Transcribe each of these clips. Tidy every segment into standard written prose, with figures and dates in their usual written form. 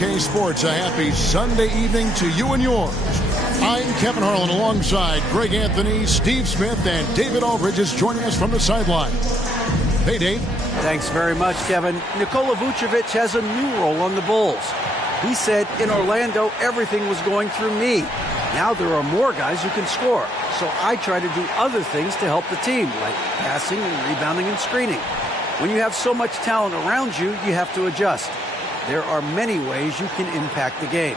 K Sports, a happy Sunday evening to you and yours. I'm Kevin Harlan alongside Greg Anthony, Steve Smith, and David Aldridge is joining us from the sideline. Hey, Dave. Thanks very much, Kevin. Nikola Vucevic has a new role on the Bulls. He said, in Orlando, everything was going through me. Now there are more guys who can score, so I try to do other things to help the team, like passing and rebounding and screening. When you have so much talent around you, you have to adjust. There are many ways you can impact the game.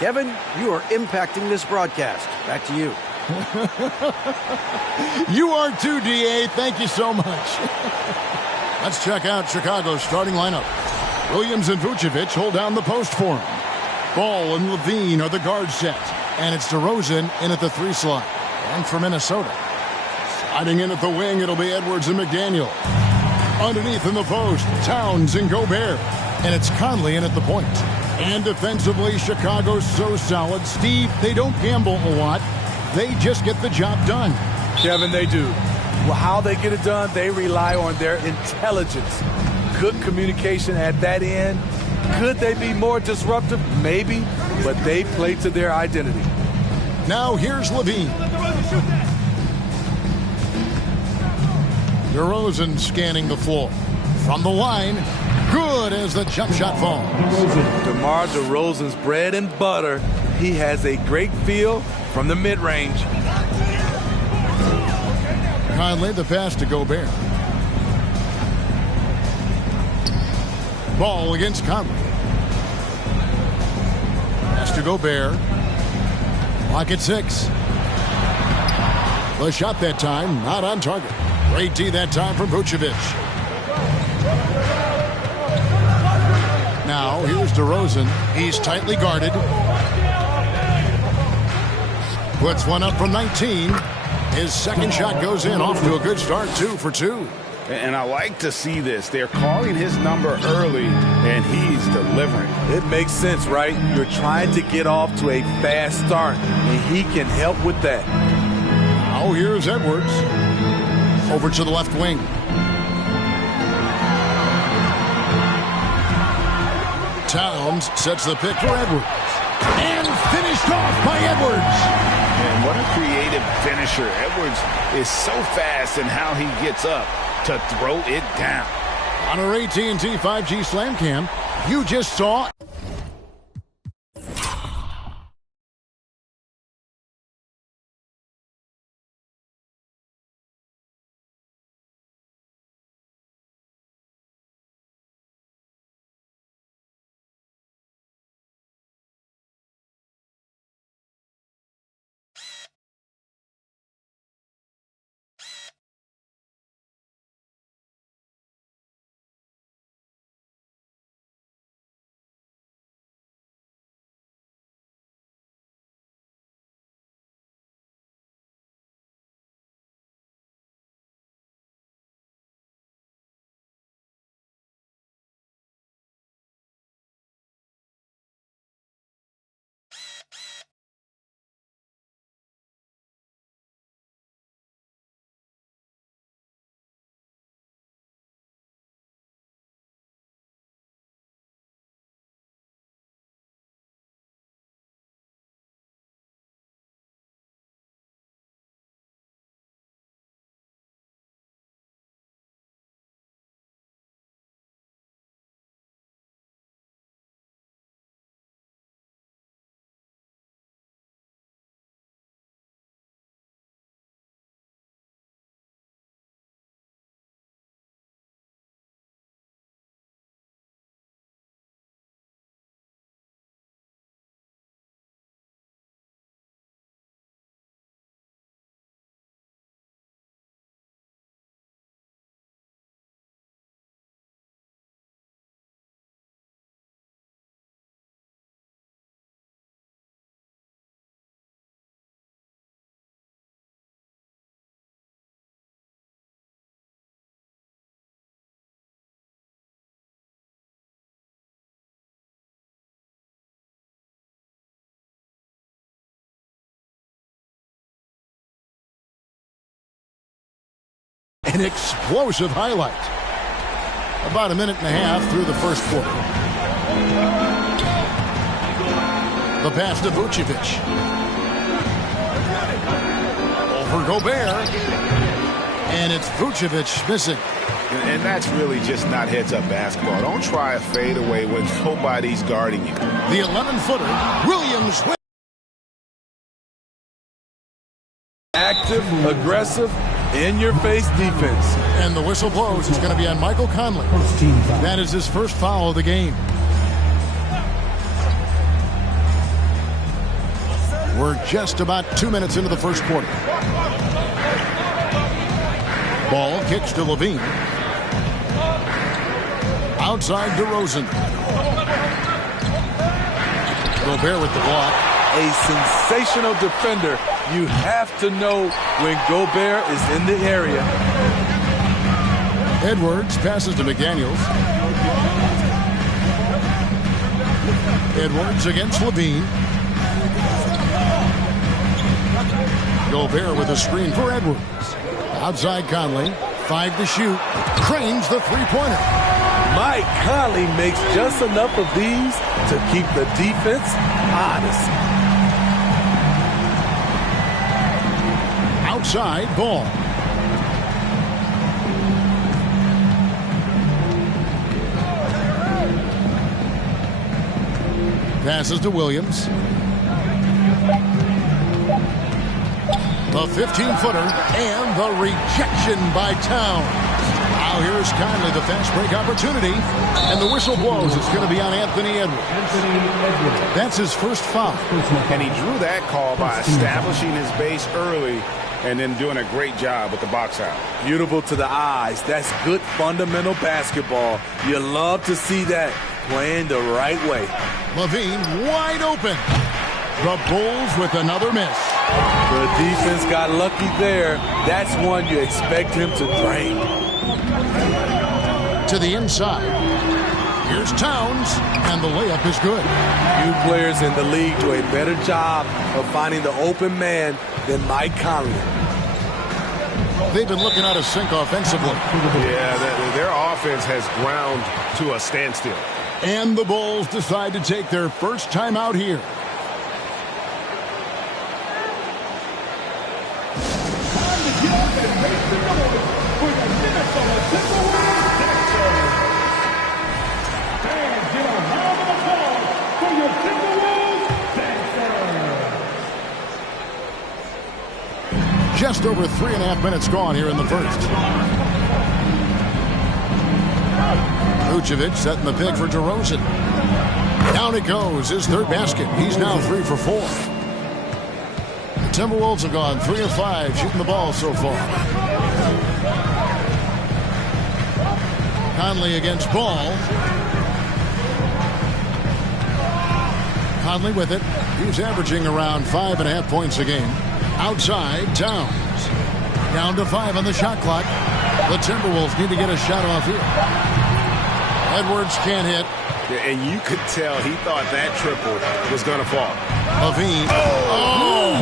Kevin, you are impacting this broadcast. Back to you. You are too, DA. Thank you so much. Let's check out Chicago's starting lineup. Williams and Vucevic hold down the post for him. Ball and Levine are the guard set. And it's DeRozan in at the 3 slot. And for Minnesota, sliding in at the wing, it'll be Edwards and McDaniel. Underneath in the post, Towns and Gobert. And it's Conley in at the point. And defensively, Chicago's so solid. Steve, they don't gamble a lot. They just get the job done. Kevin, they do. Well, how they get it done, they rely on their intelligence. Good communication at that end. Could they be more disruptive? Maybe, but they play to their identity. Now here's Levine. DeRozan scanning the floor. From the line, good as the jump shot falls. DeMar DeRozan's bread and butter. He has a great feel from the mid-range. Conley the pass to Gobert. Ball against Conley. Pass to Gobert. Clock at 6. The shot that time, not on target. Great D that time from Vucevic. Now, here's DeRozan. He's tightly guarded. Puts one up from 19. His second shot goes in. Off to a good start, 2 for 2. And I like to see this. They're calling his number early, and he's delivering. It makes sense, right? You're trying to get off to a fast start, and he can help with that. Now, here's Edwards. Over to the left wing. Towns sets the pick for Edwards. And finished off by Edwards. And what a creative finisher. Edwards is so fast in how he gets up to throw it down. On our AT&T 5G Slam Cam, you just saw An explosive highlight. About a minute and a half through the first quarter. The pass to Vucevic. Over Gobert. And it's Vucevic missing. And that's really just not heads-up basketball. Don't try a fadeaway when nobody's guarding you. The 11-footer, Williams. Active, aggressive, in-your-face defense. And the whistle blows. It's going to be on Michael Conley. That is his first foul of the game. We're just about 2 minutes into the first quarter. Ball kicks to Levine. Outside DeRozan. Gobert with the block. A sensational defender. You have to know when Gobert is in the area. Edwards passes to McDaniels. Edwards against Levine. Gobert with a screen for Edwards. Outside Conley. 5 to shoot. Cranes the three-pointer. Mike Conley makes just enough of these to keep the defense honest. Outside Ball. Passes to Williams. The 15-footer and the rejection by Towns. Now here's Conley, the fast break opportunity. And the whistle blows. It's going to be on Anthony Edwards. That's his first foul. And he drew that call by establishing his base early and then doing a great job with the box out. Beautiful to the eyes. That's good fundamental basketball. You love to see that playing the right way. Levine wide open. The Bulls with another miss. The defense got lucky there. That's one you expect him to drain. To the inside. Here's Towns, and the layup is good. Few players in the league do a better job of finding the open man than Mike Conley. They've been looking out of sync offensively. Yeah, their offense has ground to a standstill. And the Bulls decide to take their first time out here. Just over 3.5 minutes gone here in the first. Vucevic setting the pick for DeRozan. Down it goes, his third basket. He's now 3 for 4. The Timberwolves have gone 3 of 5 shooting the ball so far. Conley against Ball. Conley with it. He's averaging around 5.5 points a game. Outside, Towns. Down to 5 on the shot clock. The Timberwolves need to get a shot off here. Edwards can't hit. Yeah, and you could tell he thought that triple was going to fall. Levine. Oh!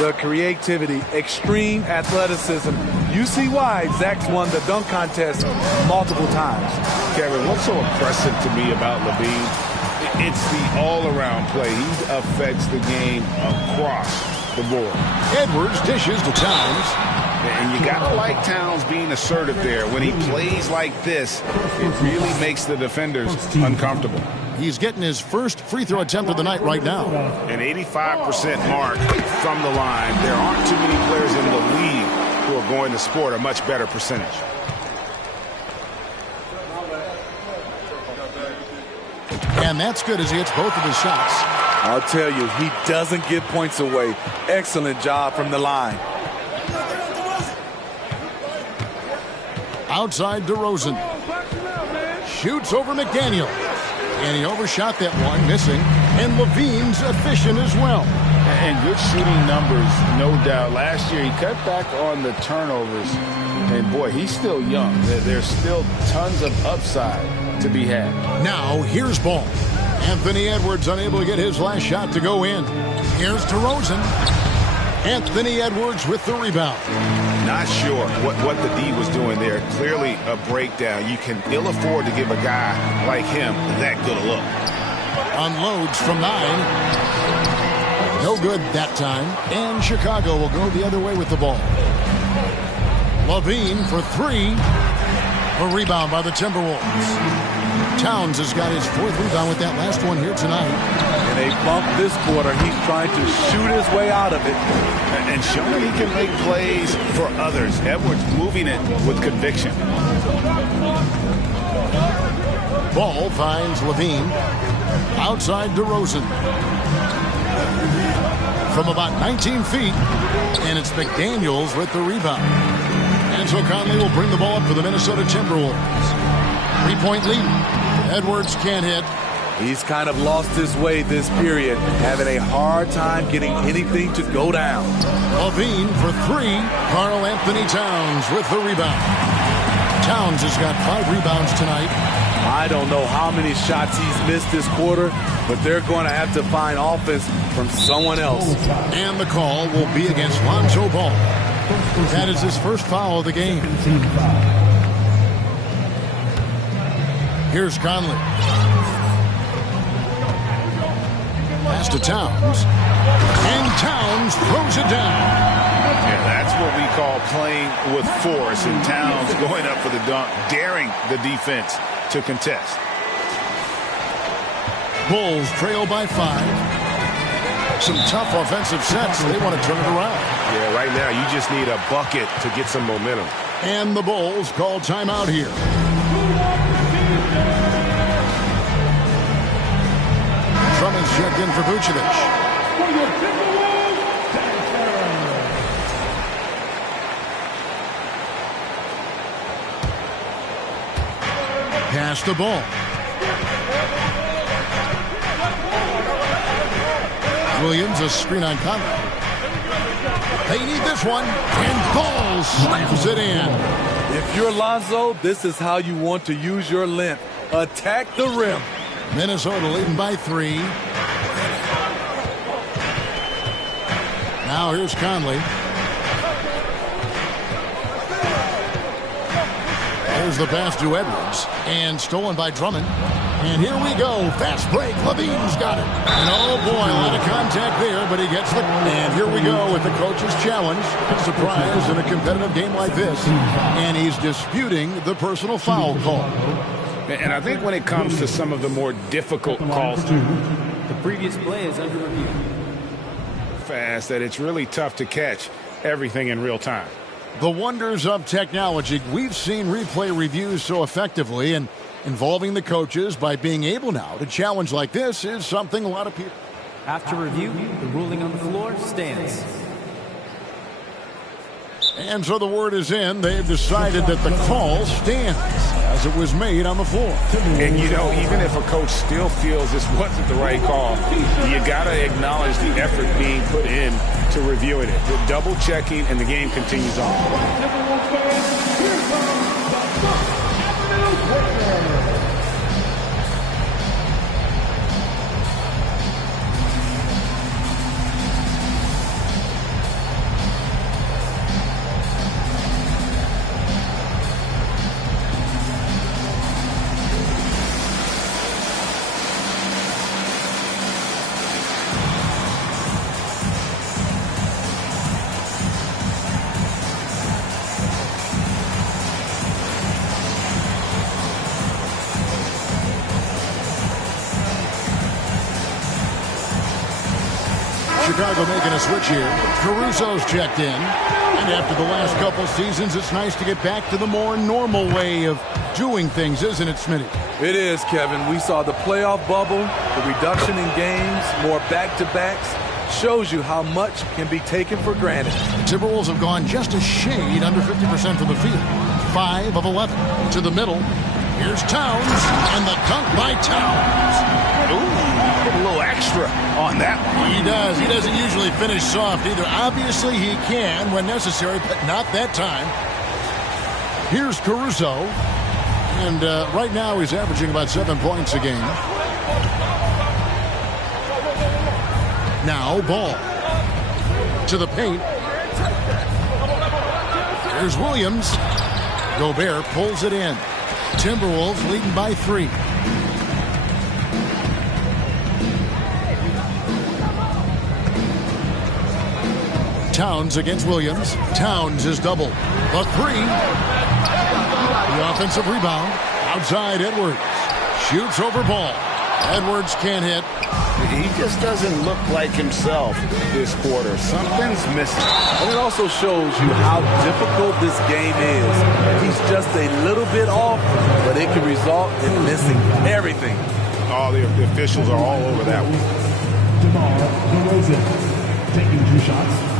The creativity, extreme athleticism. You see why Zach's won the dunk contest multiple times. Kevin, what's so impressive to me about Levine? It's the all-around play. He affects the game across the board. Edwards dishes to Towns. And you got to like Towns being assertive there. When he plays like this, it really makes the defenders uncomfortable. He's getting his first free throw attempt of the night right now. An 85% mark from the line. There aren't too many players in the league who are going to score a much better percentage. And that's good as he hits both of his shots. I'll tell you, he doesn't give points away. Excellent job from the line. Outside DeRozan. Shoots over McDaniel. And he overshot that one, missing. And Levine's efficient as well. And good shooting numbers, no doubt. Last year, he cut back on the turnovers. And, boy, he's still young. There's still tons of upside to be had. Now, here's Ball. Anthony Edwards unable to get his last shot to go in. Here's DeRozan. Anthony Edwards with the rebound. Not sure what the D was doing there. Clearly a breakdown. You can ill afford to give a guy like him that good a look. Unloads from 9. No good that time. And Chicago will go the other way with the ball. Levine for 3. A rebound by the Timberwolves. Towns has got his 4th rebound with that last one here tonight. And they bump this quarter. He's trying to shoot his way out of it. And showing he can make plays for others. Edwards moving it with conviction. Ball finds Levine. Outside DeRozan. From about 19 feet. And it's McDaniels with the rebound. And so Conley will bring the ball up for the Minnesota Timberwolves. 3-point lead. Edwards can't hit. He's kind of lost his way this period, having a hard time getting anything to go down. Levine for 3. Karl Anthony Towns with the rebound. Towns has got 5 rebounds tonight. I don't know how many shots he's missed this quarter, but they're going to have to find offense from someone else. And the call will be against Lonzo Ball. That is his first foul of the game. Here's Conley. Pass to Towns. And Towns throws it down. Yeah, that's what we call playing with force. And Towns going up for the dunk, daring the defense to contest. Bulls trail by 5. Some tough offensive sets. They want to turn it around. Yeah, right now you just need a bucket to get some momentum. And the Bulls call timeout here. Drummond's checked in for Vucevic. Pass the ball. Williams, a screen on Conley. They need this one. And Ball slams it in. If you're Lonzo, this is how you want to use your length. Attack the rim. Minnesota leading by 3. Now here's Conley. There's the pass to Edwards. And stolen by Drummond. And here we go. Fast break. Levine's got it. And oh boy, a lot of contact there, but he gets the... And here we go with the coach's challenge. A surprise in a competitive game like this. And he's disputing the personal foul call. And I think when it comes to some of the more difficult calls, the previous play is under review. Fast that it's really tough to catch everything in real time. The wonders of technology. We've seen replay reviews so effectively, and involving the coaches by being able now to challenge like this is something a lot of people... After review, the ruling on the floor stands. And so the word is in. They've decided that the call stands as it was made on the floor. And, you know, even if a coach still feels this wasn't the right call, you got to acknowledge the effort being put in to reviewing it. The double checking, and the game continues on. Chicago making a switch here. Caruso's checked in. And after the last couple seasons, it's nice to get back to the more normal way of doing things, isn't it, Smitty? It is, Kevin. We saw the playoff bubble, the reduction in games, more back-to-backs. Shows you how much can be taken for granted. Timberwolves have gone just a shade under 50% from the field. 5 of 11 to the middle. Here's Towns, and the dunk by Towns. Ooh, get a little extra on that one. He does. He doesn't usually finish soft either. Obviously, he can when necessary, but not that time. Here's Caruso. And right now, he's averaging about 7 points a game. Now, Ball to the paint. Here's Williams. Gobert pulls it in. Timberwolves leading by 3. Towns against Williams. Towns is double. A 3. The offensive rebound. Outside Edwards. Shoots over Ball. Edwards can't hit. He just doesn't look like himself this quarter. Something's missing. And it also shows you how difficult this game is. He's just a little bit off, but it can result in missing everything. All the officials are all over that one. DeMar DeRozan taking 2 shots.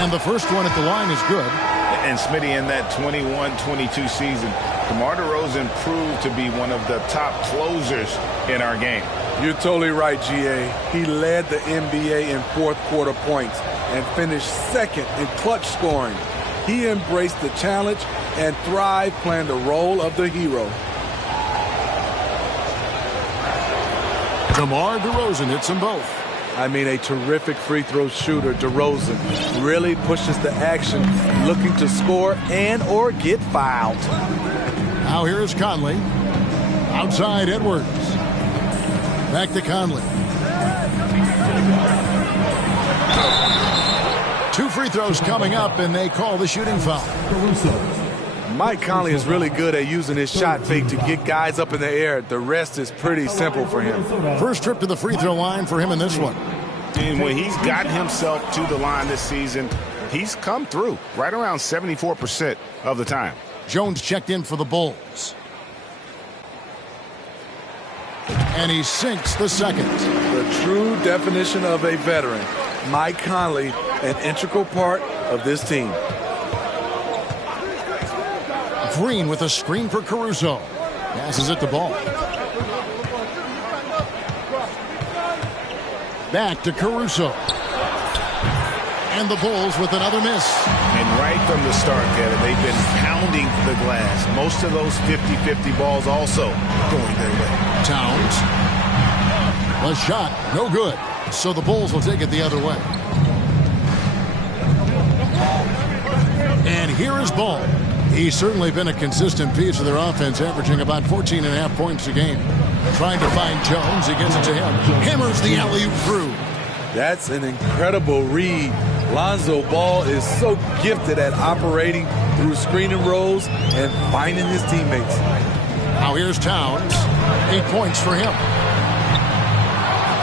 And the first one at the line is good. And Smitty, in that 21-22 season, DeMar DeRozan proved to be one of the top closers in our game. You're totally right, GA. He led the NBA in fourth quarter points and finished second in clutch scoring. He embraced the challenge and thrived playing the role of the hero. DeMar DeRozan hits them both. I mean, a terrific free throw shooter. DeRozan really pushes the action, looking to score and or get fouled. Now here's Conley. Outside Edwards. Back to Conley. 2 free throws coming up, and they call the shooting foul. Mike Conley is really good at using his shot fake to get guys up in the air. The rest is pretty simple for him. First trip to the free throw line for him in this one. And when he's gotten himself to the line this season, he's come through right around 74% of the time. Jones checked in for the Bulls. And he sinks the second. The true definition of a veteran. Mike Conley, an integral part of this team. Green with a screen for Caruso. Passes it to Ball. Back to Caruso. And the Bulls with another miss. And right from the start, Kevin, they've been pounding the glass. Most of those 50-50 balls also going their way. Towns. A shot, no good. So the Bulls will take it the other way. And here is Ball. He's certainly been a consistent piece of their offense, averaging about 14.5 points a game. Trying to find Jones. He gets it to him. Hammers the alley-oop through. That's an incredible read. Lonzo Ball is so gifted at operating through screening roles and finding his teammates. Now here's Towns. 8 points for him.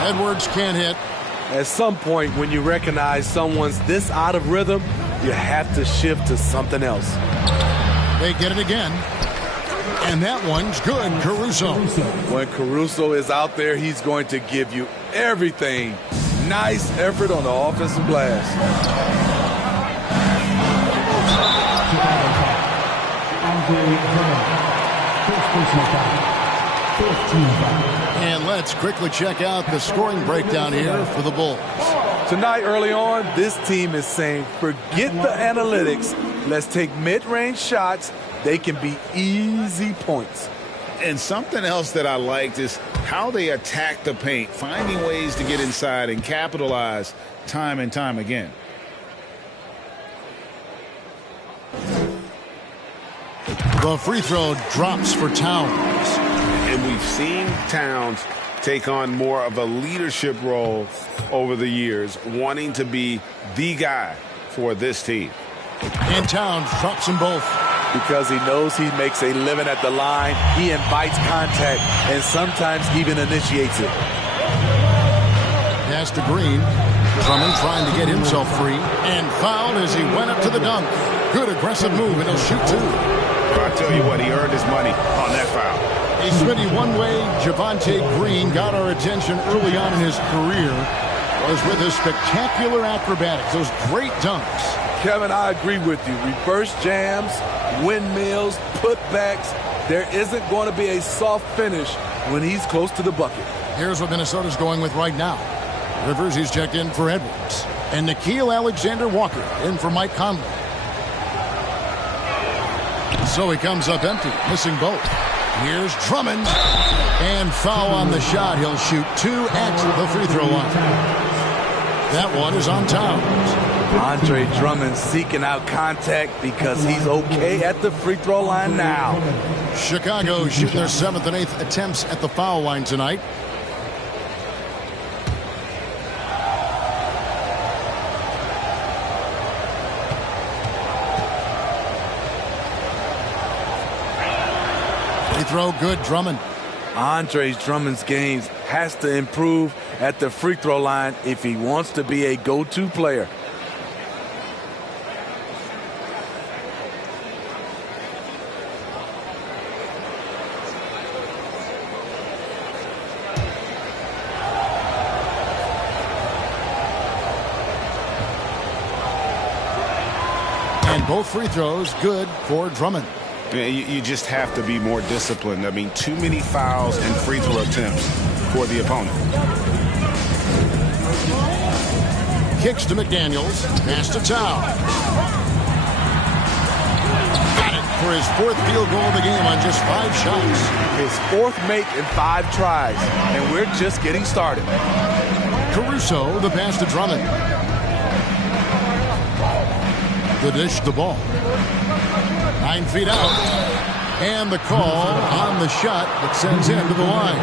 Edwards can't hit. At some point, when you recognize someone's this out of rhythm, you have to shift to something else. They get it again. And that one's good, Caruso. When Caruso is out there, he's going to give you everything. Nice effort on the offensive glass. And let's quickly check out the scoring breakdown here for the Bulls. Tonight, early on, this team is saying, forget the analytics. Let's take mid-range shots. They can be easy points. And something else that I liked is how they attack the paint, finding ways to get inside and capitalize time and time again. The free throw drops for Towns. And we've seen Towns take on more of a leadership role over the years, wanting to be the guy for this team. And Towns drops them both. Because he knows he makes a living at the line, he invites contact and sometimes even initiates it. Pass to Green. Drummond trying to get himself free. And fouled as he went up to the dunk. Good aggressive move, and he'll shoot 2. I'll tell you what, he earned his money on that foul. Hey, Smitty, one way Javonte Green got our attention early on in his career was with his spectacular acrobatics, those great dunks. Kevin, I agree with you. Reverse jams, windmills, putbacks. There isn't going to be a soft finish when he's close to the bucket. Here's what Minnesota's going with right now. Rivers, he's checked in for Edwards. And Nickeil Alexander-Walker in for Mike Conley. So he comes up empty, missing both. Here's Drummond. And foul on the shot. He'll shoot 2 at the free throw line. That one is on Towns. Andre Drummond seeking out contact because he's okay at the free throw line now. Chicago shooting their 7th and 8th attempts at the foul line tonight. Free throw good, Drummond. Andre Drummond's games has to improve at the free throw line if he wants to be a go-to player. And both free throws good for Drummond. You just have to be more disciplined. I mean, too many fouls and free throw attempts for the opponent. Kicks to McDaniels. Pass to Towns. Got it for his 4th field goal of the game on just 5 shots. His 4th make in 5 tries, and we're just getting started. Caruso, the pass to Drummond. The dish, the ball. 9 feet out. And the call on the shot that sends him to the line.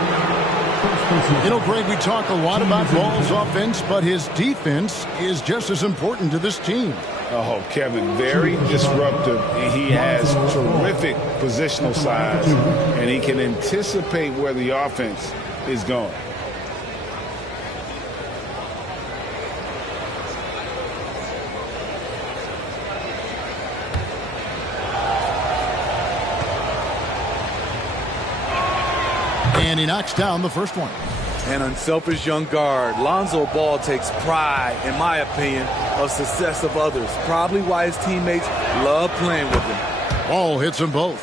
You know, Greg, we talk a lot about Ball's offense, but his defense is just as important to this team. Oh, Kevin, very disruptive. He has terrific positional size, and he can anticipate where the offense is going. And he knocks down the first one. An unselfish young guard. Lonzo Ball takes pride, in my opinion, of success of others. Probably why his teammates love playing with him. Ball hits them both.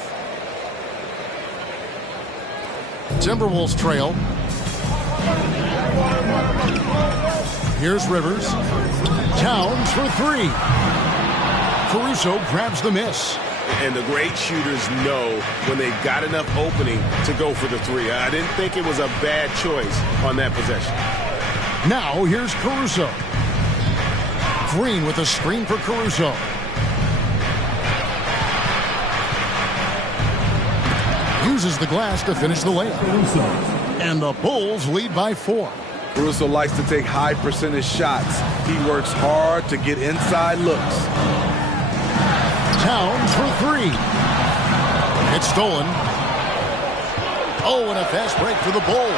Timberwolves trail. Here's Rivers. Towns for 3. Caruso grabs the miss. And the great shooters know when they've got enough opening to go for the 3. I didn't think it was a bad choice on that possession. Now here's Caruso. Green with a screen for Caruso. Uses the glass to finish the layup. And the Bulls lead by 4. Caruso likes to take high percentage shots. He works hard to get inside looks. Towns for 3. It's stolen. Oh, and a fast break for the Bulls.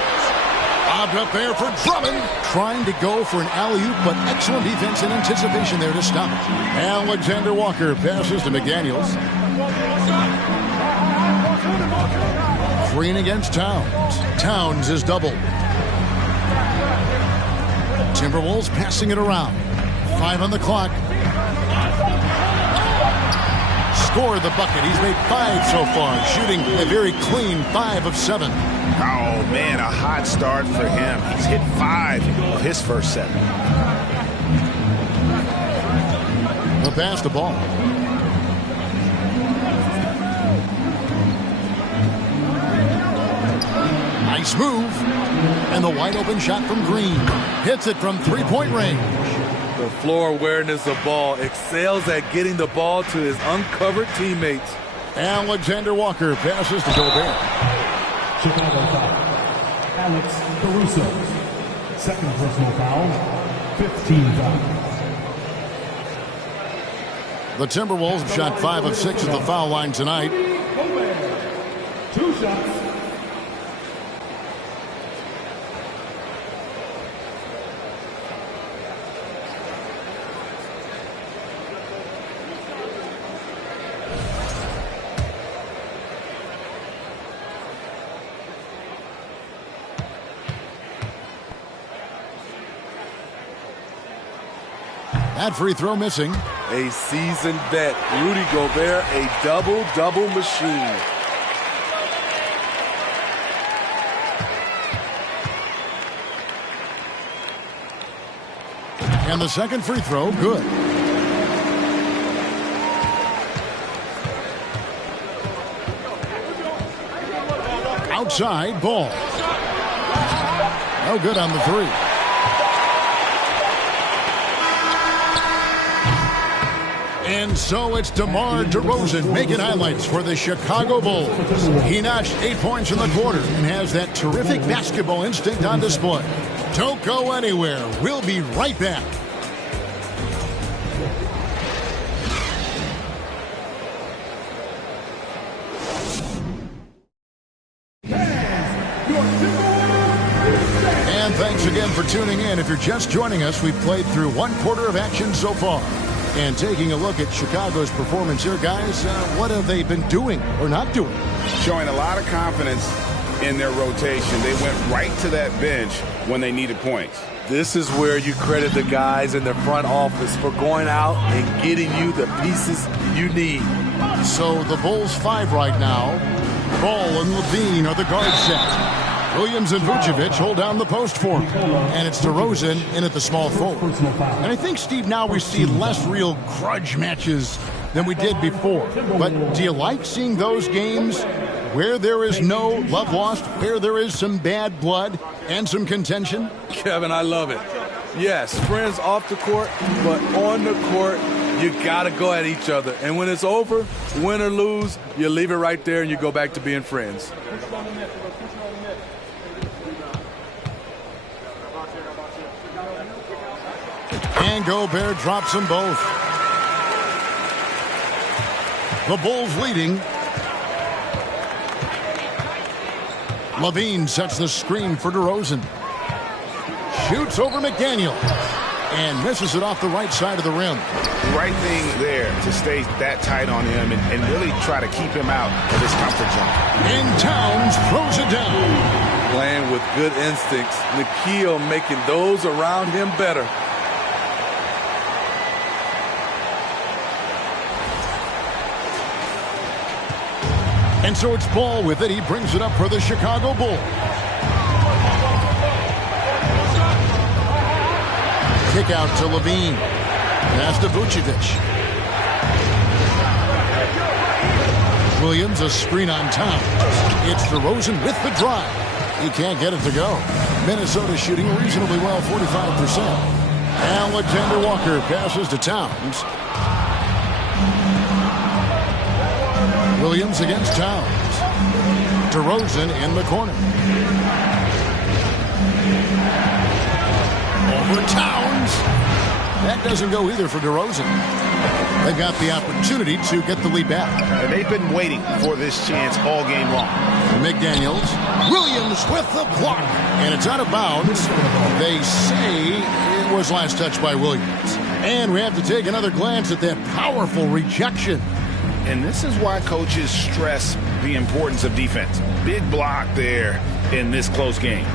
Bobbed up there for Drummond. Trying to go for an alley-oop, but excellent defense and anticipation there to stop it. Alexander Walker passes to McDaniels. Green against Towns. Towns is doubled. Timberwolves passing it around. 5 on the clock. Scored the bucket. He's made 5 so far, shooting a very clean 5 of 7. Oh, man, a hot start for him. He's hit 5 of his first 7. He'll pass the ball. Nice move. And the wide open shot from Green. Hits it from 3-point range. The floor awareness of Ball excels at getting the ball to his uncovered teammates. Alexander Walker passes to Gobert. Chicago foul. Alex Caruso. 2nd personal foul. 15 foul. The Timberwolves have shot 5 of 6 at the foul line tonight. 2 shots. That free throw missing. A seasoned vet, Rudy Gobert, a double-double machine. And the second free throw, good. Outside, Ball. No good on the three. And so it's DeMar DeRozan making highlights for the Chicago Bulls. He notched 8 points in the quarter and has that terrific basketball instinct on display. Don't go anywhere. We'll be right back. And thanks again for tuning in. If you're just joining us, we've played through one quarter of action so far. And taking a look at Chicago's performance here, guys, what have they been doing or not doing? Showing a lot of confidence in their rotation. They went right to that bench when they needed points. This is where you credit the guys in the front office for going out and getting you the pieces you need. So the Bulls 5 right now. Ball and Levine are the guard set. Williams and Vucevic hold down the post for him. And it's DeRozan in at the small forward. And I think, Steve, now we see less real grudge matches than we did before. But do you like seeing those games where there is no love lost, where there is some bad blood and some contention? Kevin, I love it. Yes, friends off the court, but on the court, you got to go at each other. And when it's over, win or lose, you leave it right there and you go back to being friends. And Gobert drops them both. The Bulls leading. Levine sets the screen for DeRozan. Shoots over McDaniel. And misses it off the right side of the rim. The right thing there to stay that tight on him and really try to keep him out of his comfort zone. And Towns throws it down. Playing with good instincts. Nikhil making those around him better. And so it's Ball with it. He brings it up for the Chicago Bulls. Kick out to Levine. Pass to Vucevic. Williams, a screen on Towns. It's DeRozan with the drive. He can't get it to go. Minnesota shooting reasonably well, 45%. Alexander Walker passes to Towns. Williams against Towns. DeRozan in the corner. Over Towns. That doesn't go either for DeRozan. They've got the opportunity to get the lead back. And they've been waiting for this chance all game long. McDaniels. Williams with the block. And it's out of bounds. They say it was last touched by Williams. And we have to take another glance at that powerful rejection. And this is why coaches stress the importance of defense. Big block there in this close game.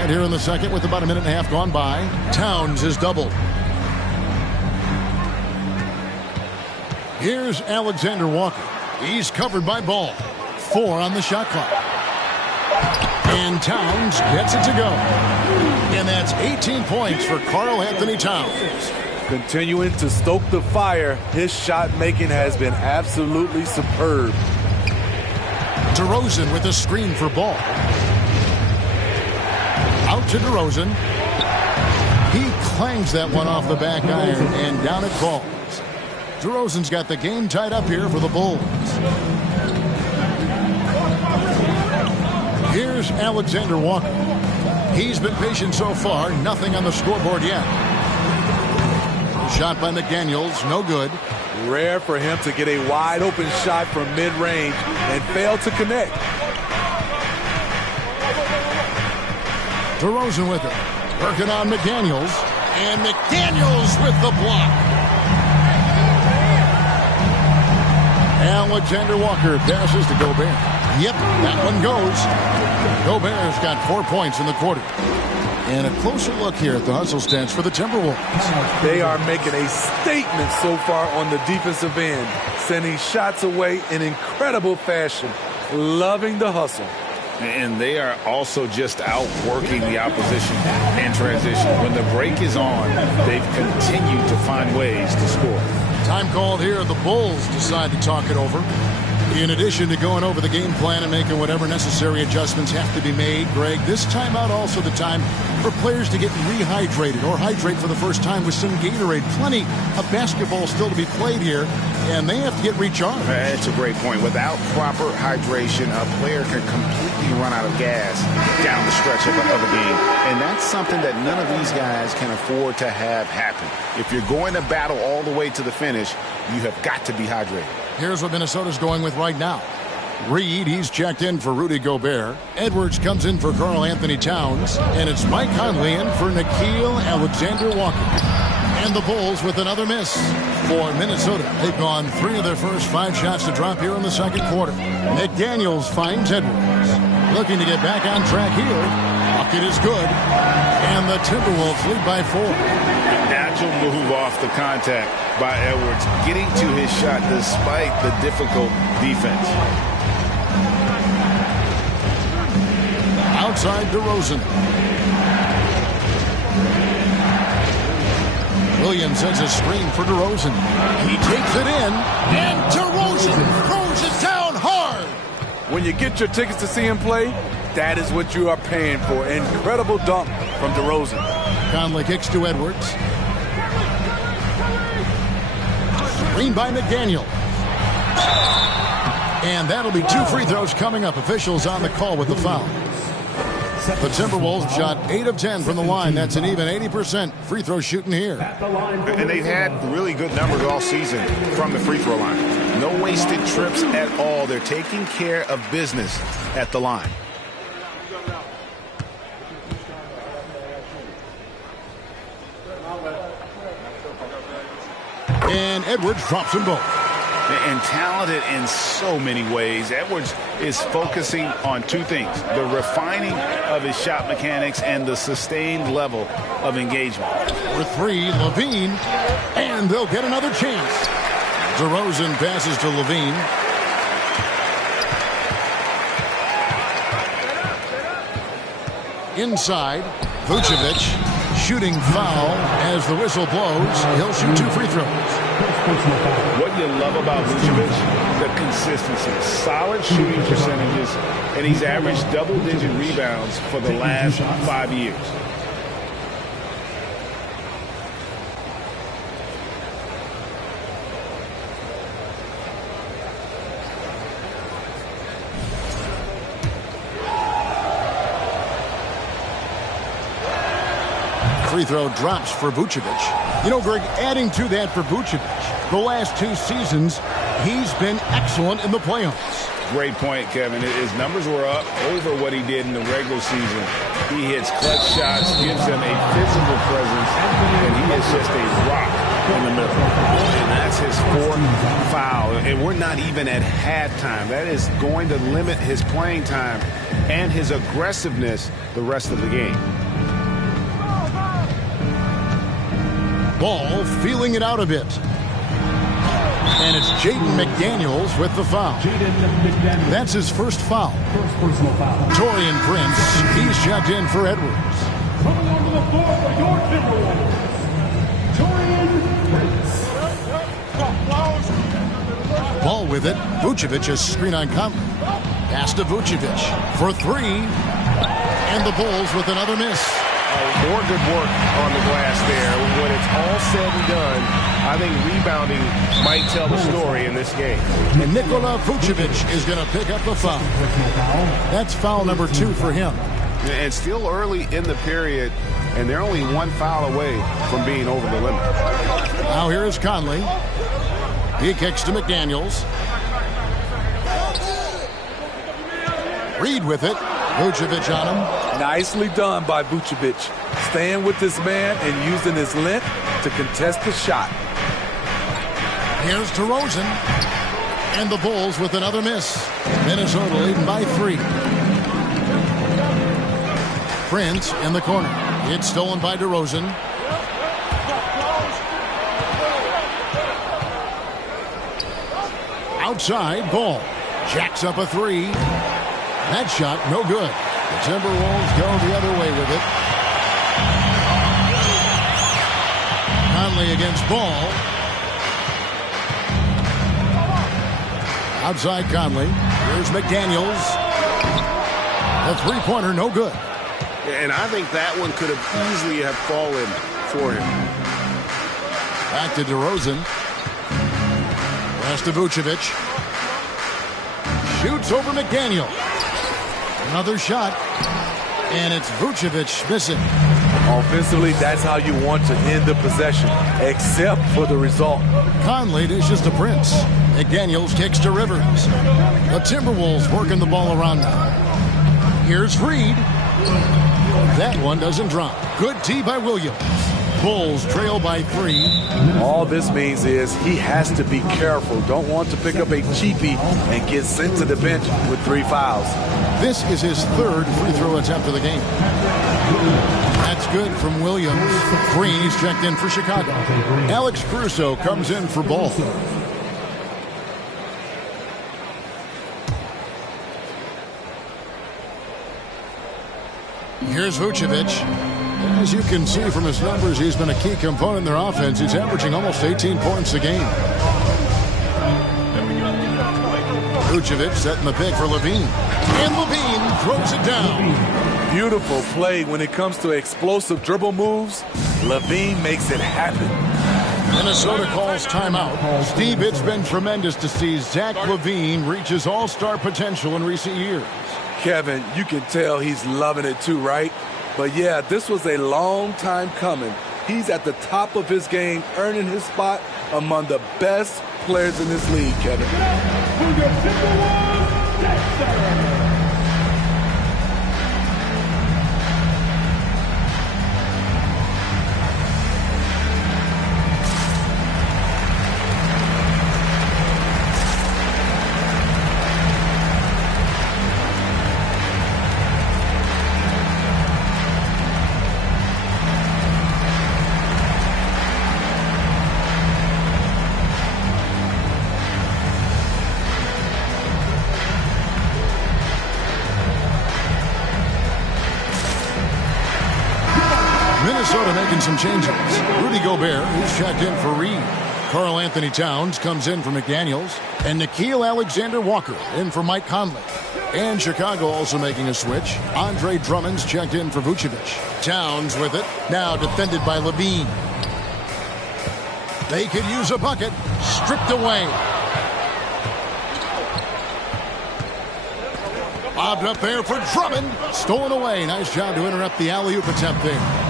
And here in the second, with about a minute and a half gone by, Towns is doubled. Here's Alexander Walker. He's covered by Ball. 4 on the shot clock. And Towns gets it to go. And that's 18 points for Karl Anthony Towns. Continuing to stoke the fire, his shot making has been absolutely superb. DeRozan with a screen for Ball. Out to DeRozan. He clangs that one off the back iron, and down it falls. DeRozan's got the game tied up here for the Bulls. Here's Alexander Walker. He's been patient so far, nothing on the scoreboard yet. Shot by McDaniels, no good. Rare for him to get a wide open shot from mid-range and fail to connect. DeRozan with it. Working on McDaniels. And McDaniels with the block. Alexander Walker passes to Gobert. Yep, that one goes. Gobert's got 4 points in the quarter. And a closer look here at the hustle stance for the Timberwolves. They are making a statement so far on the defensive end, sending shots away in incredible fashion. Loving the hustle. And they are also just outworking the opposition in transition. When the break is on, they've continued to find ways to score. Time called here. The Bulls decide to talk it over. In addition to going over the game plan and making whatever necessary adjustments have to be made, Greg, this timeout also the time for players to get rehydrated or hydrate for the first time with some Gatorade. Plenty of basketball still to be played here, and they have to get recharged. That's a great point. Without proper hydration, a player can completely run out of gas down the stretch of a game. And that's something that none of these guys can afford to have happen. If you're going to battle all the way to the finish, you have got to be hydrated. Here's what Minnesota's going with right now. Reed, he's checked in for Rudy Gobert. Edwards comes in for Karl Anthony Towns. And it's Mike Conley in for Nickeil Alexander-Walker. And the Bulls with another miss. For Minnesota, they've gone 3 of their first 5 shots to drop here in the second quarter. McDaniels finds Edwards. Looking to get back on track here. Bucket is good. And the Timberwolves lead by 4. Natural move off the contact by Edwards, getting to his shot despite the difficult defense. Outside DeRozan. Williams sends a screen for DeRozan. He takes it in, and DeRozan throws it down hard. When you get your tickets to see him play, that is what you are paying for. Incredible dunk from DeRozan. Conley kicks to Edwards. Screen by McDaniel. And that'll be 2 free throws coming up. Officials on the call with the foul. The Timberwolves shot 8 of 10 from the line. That's an even 80% free throw shooting here. And they've had really good numbers all season from the free throw line. No wasted trips at all. They're taking care of business at the line. And Edwards drops them both. And talented in so many ways. Edwards is focusing on 2 things: the refining of his shot mechanics and the sustained level of engagement. For 3, Levine, and they'll get another chance. DeRozan passes to Levine. Inside, Vucevic shooting foul as the whistle blows. He'll shoot 2 free throws. What you love about Vucevic, the consistency, solid shooting percentages, and he's averaged double-digit rebounds for the last 5 years. Free throw drops for Vucevic. You know, Greg, adding to that for Vucevic, the last 2 seasons, he's been excellent in the playoffs. Great point, Kevin. His numbers were up over what he did in the regular season. He hits clutch shots, gives them a physical presence, and he is just a rock in the middle. And that's his 4th foul. And we're not even at halftime. That is going to limit his playing time and his aggressiveness the rest of the game. Ball feeling it out a bit. And it's Jaden McDaniels with the foul. That's his first foul. First personal foul. Taurean Prince, he's checked in for Edwards. Coming onto the floor for your Timberwolves, Taurean Prince. Ball with it. Vucevic is screen on Conley. Pass to Vucevic for 3. And the Bulls with another miss. More good work on the glass there. When it's all said and done, I think rebounding might tell the story in this game. And Nikola Vucevic is going to pick up the foul. That's foul number 2 for him. And still early in the period, and they're only 1 foul away from being over the limit. Now here is Conley. He kicks to McDaniels. Reed with it. Vucevic on him. Nicely done by Vucevic. Staying with this man and using his length to contest the shot. Here's DeRozan. And the Bulls with another miss. Minnesota leading by 3. Prince in the corner. It's stolen by DeRozan. Outside, Ball. Jacks up a 3. That shot, no good. The Timberwolves go the other way with it. Conley against Ball. Outside Conley. Here's McDaniels. The three-pointer, no good. And I think that one could have easily have fallen for him. Back to DeRozan. Pass to Vucevic. Shoots over McDaniel. Another shot. And it's Vucevic missing. Offensively, that's how you want to end the possession, except for the result. Conley dishes to Prince. McDaniels kicks to Rivers. The Timberwolves working the ball around now. Here's Reed. That one doesn't drop. Good tee by Williams. Bulls trail by 3. All this means is he has to be careful. Don't want to pick up a cheapie and get sent to the bench with 3 fouls. This is his 3rd free throw attempt of the game. That's good from Williams. Green, he's checked in for Chicago. Alex Caruso comes in for Ball. Here's Vucevic. As you can see from his numbers, he's been a key component in their offense. He's averaging almost 18 points a game. Vucevic setting the pick for Levine. And Levine throws it down. Beautiful play when it comes to explosive dribble moves. Levine makes it happen. Minnesota calls timeout. Steve, it's been tremendous to see Zach LaVine reach his all-star potential in recent years. Kevin, you can tell he's loving it too, right? But yeah, this was a long time coming. He's at the top of his game, earning his spot among the best players in this league, Kevin. Minnesota making some changes. Rudy Gobert, who's checked in for Reed. Karl Anthony Towns comes in for McDaniels. And Nickeil Alexander-Walker in for Mike Conley. And Chicago also making a switch. Andre Drummond's checked in for Vucevic. Towns with it. Now defended by Levine. They could use a bucket. Stripped away. Bobbed up there for Drummond. Stolen away. Nice job to interrupt the alley-oop attempt there.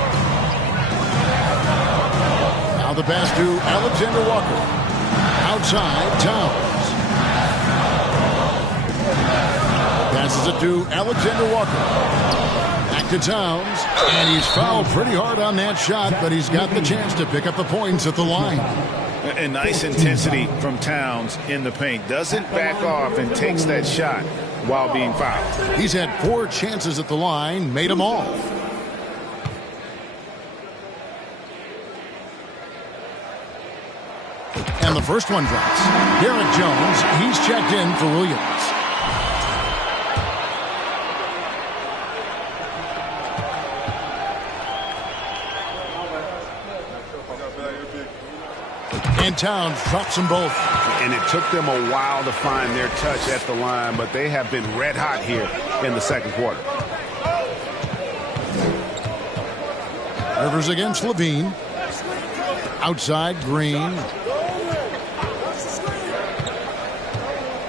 Now the pass to Alexander Walker. Outside, Towns. Passes it to Alexander Walker. Back to Towns. And he's fouled pretty hard on that shot, but he's got the chance to pick up the points at the line. A nice intensity from Towns in the paint. Doesn't back off and takes that shot while being fouled. He's had 4 chances at the line, made them all. And the first one drops. Derek Jones, he's checked in for Williams. And Towns drops them both. And it took them a while to find their touch at the line, but they have been red hot here in the second quarter. Rivers against Levine. Outside, Green.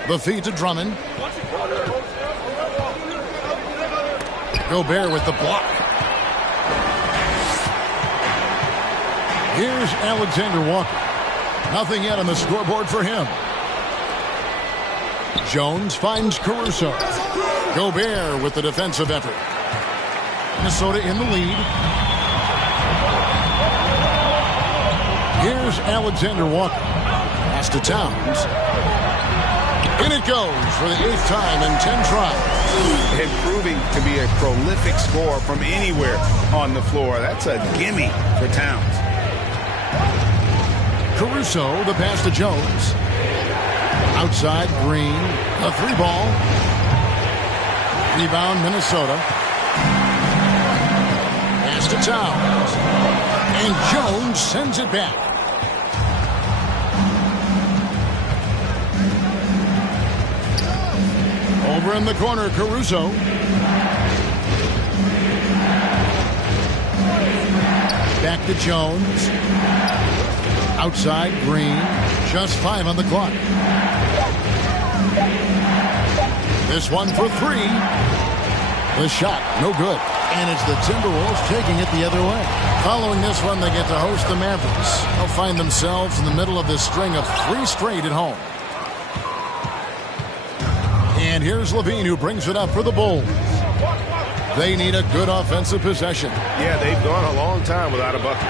The feed to Drummond. Gobert with the block. Here's Alexander Walker. Nothing yet on the scoreboard for him. Jones finds Caruso. Gobert with the defensive effort. Minnesota in the lead. Here's Alexander Walker. Pass to Towns. In it goes for the 8th time in 10 tries. And proving to be a prolific scorer from anywhere on the floor. That's a gimme for Towns. Caruso, the pass to Jones. Outside, Green. A 3-ball. Rebound, Minnesota. Pass to Towns. And Jones sends it back. Over in the corner, Caruso. Back to Jones. Outside, Green. Just 5 on the clock. This one for 3. The shot, no good. And it's the Timberwolves taking it the other way. Following this one, they get to host the Mavericks. They'll find themselves in the middle of this string of 3 straight at home. And here's Levine, who brings it up for the Bulls. They need a good offensive possession. Yeah, they've gone a long time without a bucket.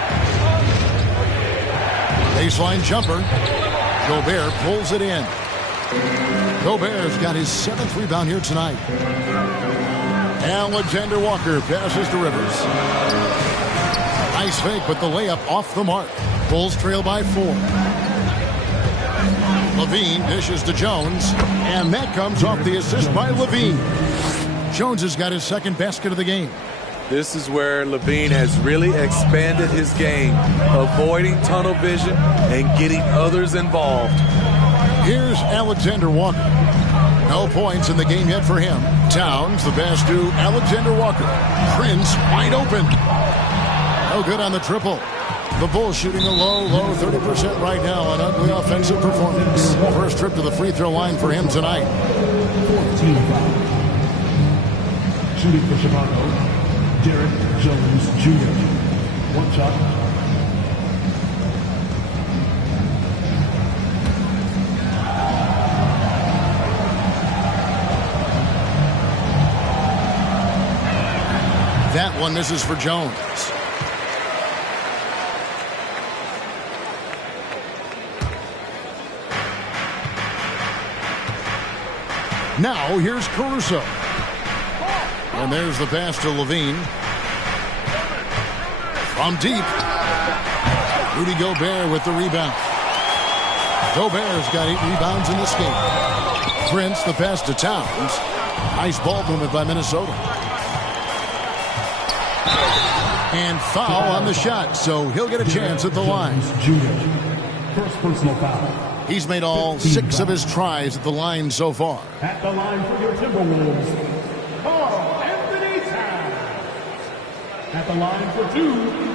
Baseline jumper. Gobert pulls it in. Gobert's got his 7th rebound here tonight. Alexander Walker passes to Rivers. Nice fake, but the layup off the mark. Bulls trail by 4. Levine dishes to Jones, and that comes off the assist by Levine. Jones has got his 2nd basket of the game. This is where Levine has really expanded his game, avoiding tunnel vision and getting others involved. Here's Alexander Walker. No points in the game yet for him. Towns, the pass to Alexander Walker. Prince wide open. No good on the triple. The Bulls shooting a low 30% right now. An ugly offensive performance. First trip to the free throw line for him tonight. 14 foul. Shooting for Chicago, Derek Jones Jr. 1 shot. That one misses for Jones. Now here's Caruso. And there's the pass to Levine. From deep. Rudy Gobert with the rebound. Gobert's got 8 rebounds in this game. Prince, the pass to Towns. Nice ball movement by Minnesota. And foul on the shot, so he'll get a chance at the line. First personal foul. He's made all 6 of his tries at the line so far. At the line for your Timberwolves, Karl-Anthony Towns. At the line for 2.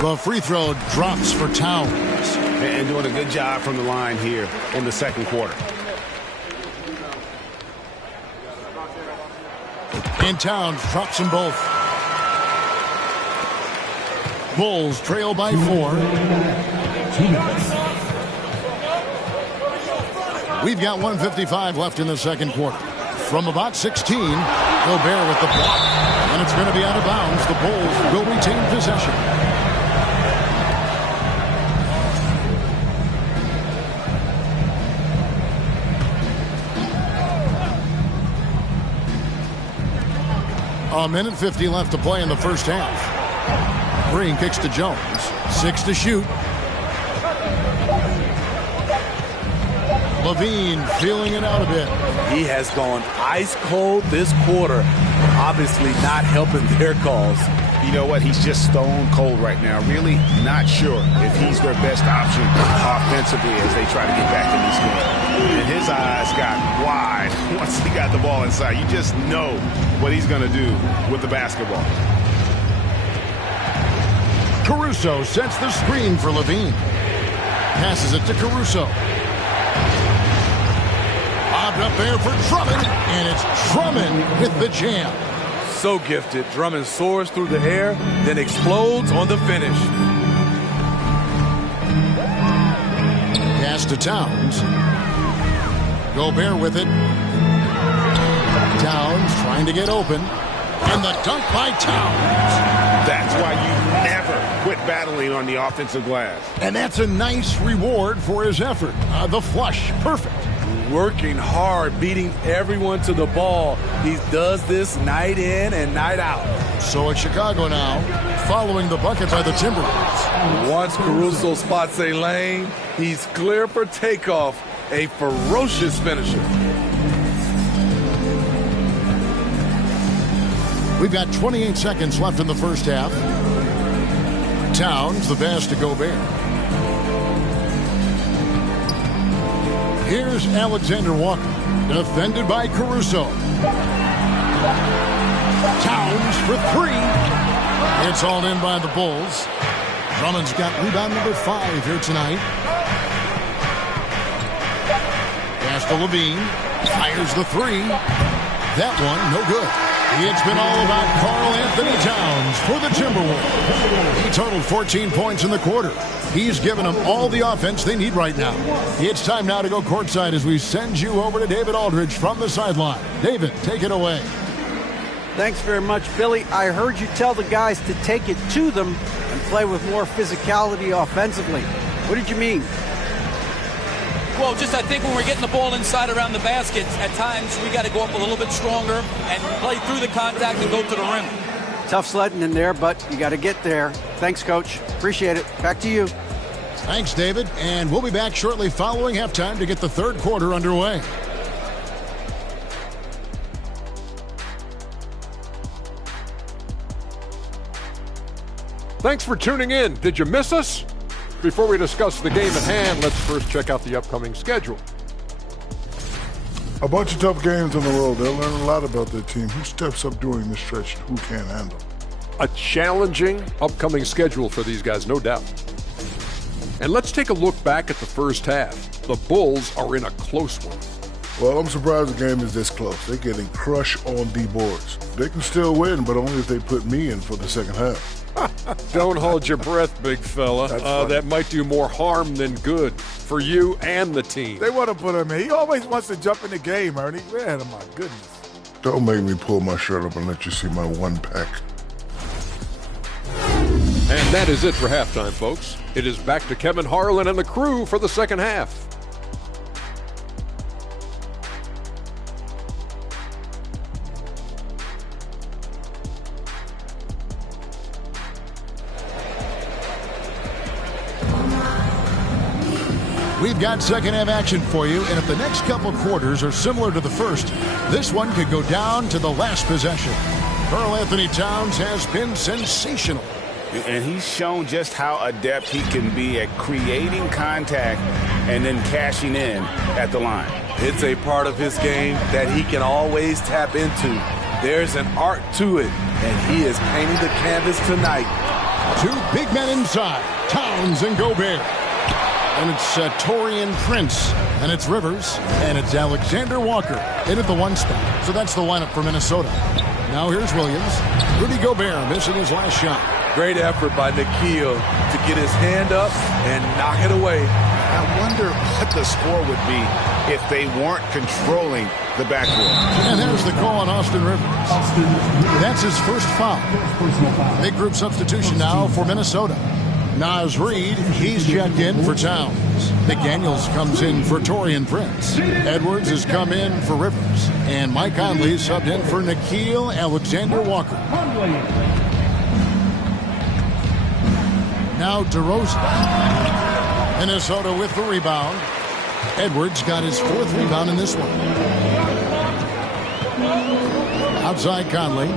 The free throw drops for Towns. And doing a good job from the line here in the 2nd quarter. And Towns drops them both. Bulls trail by 4. We've got 1:55 left in the 2nd quarter. From about 16, Gobert with the block. And it's going to be out of bounds. The Bulls will retain possession. A minute 50 left to play in the first half. Green kicks to Jones. 6 to shoot. Levine feeling it out a bit. He has gone ice cold this quarter, obviously not helping their cause. You know what? He's just stone cold right now. Really not sure if he's their best option offensively as they try to get back in this game. And his eyes got wide once he got the ball inside. You just know what he's going to do with the basketball. Caruso sets the screen for Levine. Passes it to Caruso. Bobbed up there for Drummond, and it's Drummond with the jam. So gifted. Drummond soars through the air, then explodes on the finish. Pass to Towns. Gobert with it. Towns trying to get open. And the dunk by Towns. That's why you never quit battling on the offensive glass. And that's a nice reward for his effort. The flush, perfect. Working hard, beating everyone to the ball. He does this night in and night out. So it's Chicago now, following the bucket by the Timberwolves. Once Caruso spots a lane, he's clear for takeoff. A ferocious finisher. We've got 28 seconds left in the first half. Towns, the pass to Gobert. Here's Alexander Walker, defended by Caruso. Towns for three. It's all in by the Bulls. Drummond's got rebound number 5 here tonight. Pass to Levine. Fires the three. That one, no good. It's been all about Karl-Anthony Towns for the Timberwolves. He totaled 14 points in the quarter. He's given them all the offense they need right now. It's time now to go courtside as we send you over to David Aldridge from the sideline. David, take it away. Thanks very much, Billy. I heard you tell the guys to take it to them and play with more physicality offensively. What did you mean? Well, just I think when we're getting the ball inside around the basket, at times we got to go up a little bit stronger and play through the contact and go to the rim. Tough sledding in there, but you got to get there. Thanks, Coach. Appreciate it. Back to you. Thanks, David. And we'll be back shortly following halftime to get the third quarter underway. Thanks for tuning in. Did you miss us? Before we discuss the game at hand, let's first check out the upcoming schedule. A bunch of tough games on the road. They'll learn a lot about their team. Who steps up during this stretch? Who can't handle? A challenging upcoming schedule for these guys, no doubt. And let's take a look back at the first half. The Bulls are in a close one. Well, I'm surprised the game is this close. They're getting crushed on the boards. They can still win, but only if they put me in for the second half. Don't hold your breath, big fella. That might do more harm than good for you and the team. They want to put him in. He always wants to jump in the game, Ernie. Man, oh my goodness. Don't make me pull my shirt up and let you see my one pack. And that is it for halftime, folks. It is back to Kevin Harlan and the crew for the second half. We've got second half action for you, and if the next couple of quarters are similar to the first, this one could go down to the last possession. Karl-Anthony Towns has been sensational. And he's shown just how adept he can be at creating contact and then cashing in at the line. It's a part of his game that he can always tap into. There's an art to it, and he is painting the canvas tonight. Two big men inside, Towns and Gobert. And it's Taurean Prince, and it's Rivers, and it's Alexander Walker in at the one spot. So that's the lineup for Minnesota. Now here's Williams. Rudy Gobert missing his last shot. Great effort by Nikhil to get his hand up and knock it away. I wonder what the score would be if they weren't controlling the backboard. And there's the call on Austin Rivers. That's his first foul. Big group substitution now for Minnesota. Naz Reid, he's checked in for Towns. McDaniels comes in for Taurean Prince. Edwards has come in for Rivers. And Mike Conley subbed in for Nikhil Alexander Walker. Now DeRozan. Minnesota with the rebound. Edwards got his 4th rebound in this one. Outside Conley.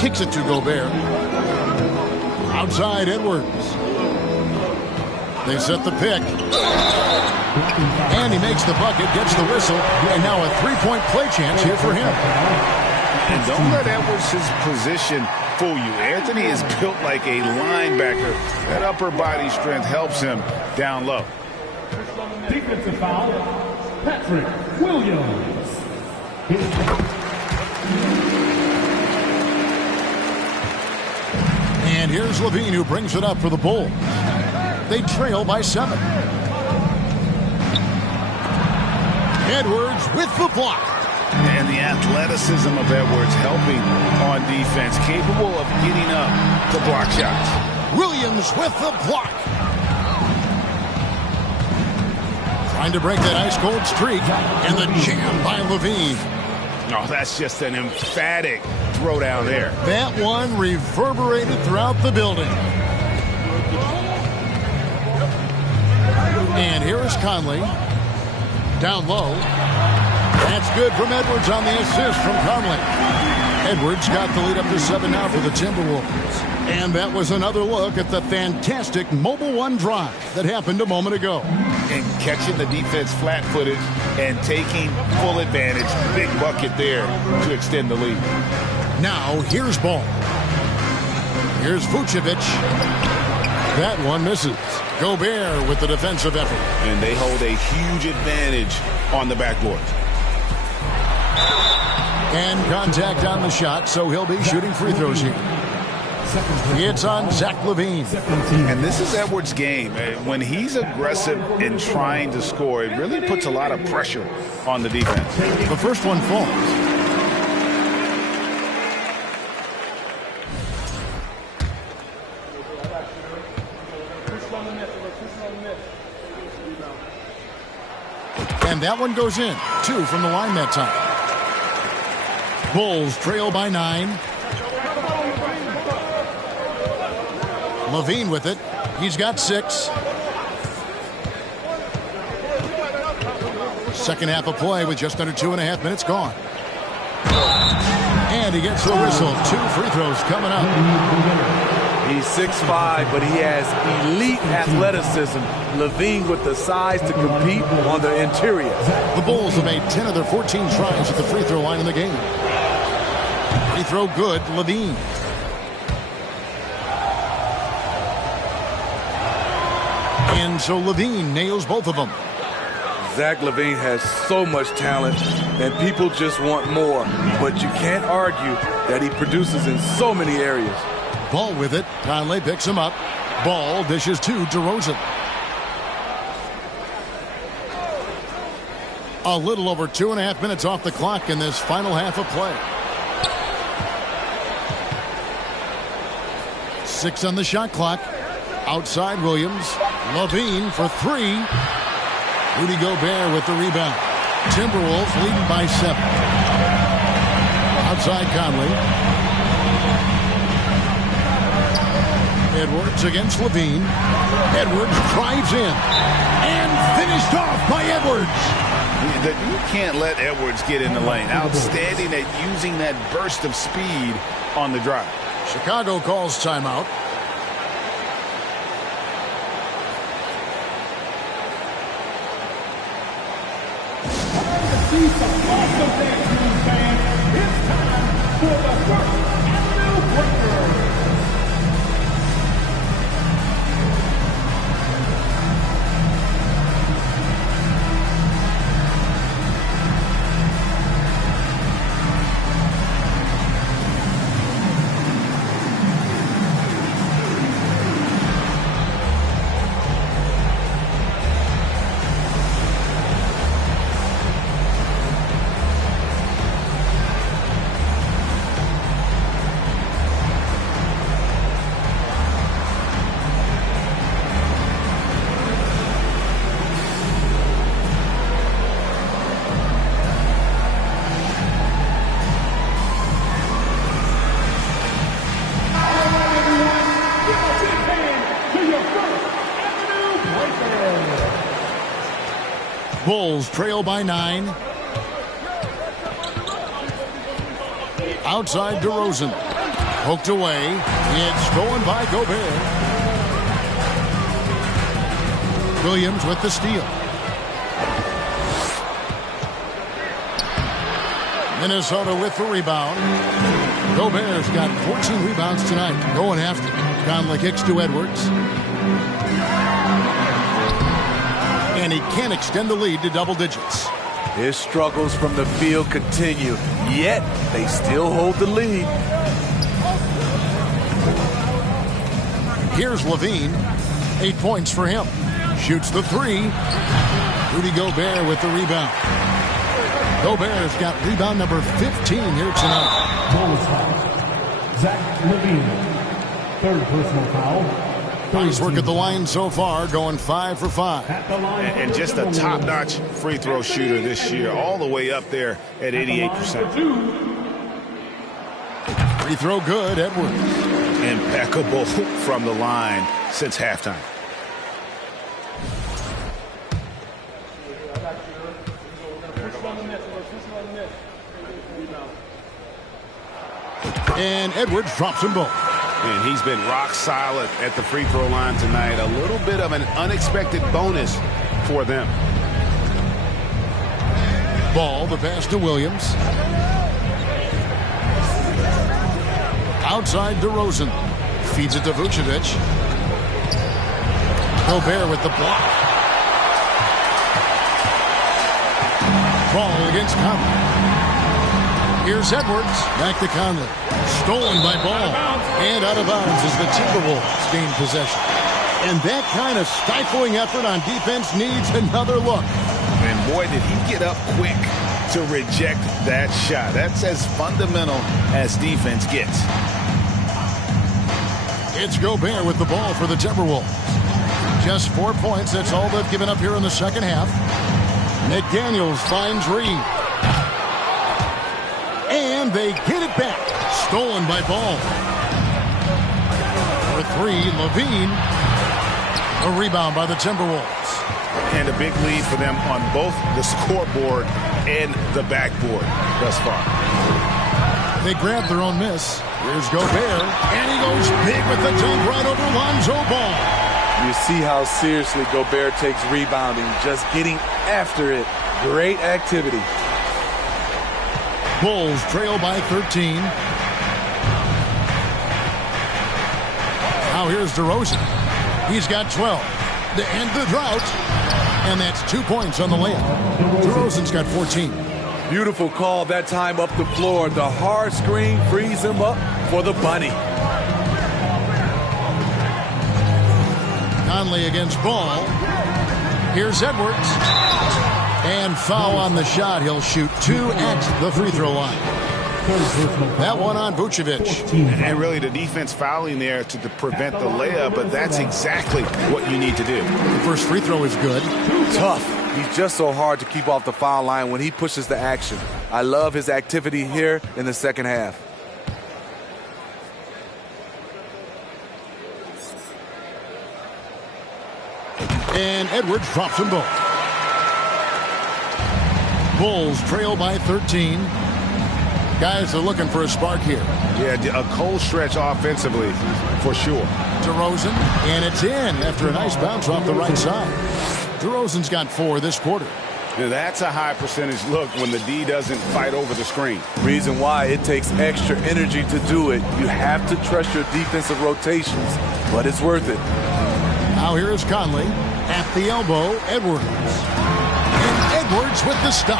Kicks it to Gobert. Outside Edwards. They set the pick. And he makes the bucket, gets the whistle, and now a 3-point play chance here for him. And don't let Edwards' position fool you. Anthony is built like a linebacker. That upper body strength helps him down low. Defensive foul, Patrick Williams. And here's Levine, who brings it up for the Bulls. They trail by 7. Edwards with the block. And the athleticism of Edwards helping on defense, capable of getting up to block shots. Williams with the block. Trying to break that ice-cold streak, and the jam by Levine. Oh, that's just an emphatic throwdown there. That one reverberated throughout the building. And here is Conley. Down low. That's good from Edwards on the assist from Conley. Edwards got the lead up to 7 now for the Timberwolves. And that was another look at the fantastic Mobile One drive that happened a moment ago. And catching the defense flat-footed and taking full advantage. Big bucket there to extend the lead. Now, here's Ball. Here's Vucevic. That one misses. Gobert with the defensive effort. And they hold a huge advantage on the backboard. And contact on the shot, so he'll be shooting free throws here. It's on Zach LaVine. And this is Edwards' game. When he's aggressive in trying to score, it really puts a lot of pressure on the defense. The first one falls. And that one goes in. 2 from the line that time. Bulls trail by 9. LaVine with it. He's got 6. Second half of play with just under 2.5 minutes gone. And he gets the whistle. 2 free throws coming up. He's 6'5", but he has elite athleticism. LaVine with the size to compete on the interior. The Bulls have made 10 of their 14 tries at the free throw line in the game. Free throw good, LaVine. And so LaVine nails both of them. Zach LaVine has so much talent, and people just want more. But you can't argue that he produces in so many areas. Ball with it. Conley picks him up. Ball dishes to DeRozan. A little over 2.5 minutes off the clock in this final half of play. 6 on the shot clock. Outside Williams. LaVine for 3. Rudy Gobert with the rebound. Timberwolves leading by 7. Outside Conley. Edwards against LaVine. Edwards drives in. And finished off by Edwards. You can't let Edwards get in the lane. Outstanding at using that burst of speed on the drive. Chicago calls timeout. See some awesome things, fans. It's time for the First Avenue Breakers. Bulls trail by 9. Outside DeRozan. Poked away. It's stolen by Gobert. Williams with the steal. Minnesota with the rebound. Gobert's got 14 rebounds tonight. Going after it. Conley kicks to Edwards. And he can't extend the lead to double digits. His struggles from the field continue, yet they still hold the lead. Here's Levine. 8 points for him. Shoots the 3. Rudy Gobert with the rebound. Gobert's got rebound number 15 here tonight. Bonus foul. Zach Levine. Third personal foul. Nice work at the line so far, going 5 for 5. And just a top-notch free throw shooter this year, all the way up there at 88%. Free throw good, Edwards. Impeccable from the line since halftime. And Edwards drops them both. And he's been rock solid at the free throw line tonight. A little bit of an unexpected bonus for them. Ball, the pass to Williams. Outside DeRozan. Feeds it to Vucevic. Gobert with the block. Ball against Conley. Here's Edwards. Back to Conley. Stolen by Ball. And out of bounds as the Timberwolves gain possession. And that kind of stifling effort on defense needs another look. And boy, did he get up quick to reject that shot. That's as fundamental as defense gets. It's Gobert with the ball for the Timberwolves. Just 4 points. That's all they've given up here in the second half. McDaniels finds Reed. And they get it back. Stolen by Ball. For 3, Levine. A rebound by the Timberwolves. And a big lead for them on both the scoreboard and the backboard thus far. They grab their own miss. Here's Gobert. And he goes big with the dunk right over Lonzo Ball. You see how seriously Gobert takes rebounding, just getting after it. Great activity. Bulls trail by 13. Now here's DeRozan. He's got 12 to end the drought. And that's 2 points on the layup. DeRozan's got 14. Beautiful call that time up the floor. The hard screen frees him up for the bunny. Conley against Ball. Here's Edwards. And foul on the shot. He'll shoot 2 at the free throw line. That one on Vucevic. And really the defense fouling there to prevent the layup, but that's exactly what you need to do. The first free throw is good. Tough. He's just so hard to keep off the foul line when he pushes the action. I love his activity here in the second half. And Edwards drops them both. Bulls trail by 13. Guys are looking for a spark here. Yeah, a cold stretch offensively for sure. DeRozan, and it's in after a nice bounce off the right side. DeRozan's got 4 this quarter. Now that's a high percentage look when the D doesn't fight over the screen. Reason why it takes extra energy to do it. You have to trust your defensive rotations, but it's worth it. Now here's Conley at the elbow. Edwards. And Edwards with the stuff.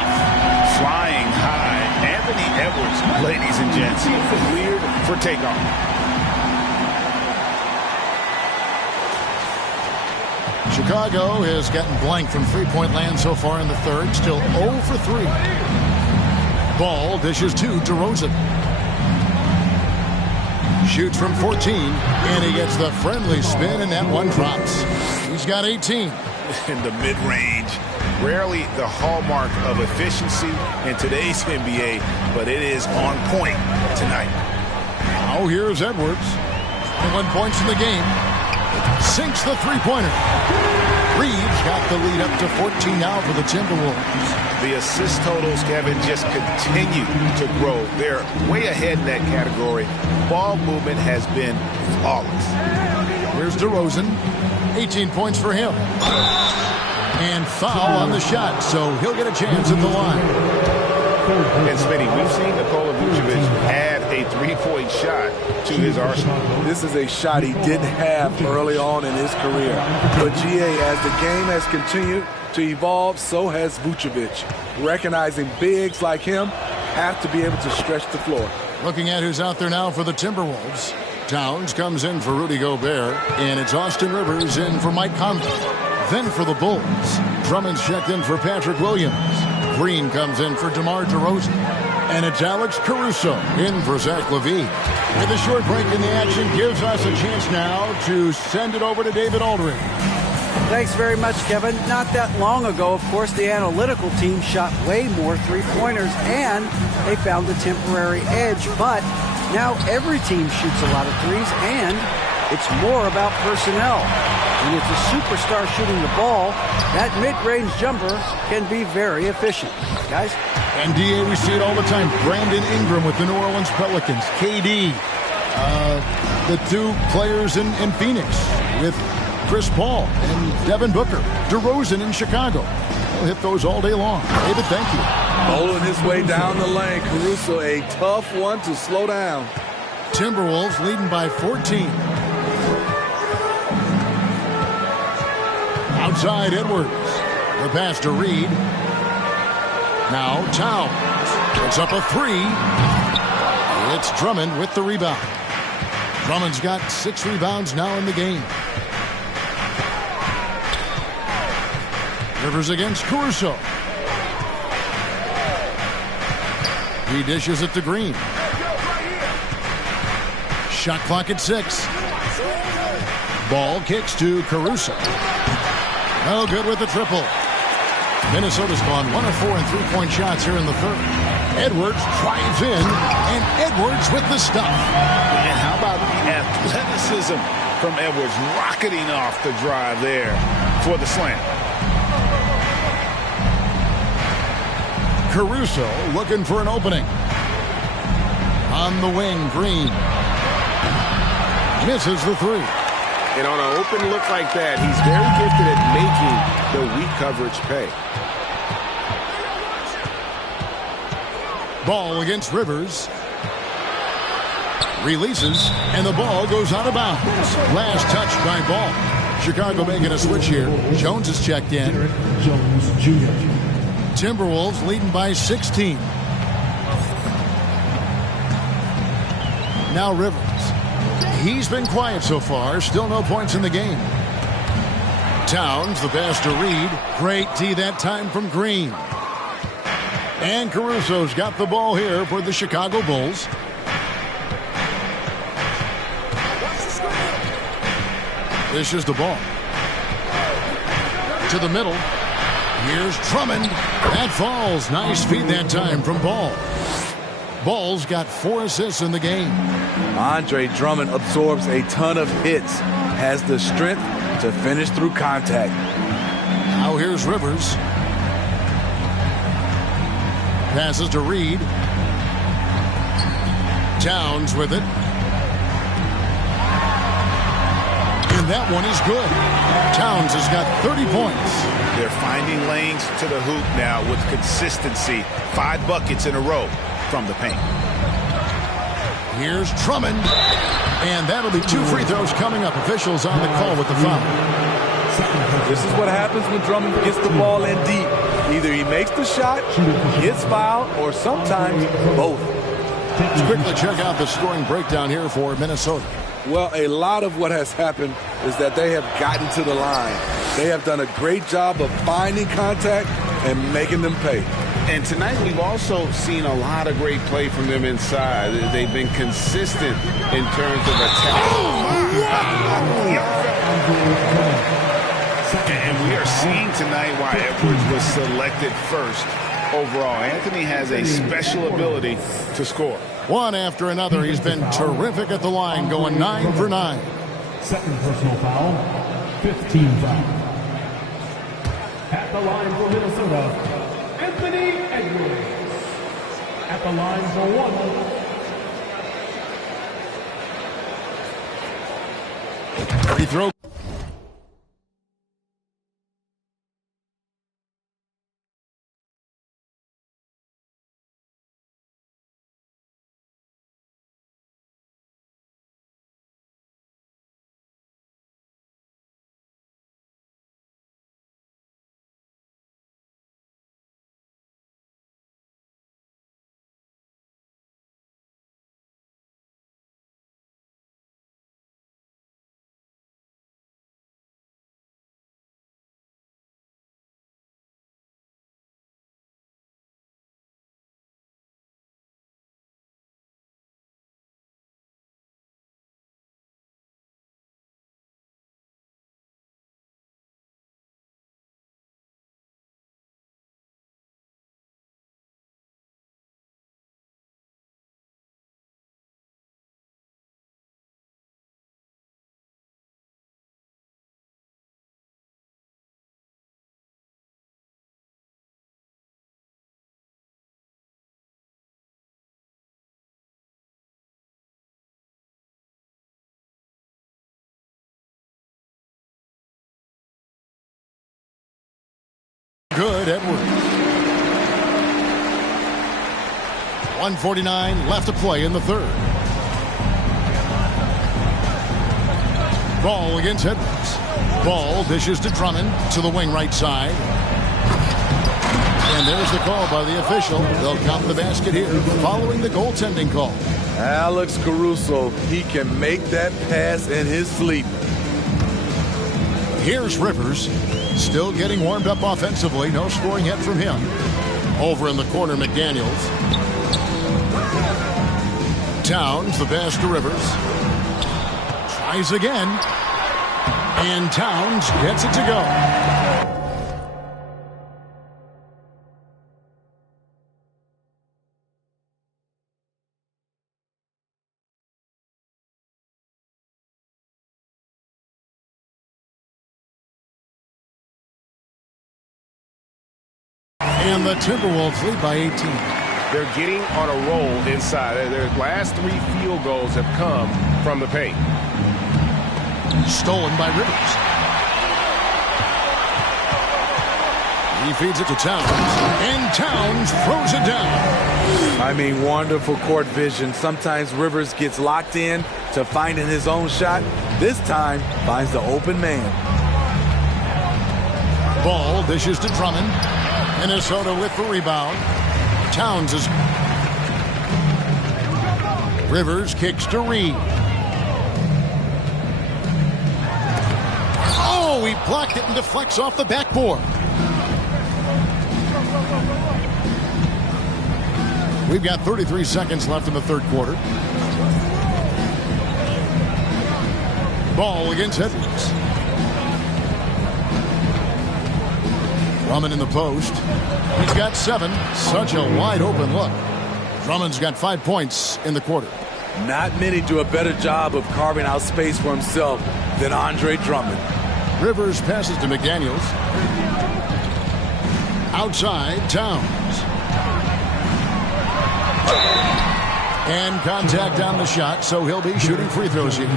Flying high. Anthony Edwards, ladies and gents, cleared for takeoff. Chicago has gotten blank from three-point land so far in the third. Still 0 for 3. Ball dishes to DeRozan. Shoots from 14, and he gets the friendly spin, and that one drops. He's got 18. In the mid-range. Rarely the hallmark of efficiency in today's NBA, but it is on point tonight. Now here's Edwards. 1 point in the game. Sinks the three-pointer. Reeves got the lead up to 14 now for the Timberwolves. The assist totals, Kevin, just continue to grow. They're way ahead in that category. Ball movement has been flawless. Here's DeRozan. 18 points for him. And foul on the shot, so he'll get a chance at the line. And Smitty, we've seen Nikola Vucevic add a three-point shot to his arsenal. This is a shot he didn't have early on in his career. But GA, as the game has continued to evolve, so has Vucevic. Recognizing bigs like him have to be able to stretch the floor. Looking at who's out there now for the Timberwolves. Towns comes in for Rudy Gobert, and it's Austin Rivers in for Mike Conley. Then for the Bulls, Drummond's checked in for Patrick Williams. Green comes in for DeMar DeRozan. And it's Alex Caruso in for Zach LaVine. With a short break in the action gives us a chance now to send it over to David Aldridge. Thanks very much, Kevin. Not that long ago, of course, the analytical team shot way more three-pointers, and they found a temporary edge. But now every team shoots a lot of threes, and it's more about personnel. When it's a superstar shooting the ball, that mid-range jumper can be very efficient. Guys? And DA, we see it all the time. Brandon Ingram with the New Orleans Pelicans. KD, the two players in Phoenix with Chris Paul and Devin Booker. DeRozan in Chicago. We'll hit those all day long. David, thank you. Bowling his way down the lane. Caruso, a tough one to slow down. Timberwolves leading by 14. Outside Edwards. The pass to Reed. Now Towns. Puts up a three. It's Drummond with the rebound. Drummond's got 6 rebounds now in the game. Rivers against Caruso. He dishes it to Green. Shot clock at 6. Ball kicks to Caruso. No good with the triple. Minnesota's gone 1 of 4 in three-point shots here in the third. Edwards drives in, and Edwards with the stuff. And how about the athleticism from Edwards rocketing off the drive there for the slam. Caruso looking for an opening. On the wing, Green. Misses the three. And on an open look like that, he's very gifted at making the weak coverage pay. Ball against Rivers. Releases, and the ball goes out of bounds. Last touch by Ball. Chicago making a switch here. Jones is checked in. Jones Jr. Timberwolves leading by 16. Now Rivers. He's been quiet so far. Still no points in the game. Towns, the pass to Reed. Great D that time from Green. And Caruso's got the ball here for the Chicago Bulls. This is the ball. To the middle. Here's Drummond. That falls. Nice feed that time from Ball. Ball's got 4 assists in the game. Andre Drummond absorbs a ton of hits. Has the strength to finish through contact. Now here's Rivers. Passes to Reed. Towns with it. And that one is good. Towns has got 30 points. They're finding lanes to the hoop now with consistency. 5 buckets in a row from the paint. Here's Drummond. And that'll be 2 free throws coming up. Officials on the call with the foul. This is what happens when Drummond gets the ball in deep. Either he makes the shot, gets fouled, or sometimes both. Let's quickly check out the scoring breakdown here for Minnesota. Well, a lot of what has happened is that they have gotten to the line. They have done a great job of finding contact and making them pay. And tonight we've also seen a lot of great play from them inside. They've been consistent in terms of attack. And we are seeing tonight why Edwards was selected first overall. Anthony has a special ability to score. One after another. He's been terrific at the line, going 9 for 9. Second personal foul, 15 foul. At the line for Minnesota, Anthony Edwards. At the line for 1. Free throw. Good, Edwards. 1:49 left to play in the third. Ball against Edwards. Ball dishes to Drummond to the wing right side. And there's the call by the official. They'll count the basket here following the goaltending call. Alex Caruso, he can make that pass in his sleep. Here's Rivers. Still getting warmed up offensively. No scoring yet from him. Over in the corner, McDaniels. Towns, the pass to Rivers. Tries again. And Towns gets it to go. And the Timberwolves lead by 18. They're getting on a roll inside. Their last 3 field goals have come from the paint. Stolen by Rivers. He feeds it to Towns. And Towns throws it down. I mean, wonderful court vision. Sometimes Rivers gets locked in to finding his own shot. This time, finds the open man. Ball dishes to Drummond. Minnesota with the rebound. Towns is... Rivers kicks to Reed. Oh, he blocked it and deflects off the backboard. We've got 33 seconds left in the third quarter. Ball against Edwards. Drummond in the post. He's got 7. Such a wide open look. Drummond's got 5 points in the quarter. Not many do a better job of carving out space for himself than Andre Drummond. Rivers passes to McDaniels. Outside, Towns. And contact on the shot, so he'll be shooting free throws here.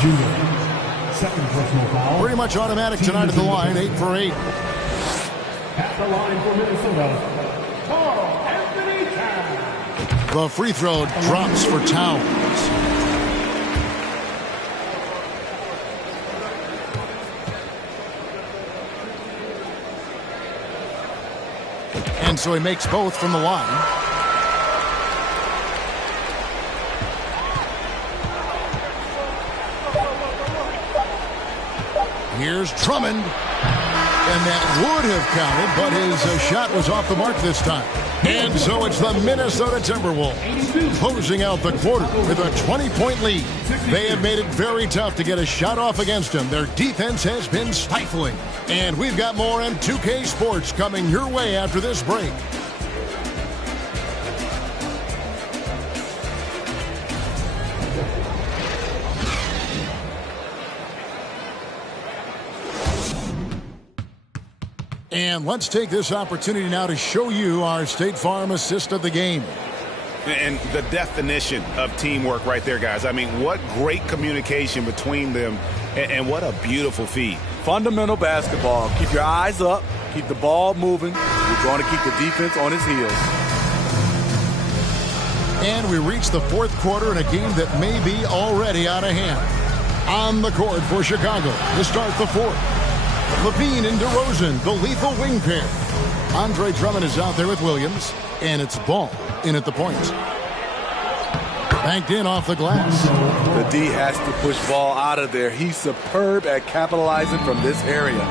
Junior, second personal foul. Pretty much automatic tonight at the line, 8 for 8. At the line for Minnesota, Karl-Anthony Towns. The free throw drops for Towns. And so he makes both from the line. Here's Drummond. And that would have counted, but his shot was off the mark this time. And so it's the Minnesota Timberwolves closing out the quarter with a 20-point lead. They have made it very tough to get a shot off against them. Their defense has been stifling. And we've got more on 2K Sports coming your way after this break. And let's take this opportunity now to show you our State Farm assist of the game. And the definition of teamwork right there, guys. I mean, what great communication between them, and what a beautiful feed. Fundamental basketball. Keep your eyes up. Keep the ball moving. You're going to keep the defense on its heels. And we reach the fourth quarter in a game that may be already out of hand. On the court for Chicago to start the fourth. LaVine and DeRozan, the lethal wing pair. Andre Drummond is out there with Williams, and it's Ball in at the point. Banked in off the glass. The D has to push Ball out of there. He's superb at capitalizing from this area.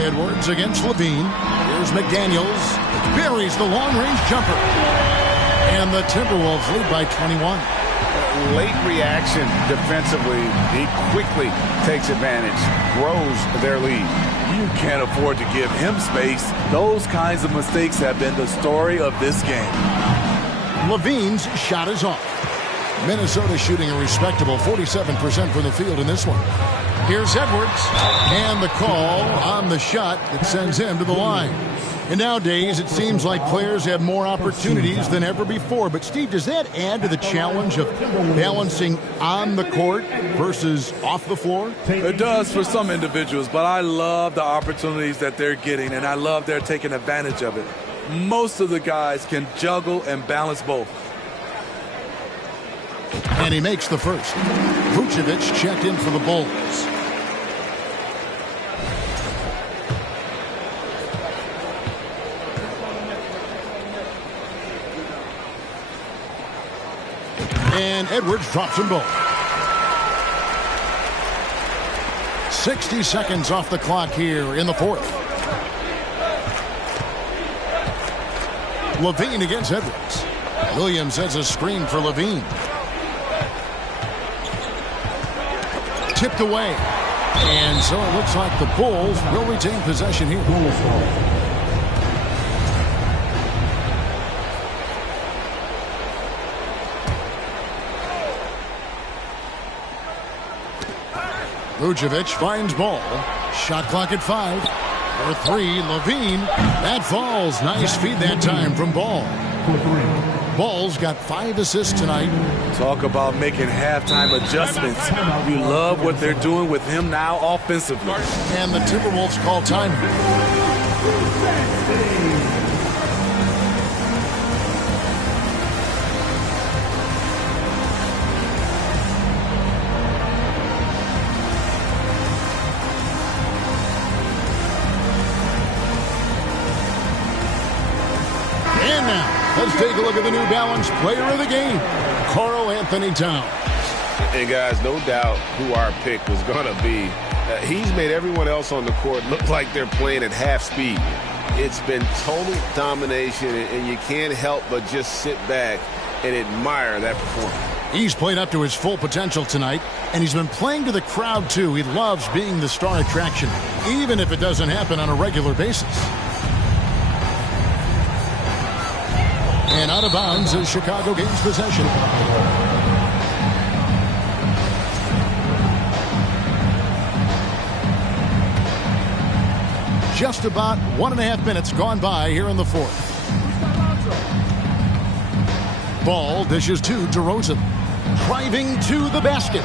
Edwards against LaVine. Here's McDaniels. Buries the long-range jumper. And the Timberwolves lead by 21. Late reaction defensively. He quickly takes advantage, grows their lead. You can't afford to give him space. Those kinds of mistakes have been the story of this game. LaVine's shot is off. Minnesota shooting a respectable 47% from the field in this one. Here's Edwards, and the call on the shot that sends him to the line. And nowadays, it seems like players have more opportunities than ever before. But, Steve, does that add to the challenge of balancing on the court versus off the floor? It does for some individuals, but I love the opportunities that they're getting, and I love they're taking advantage of it. Most of the guys can juggle and balance both. And he makes the first. Vucevic checked in for the Bulls. And Edwards drops them both. 60 seconds off the clock here in the fourth. LaVine against Edwards. Williams has a screen for LaVine. Tipped away. And so it looks like the Bulls will retain possession here. Vucevic finds Ball. Shot clock at 5. For 3, LaVine. That falls. Nice feed that time from Ball. Ball's got 5 assists tonight. Talk about making halftime adjustments. You love what they're doing with him now offensively. And the Timberwolves call time. And now, let's take a look at the New Balance player of the game, Karl-Anthony Towns. And guys, no doubt who our pick was going to be. He's made everyone else on the court look like they're playing at half speed. It's been total domination, and you can't help but just sit back and admire that performance. He's played up to his full potential tonight, and he's been playing to the crowd, too. He loves being the star attraction, even if it doesn't happen on a regular basis. And out of bounds as Chicago gains possession. Just about 1.5 minutes gone by here in the fourth. Ball dishes to DeRozan. Driving to the basket.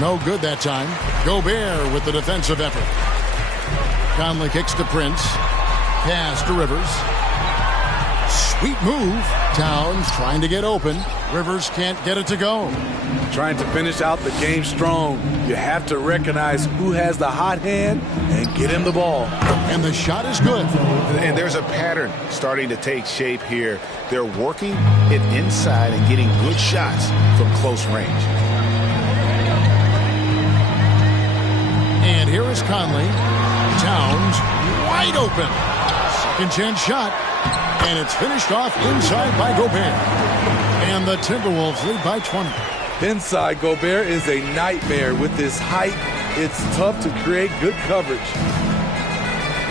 No good that time. Gobert with the defensive effort. Conley kicks to Prince. Pass to Rivers. Sweet move. Towns trying to get open. Rivers can't get it to go. Trying to finish out the game strong. You have to recognize who has the hot hand and get him the ball. And the shot is good. And there's a pattern starting to take shape here. They're working it inside and getting good shots from close range. is Conley. Towns wide open. Second chance shot. And it's finished off inside by Gobert. And the Timberwolves lead by 20. Inside Gobert is a nightmare with his height. It's tough to create good coverage.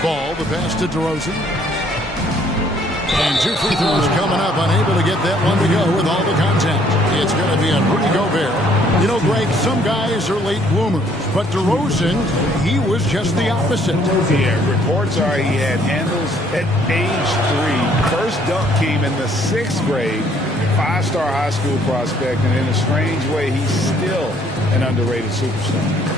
Ball, the pass to DeRozan. And 2 free throws coming up. Unable to get that one to go with all the contact. It's going to be a Rudy Gobert. You know, Greg, some guys are late bloomers, but DeRozan, he was just the opposite. Yeah, reports are he had handles at age 3. First dunk came in the 6th grade. 5-star high school prospect, and in a strange way, he's still an underrated superstar.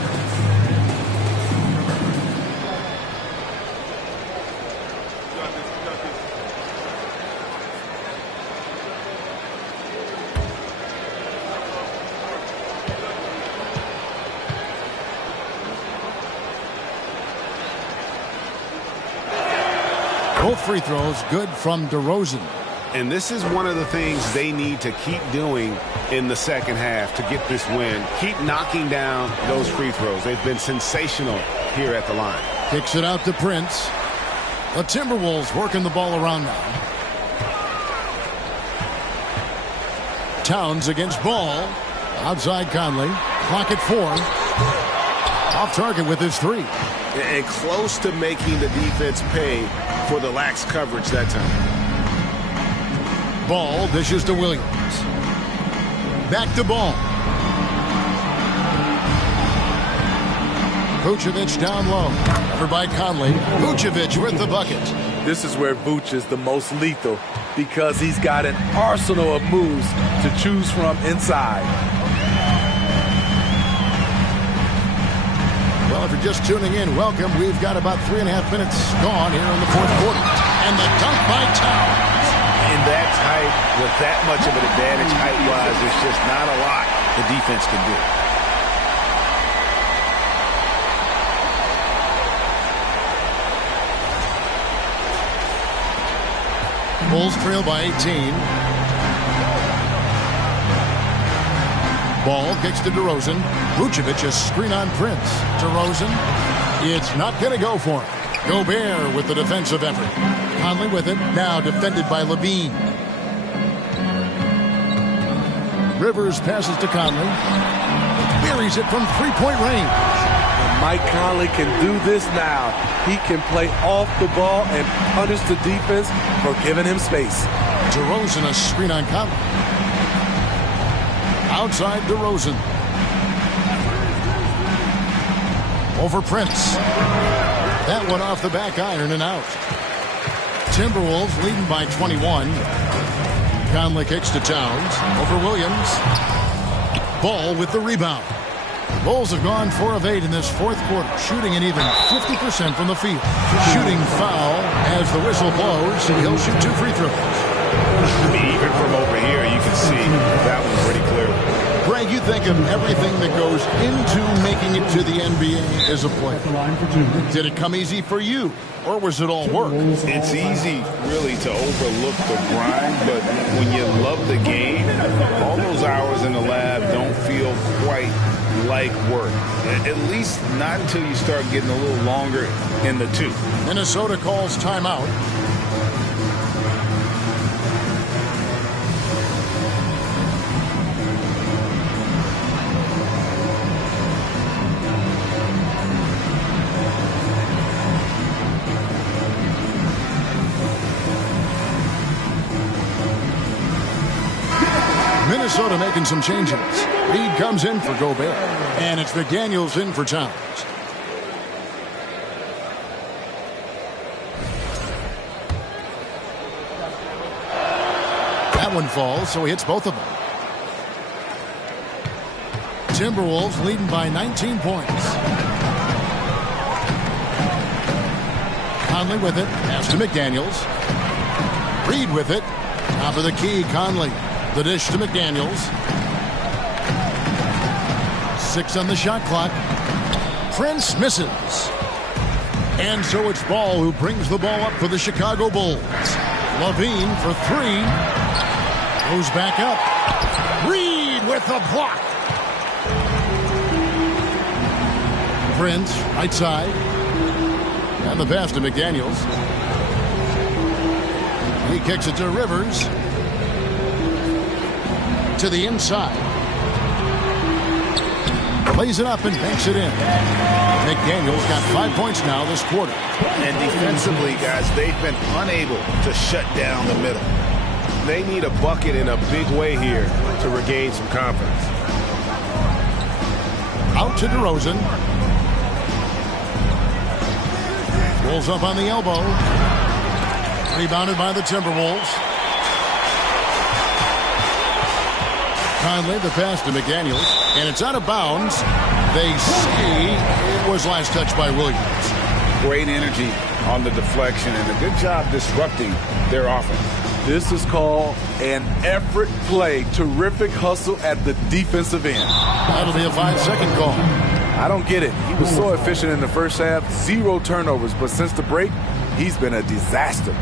Both free throws good from DeRozan. And this is one of the things they need to keep doing in the second half to get this win. Keep knocking down those free throws. They've been sensational here at the line. Kicks it out to Prince. The Timberwolves working the ball around now. Towns against Ball. Outside Conley. Clock at 4. Off target with his 3. And close to making the defense pay for the lax coverage that time. Ball dishes to Williams. Back to Ball. Vucevic down low. Covered by Conley. Vucevic with the bucket. This is where Vuce is the most lethal because he's got an arsenal of moves to choose from inside. Well, if you're just tuning in, welcome. We've got about 3.5 minutes gone here in the fourth quarter. And the dunk by Towns. In that tight, with that much of an advantage height-wise, there's just not a lot the defense can do. Bulls trail by 18. Ball kicks to DeRozan. Vucevic a screen on Prince. DeRozan, it's not going to go for him. Gobert with the defensive effort. Conley with it, now defended by Levine. Rivers passes to Conley. Buries it from three-point range. And Mike Conley can do this now. He can play off the ball and punish the defense for giving him space. DeRozan a screen on Conley. Outside DeRozan. Over Prince. That one off the back iron and out. Timberwolves leading by 21. Conley kicks to Towns. Over Williams. Ball with the rebound. Bulls have gone 4 of 8 in this fourth quarter, shooting an even 50% from the field. Shooting foul as the whistle blows. He'll shoot 2 free throws. Even from over here, you can see that one pretty clear. Greg, you think of everything that goes into making it to the NBA as a player. Did it come easy for you, or was it all work? It's easy, really, to overlook the grind, but when you love the game, all those hours in the lab don't feel quite like work. At least not until you start getting a little longer in the tooth. Minnesota calls timeout. Minnesota making some changes. Reed comes in for Gobert. And it's McDaniels in for Towns. That one falls, so he hits both of them. Timberwolves leading by 19 points. Conley with it. Pass to McDaniels. Reed with it. Top of the key, Conley. The dish to McDaniels. 6 on the shot clock. Prince misses. And so it's Ball who brings the ball up for the Chicago Bulls. Levine for 3. Goes back up. Reed with the block. Prince, right side. And the pass to McDaniels. He kicks it to Rivers. To the inside. Plays it up and banks it in. McDaniels got 5 points now this quarter. And defensively, guys, they've been unable to shut down the middle. They need a bucket in a big way here to regain some confidence. Out to DeRozan. Rolls up on the elbow. Rebounded by the Timberwolves. Conley, the pass to McDaniels. And it's out of bounds. They say it was last touched by Williams. Great energy on the deflection and a good job disrupting their offense. This is called an effort play. Terrific hustle at the defensive end. That'll be a 5-second call. I don't get it. He was so efficient in the first half. 0 turnovers. But since the break, he's been a disaster.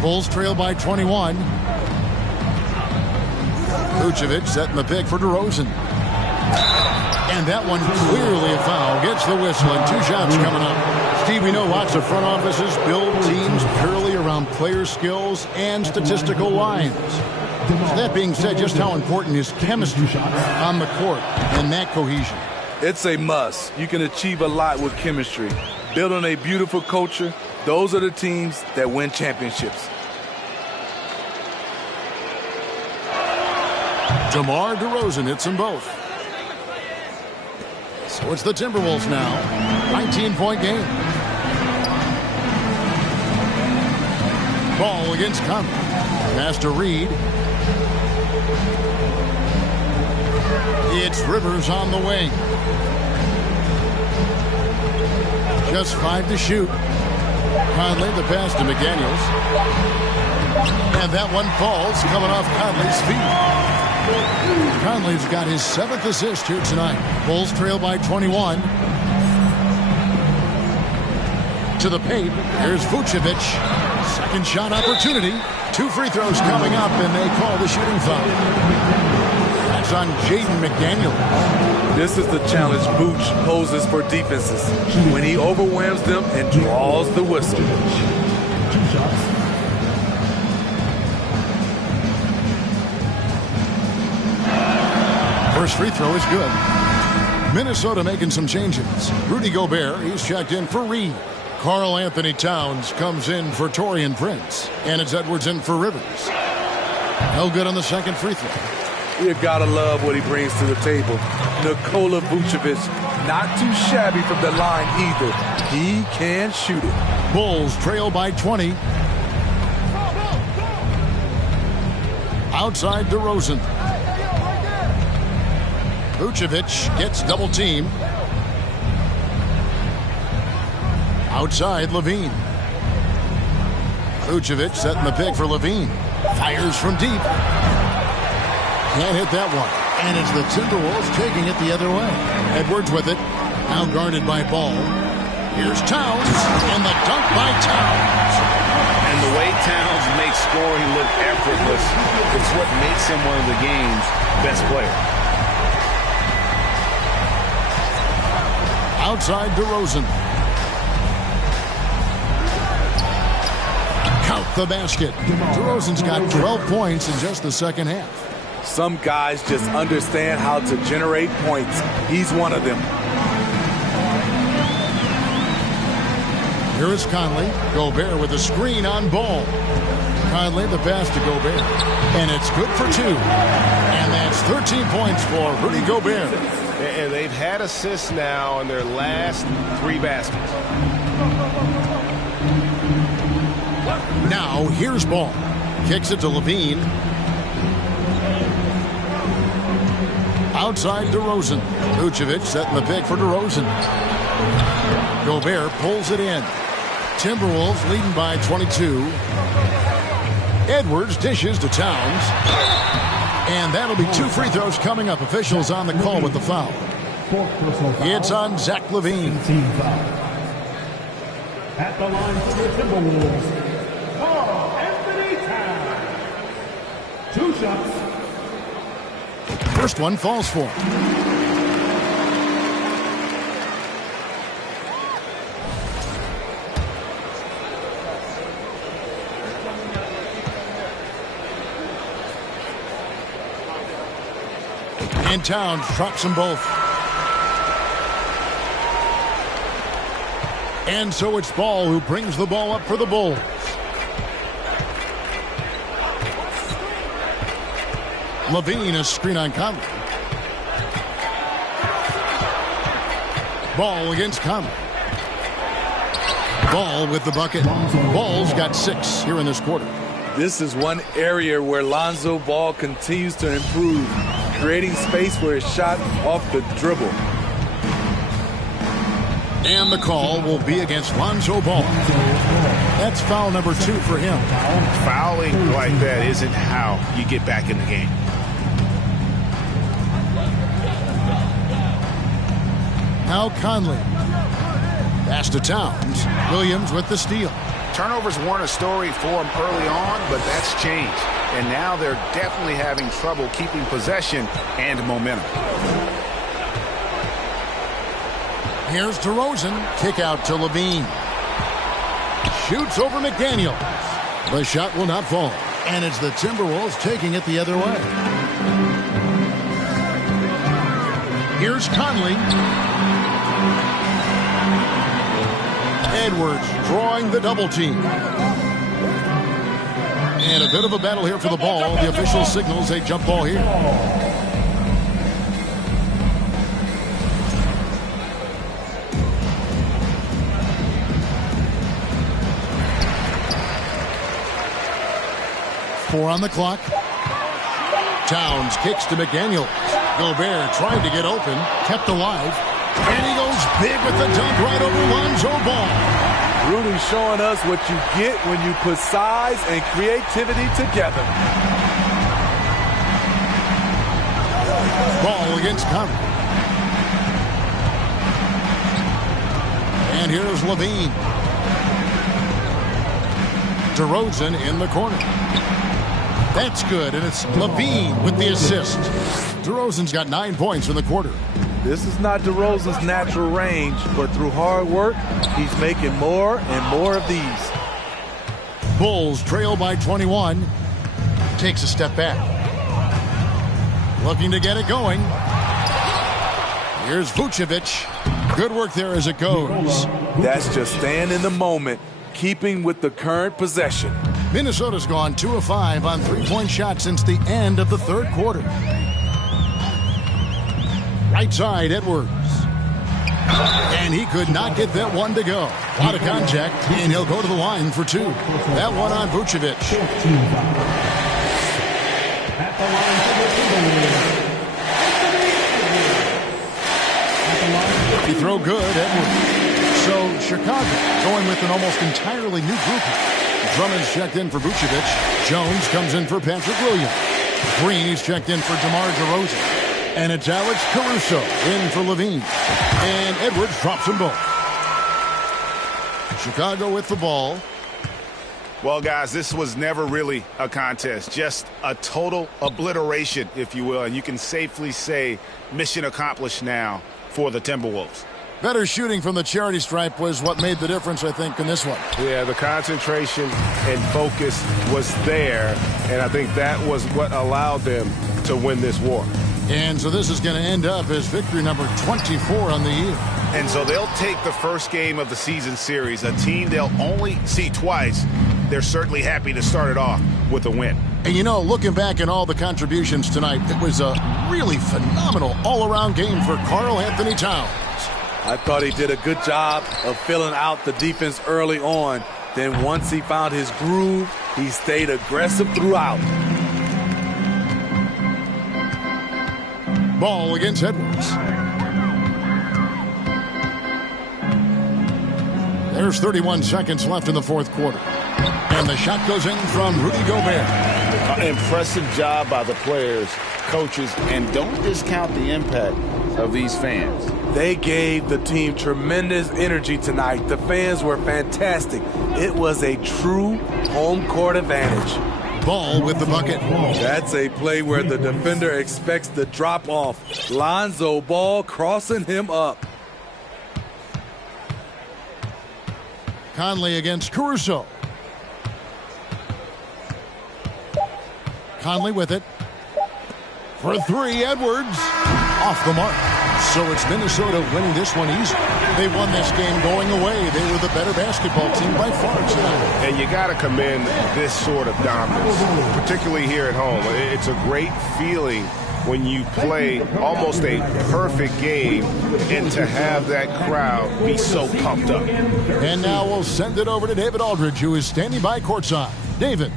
Bulls trail by 21. Vucevic setting the pick for DeRozan. And that one clearly a foul. Gets the whistle and 2 shots coming up. Steve, we know lots of front offices build teams purely around player skills and statistical lines. That being said, just how important is chemistry on the court and that cohesion? It's a must. You can achieve a lot with chemistry. Building a beautiful culture, those are the teams that win championships. DeMar DeRozan hits them both. So it's the Timberwolves now. 19-point game. Ball against Conley. Pass to Reed. It's Rivers on the wing. Just 5 to shoot. Conley, the pass to McDaniels. And that one falls, coming off Conley's feet. Conley's got his 7th assist here tonight. Bulls trail by 21. To the paint. Here's Vucevic. Second shot opportunity. 2 free throws coming up, and they call the shooting foul. That's on Jaden McDaniels. This is the challenge Vooch poses for defenses when he overwhelms them and draws the whistle. 2 shots. First free throw is good. Minnesota making some changes. Rudy Gobert, he's checked in for Reed. Karl Anthony Towns comes in for Taurean Prince. And it's Edwards in for Rivers. No good on the second free throw. You gotta love what he brings to the table. Nikola Vucevic, not too shabby from the line either. He can shoot it. Bulls trail by 20. Outside DeRozan. Vucevic gets double teamed. Outside Levine. Vucevic setting the pick for Levine. Fires from deep. Can't hit that one. And it's the Timberwolves taking it the other way. Edwards with it. Now guarded by Ball. Here's Towns. And the dunk by Towns. And the way Towns makes scoring look effortless, it's what makes him one of the game's best players. Outside DeRozan. Count the basket. DeRozan's got 12 points in just the second half. Some guys just understand how to generate points. He's one of them. Here is Conley. Gobert with a screen on Ball. Conley, the pass to Gobert. And it's good for 2. And that's 13 points for Rudy Gobert. And they've had assists now on their last 3 baskets. Now, here's Ball. Kicks it to Levine. Outside DeRozan. Vucevic setting the pick for DeRozan. Gobert pulls it in. Timberwolves leading by 22. Edwards dishes to Towns. And that'll be 2 free throws coming up. Officials on the call with the foul. It's on Zach LaVine. At the line for the Timberwolves, Karl Anthony Towns. 2 shots. First one falls for him. And Towns drops them both. And so it's Ball who brings the ball up for the Bulls. Levine, a screen on Conley. Ball against Conley. Ball with the bucket. Ball's got 6 here in this quarter. This is one area where Lonzo Ball continues to improve, creating space for his shot off the dribble. And the call will be against Lonzo Ball. That's foul number 2 for him. Fouling like that isn't how you get back in the game. Now Conley. Pass to Towns. Williams with the steal. Turnovers weren't a story for them early on, but that's changed. And now they're definitely having trouble keeping possession and momentum. Here's DeRozan. Kick out to Levine. Shoots over McDaniels. The shot will not fall. And it's the Timberwolves taking it the other way. Here's Conley. Edwards drawing the double team. And a bit of a battle here for the ball. The official signals a jump ball here. Four on the clock. Towns kicks to McDaniels. Gobert tried to get open, kept alive. And he goes big with the dunk right over Lonzo Ball. Rudy showing us what you get when you put size and creativity together. Ball against Conley. And here's Levine. DeRozan in the corner. That's good, and it's Levine with the assist. DeRozan's got 9 points in the quarter. This is not DeRozan's natural range, but through hard work, he's making more and more of these. Bulls trail by 21. Takes a step back. Looking to get it going. Here's Vucevic. Good work there as it goes. That's just staying in the moment, keeping with the current possession. Minnesota's gone 2 of 5 on 3-point shots since the end of the third quarter. Right side, Edwards. And he could not get that one to go. Out of contact, and he'll go to the line for 2. That one on Vucevic. He throw good, Edwards. So Chicago going with an almost entirely new group. Drummond's checked in for Vucevic. Jones comes in for Patrick Williams. Green's checked in for DeMar DeRozan. And it's Alex Caruso in for Levine. And Edwards drops them both. Chicago with the ball. Well, guys, this was never really a contest. Just a total obliteration, if you will. And you can safely say mission accomplished now for the Timberwolves. Better shooting from the charity stripe was what made the difference, I think, in this one. Yeah, the concentration and focus was there, and I think that was what allowed them to win this war. And so this is going to end up as victory number 24 on the year. And so they'll take the first game of the season series, a team they'll only see twice. They're certainly happy to start it off with a win. And, you know, looking back at all the contributions tonight, it was a really phenomenal all-around game for Karl Anthony Towns. I thought he did a good job of filling out the defense early on. Then once he found his groove, he stayed aggressive throughout. Ball against Edwards. There's 31 seconds left in the fourth quarter. And the shot goes in from Rudy Gobert. Impressive job by the players, coaches, and don't discount the impact of these fans. They gave the team tremendous energy tonight. The fans were fantastic. It was a true home court advantage. Ball with the bucket. That's a play where the defender expects the drop off. Lonzo Ball crossing him up. Conley against Caruso. Conley with it. For three, Edwards. Off the mark. So it's Minnesota winning this one easy. They won this game going away. They were the better basketball team by far tonight. And you got to commend this sort of dominance, particularly here at home. It's a great feeling when you play almost a perfect game and to have that crowd be so pumped up. And now we'll send it over to David Aldridge, who is standing by courtside. David.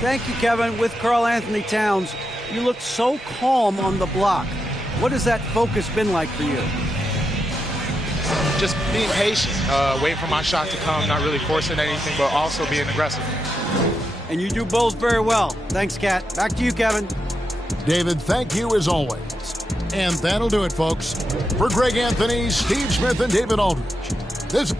Thank you, Kevin. With Karl Anthony Towns, you looked so calm on the block. What has that focus been like for you? Just being patient, waiting for my shot to come, not really forcing anything, but also being aggressive. And you do both very well. Thanks, Kat. Back to you, Kevin. David, thank you as always. And that'll do it, folks. For Greg Anthony, Steve Smith, and David Aldridge, this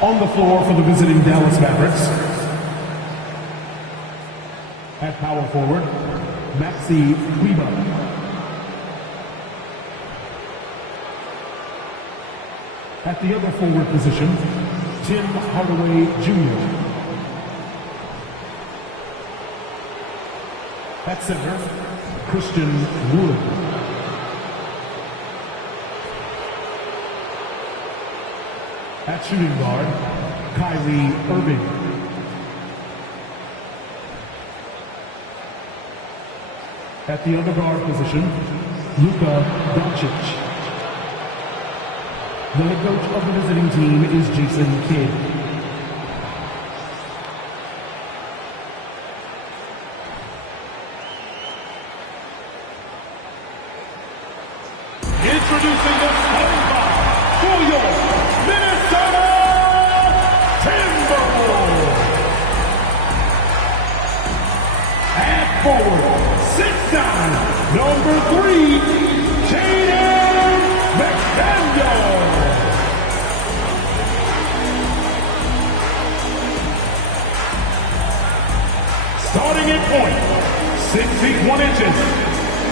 On the floor for the visiting Dallas Mavericks, at power forward, Maxi Kleber. At the other forward position, Tim Hardaway Jr. At center, Christian Wood. At shooting guard, Kyrie Irving. At the other guard position, Luka Doncic. The head coach of the visiting team is Jason Kidd. Introducing the starting five for your Minnesota Timberwolves. At forward, 6'9", number 3, Jaden McDaniel. Starting at point, 6 feet 1 inches,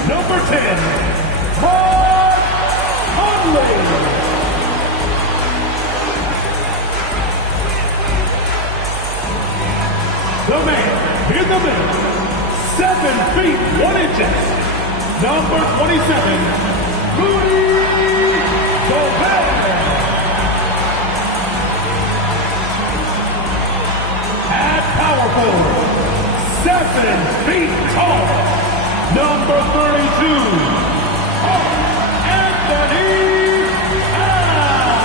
number 10, Mark Conley. The man in the middle, 7 feet 1 inches, number 27, Rudy Gobert. At power forward, 7 feet tall, number 32, Anthony Towns.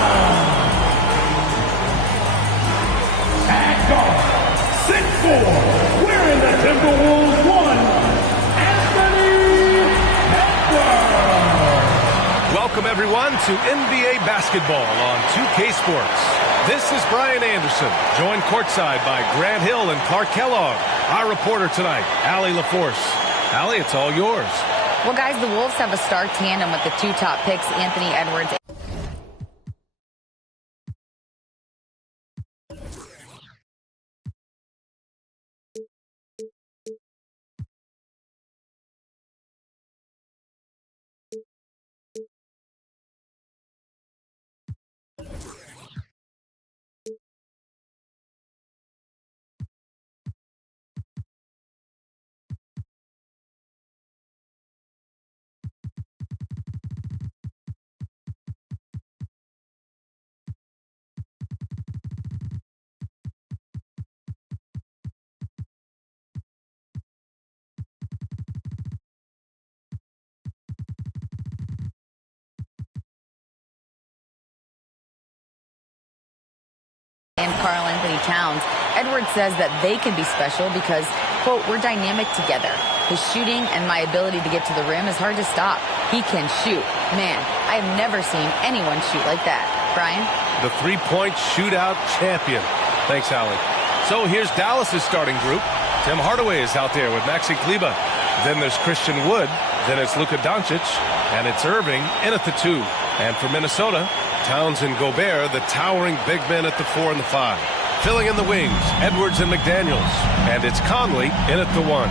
At guard, 6'4", wearing the Timberwolves 1, Anthony Edwards. Welcome everyone to NBA basketball on 2K Sports. This is Brian Anderson, joined courtside by Grant Hill and Clark Kellogg. Our reporter tonight, Allie LaForce. Allie, it's all yours. Well, guys, the Wolves have a star tandem with the 2 top picks, Anthony Edwards. And Karl Anthony Towns. Edwards says that they can be special because, quote, we're dynamic together. His shooting and my ability to get to the rim is hard to stop. He can shoot. Man, I have never seen anyone shoot like that. Brian? The three-point shootout champion. Thanks, Allie. So here's Dallas's starting group. Tim Hardaway is out there with Maxi Kleber. Then there's Christian Wood. Then it's Luka Doncic. And it's Irving in at the 2. And for Minnesota, Towns and Gobert, the towering big men at the 4 and the 5. Filling in the wings, Edwards and McDaniels. And it's Conley in at the 1.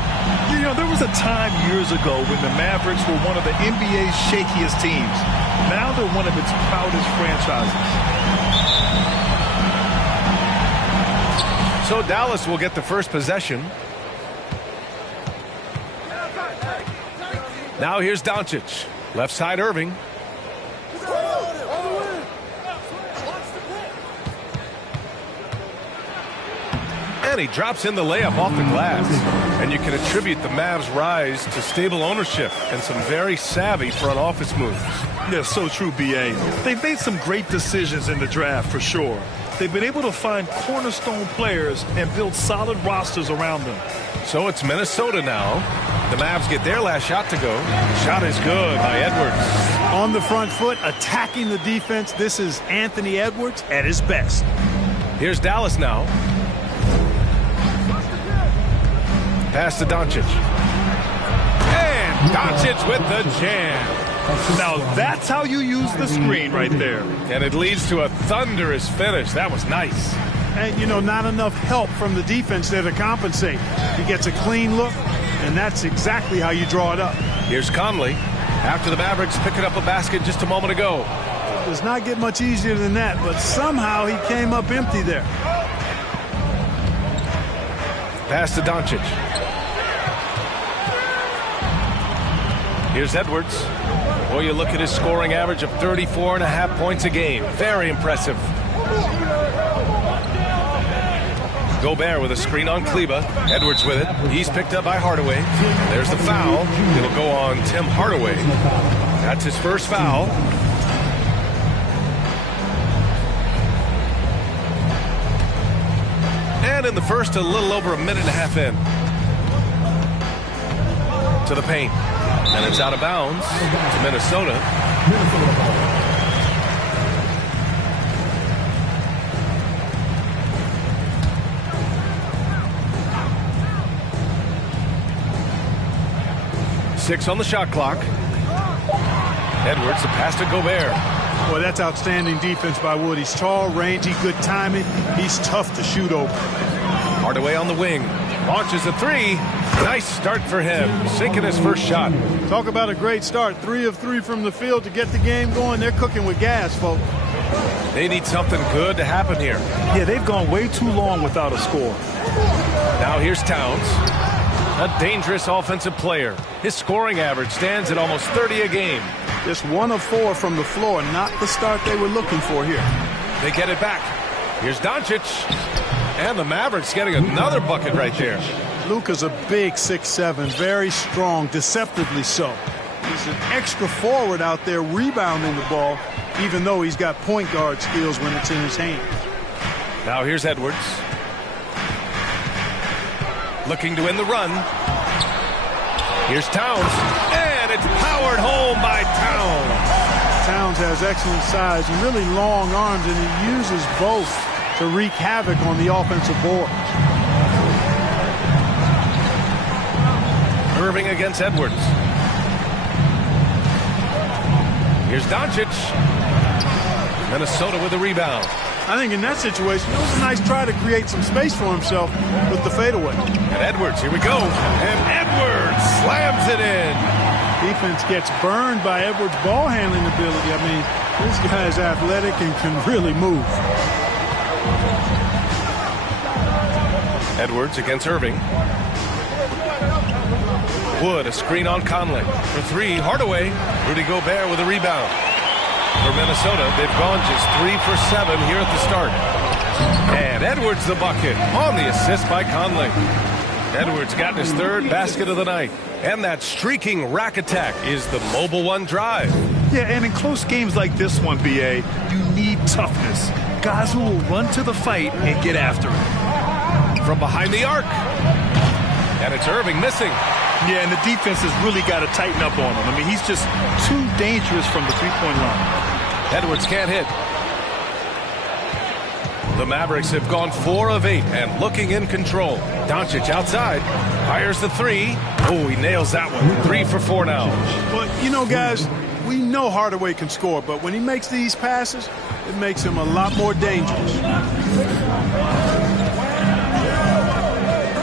You know, there was a time years ago when the Mavericks were one of the NBA's shakiest teams. Now they're one of its proudest franchises. So Dallas will get the first possession. Now here's Doncic. Left side Irving. And he drops in the layup off the glass. And you can attribute the Mavs' rise to stable ownership and some very savvy front office moves. Yeah, so true, B.A. They've made some great decisions in the draft, for sure. They've been able to find cornerstone players and build solid rosters around them. So it's Minnesota now. The Mavs get their last shot to go. Shot is good by Edwards. On the front foot, attacking the defense. This is Anthony Edwards at his best. Here's Dallas now. Pass to Doncic. And Doncic with the jam. Now that's how you use the screen right there. And it leads to a thunderous finish. That was nice. And, you know, not enough help from the defense there to compensate. He gets a clean look, and that's exactly how you draw it up. Here's Conley. After the Mavericks picking up a basket just a moment ago. It does not get much easier than that, but somehow he came up empty there. Pass to Doncic. Here's Edwards. Boy, you look at his scoring average of 34.5 points a game. Very impressive. Gobert with a screen on Kleber. Edwards with it. He's picked up by Hardaway. There's the foul. It'll go on Tim Hardaway. That's his first foul. And in the first, a little over a minute and a half in. To the paint. And it's out of bounds to Minnesota. Six on the shot clock. Edwards, the pass to Gobert. Boy, that's outstanding defense by Wood. He's tall, rangy, good timing. He's tough to shoot over. Hardaway on the wing. Launches a three. Nice start for him. Sinking his first shot. Talk about a great start. 3 of 3 from the field to get the game going. They're cooking with gas, folks. They need something good to happen here. Yeah, they've gone way too long without a score. Now here's Towns. A dangerous offensive player. His scoring average stands at almost 30 a game. Just 1 of 4 from the floor. Not the start they were looking for here. They get it back. Here's Doncic. And the Mavericks getting another bucket right there. Luka's a big 6'7", very strong, deceptively so. He's an extra forward out there rebounding the ball, even though he's got point guard skills when it's in his hand. Now here's Edwards. Looking to win the run. Here's Towns. And it's powered home by Towns. Towns has excellent size and really long arms, and he uses both to wreak havoc on the offensive board. Irving against Edwards. Here's Doncic. Minnesota with the rebound. I think in that situation, it was a nice try to create some space for himself with the fadeaway. And Edwards, here we go. And Edwards slams it in. Defense gets burned by Edwards' ball handling ability. I mean, this guy is athletic and can really move. Edwards against Irving. Wood, a screen on Conley. For 3, Hardaway. Rudy Gobert with a rebound. For Minnesota, they've gone just 3 for 7 here at the start. And Edwards the bucket on the assist by Conley. Edwards got his 3rd basket of the night. And that streaking rack attack is the Mobile One drive. Yeah, and in close games like this one, BA, you need toughness. Guys who will run to the fight and get after it. From behind the arc. And it's Irving missing. Yeah, and the defense has really got to tighten up on him. I mean, he's just too dangerous from the three-point line. Edwards can't hit. The Mavericks have gone 4 of 8 and looking in control. Doncic outside. Fires the 3. Oh, he nails that one. 3 for 4 now. Well, you know, guys, we know Hardaway can score, but when he makes these passes, it makes him a lot more dangerous.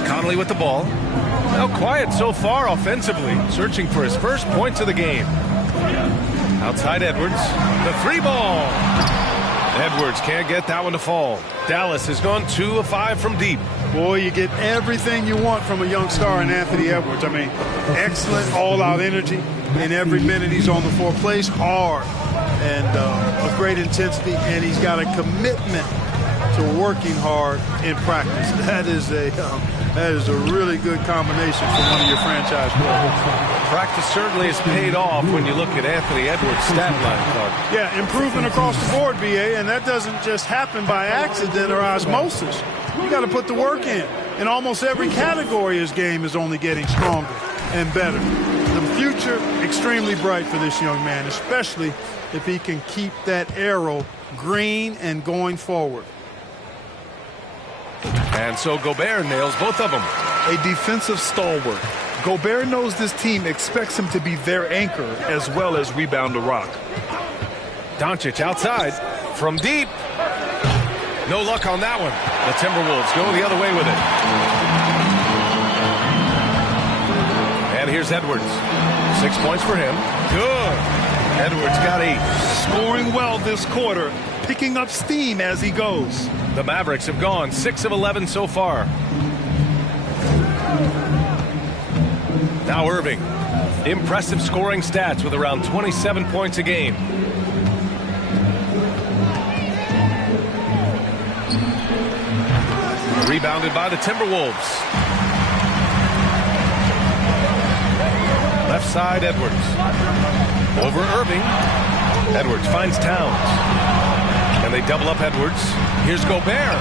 Conley with the ball. Now quiet so far offensively, searching for his first points of the game. Outside Edwards, the 3 ball. Edwards can't get that one to fall. Dallas has gone 2 of 5 from deep. Boy, you get everything you want from a young star in Anthony Edwards. I mean, excellent all-out energy in every minute he's on the floor. Plays hard and with great intensity, and he's got a commitment to working hard in practice. That is a really good combination for one of your franchise players. Practice certainly has paid off when you look at Anthony Edwards' stat line, Clark. Yeah, improvement across the board, BA, and that doesn't just happen by accident or osmosis. You got to put the work in. In almost every category, his game is only getting stronger and better. The future, extremely bright for this young man, especially if he can keep that arrow green and going forward. And so Gobert nails both of them. A defensive stalwart. Gobert knows this team expects him to be their anchor as well as rebound the rock. Doncic outside from deep. No luck on that one. The Timberwolves go the other way with it. And here's Edwards. 6 points for him. Good. Edwards got 8. Scoring well this quarter, picking up steam as he goes. The Mavericks have gone 6 of 11 so far. Now Irving. Impressive scoring stats with around 27 points a game. Rebounded by the Timberwolves. Left side, Edwards. Over Irving. Edwards finds Towns. And they double up Edwards. Here's Gobert.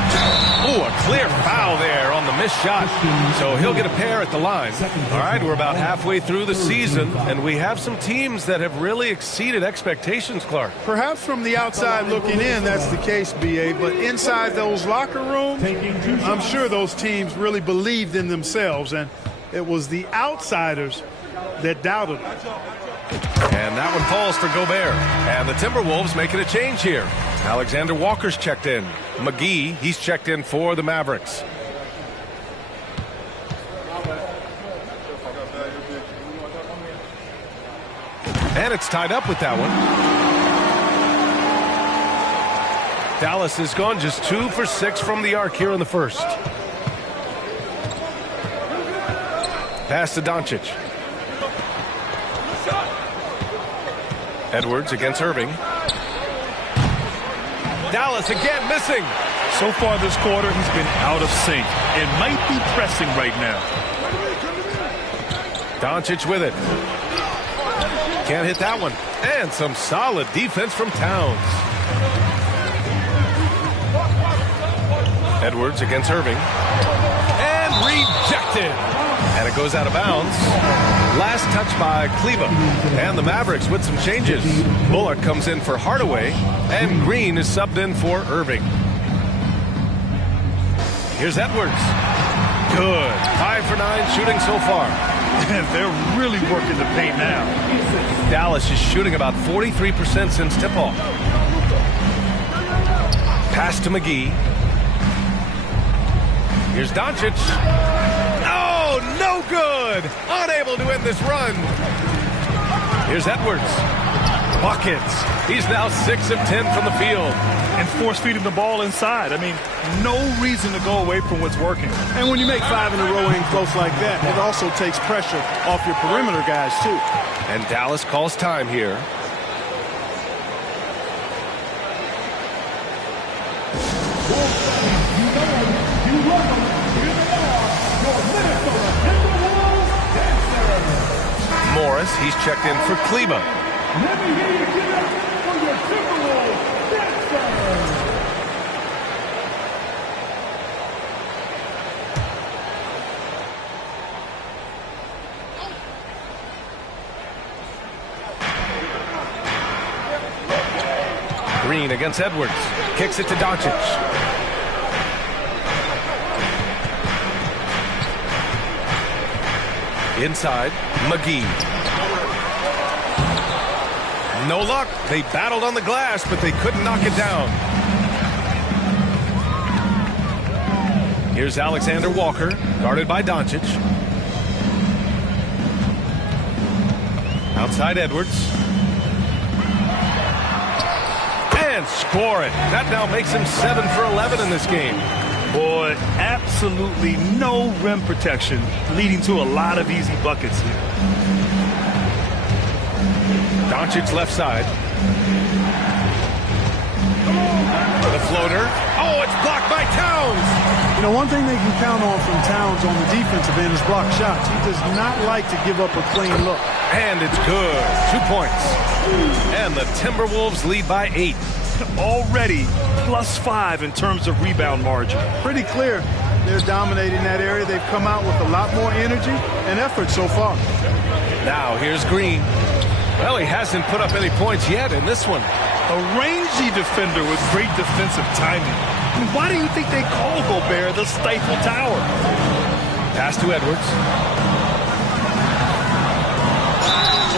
Ooh, a clear foul there on the missed shot. So he'll get a pair at the line. All right, we're about halfway through the season, and we have some teams that have really exceeded expectations, Clark. Perhaps from the outside looking in, that's the case, B.A., but inside those locker rooms, I'm sure those teams really believed in themselves, and it was the outsiders that doubted them. And that one falls for Gobert. And the Timberwolves making a change here. Alexander Walker's checked in. McGee, he's checked in for the Mavericks. And it's tied up with that one. Dallas has gone just 2 for 6 from the arc here in the first. Pass to Doncic. Edwards against Irving. Dallas again missing. So far this quarter, he's been out of sync and might be pressing right now. Doncic with it. Can't hit that one. And some solid defense from Towns. Edwards against Irving. And rejected. And it goes out of bounds. Last touch by Kleber. And the Mavericks with some changes. Bullock comes in for Hardaway. And Green is subbed in for Irving. Here's Edwards. Good. 5 for 9 shooting so far. They're really working the paint now. Dallas is shooting about 43% since tip-off. Pass to McGee. Here's Doncic. Oh, no good. Unable to end this run. Here's Edwards. Buckets. He's now 6 of 10 from the field. And force feeding the ball inside. I mean, no reason to go away from what's working. And when you make 5 in a row in close like that, it also takes pressure off your perimeter guys, too. And Dallas calls time here. Morris, he's checked in for Kleber. Let me hear you give it up for your Timberwolves dancers. Green against Edwards. Kicks it to Doncic. Inside, McGee. No luck. They battled on the glass, but they couldn't knock it down. Here's Alexander Walker, guarded by Doncic. Outside Edwards. And score it. That now makes him 7 for 11 in this game. Boy, absolutely no rim protection, leading to a lot of easy buckets here. Doncic left side. The floater. Oh, it's blocked by Towns. You know, one thing they can count on from Towns on the defensive end is block shots. He does not like to give up a clean look. And it's good. 2 points. And the Timberwolves lead by 8. Already +5 in terms of rebound margin. Pretty clear. They're dominating that area. They've come out with a lot more energy and effort so far. Now here's Green. Well, he hasn't put up any points yet in this one. A rangy defender with great defensive timing. I mean, why do you think they call Gobert the Stifle Tower? Pass to Edwards.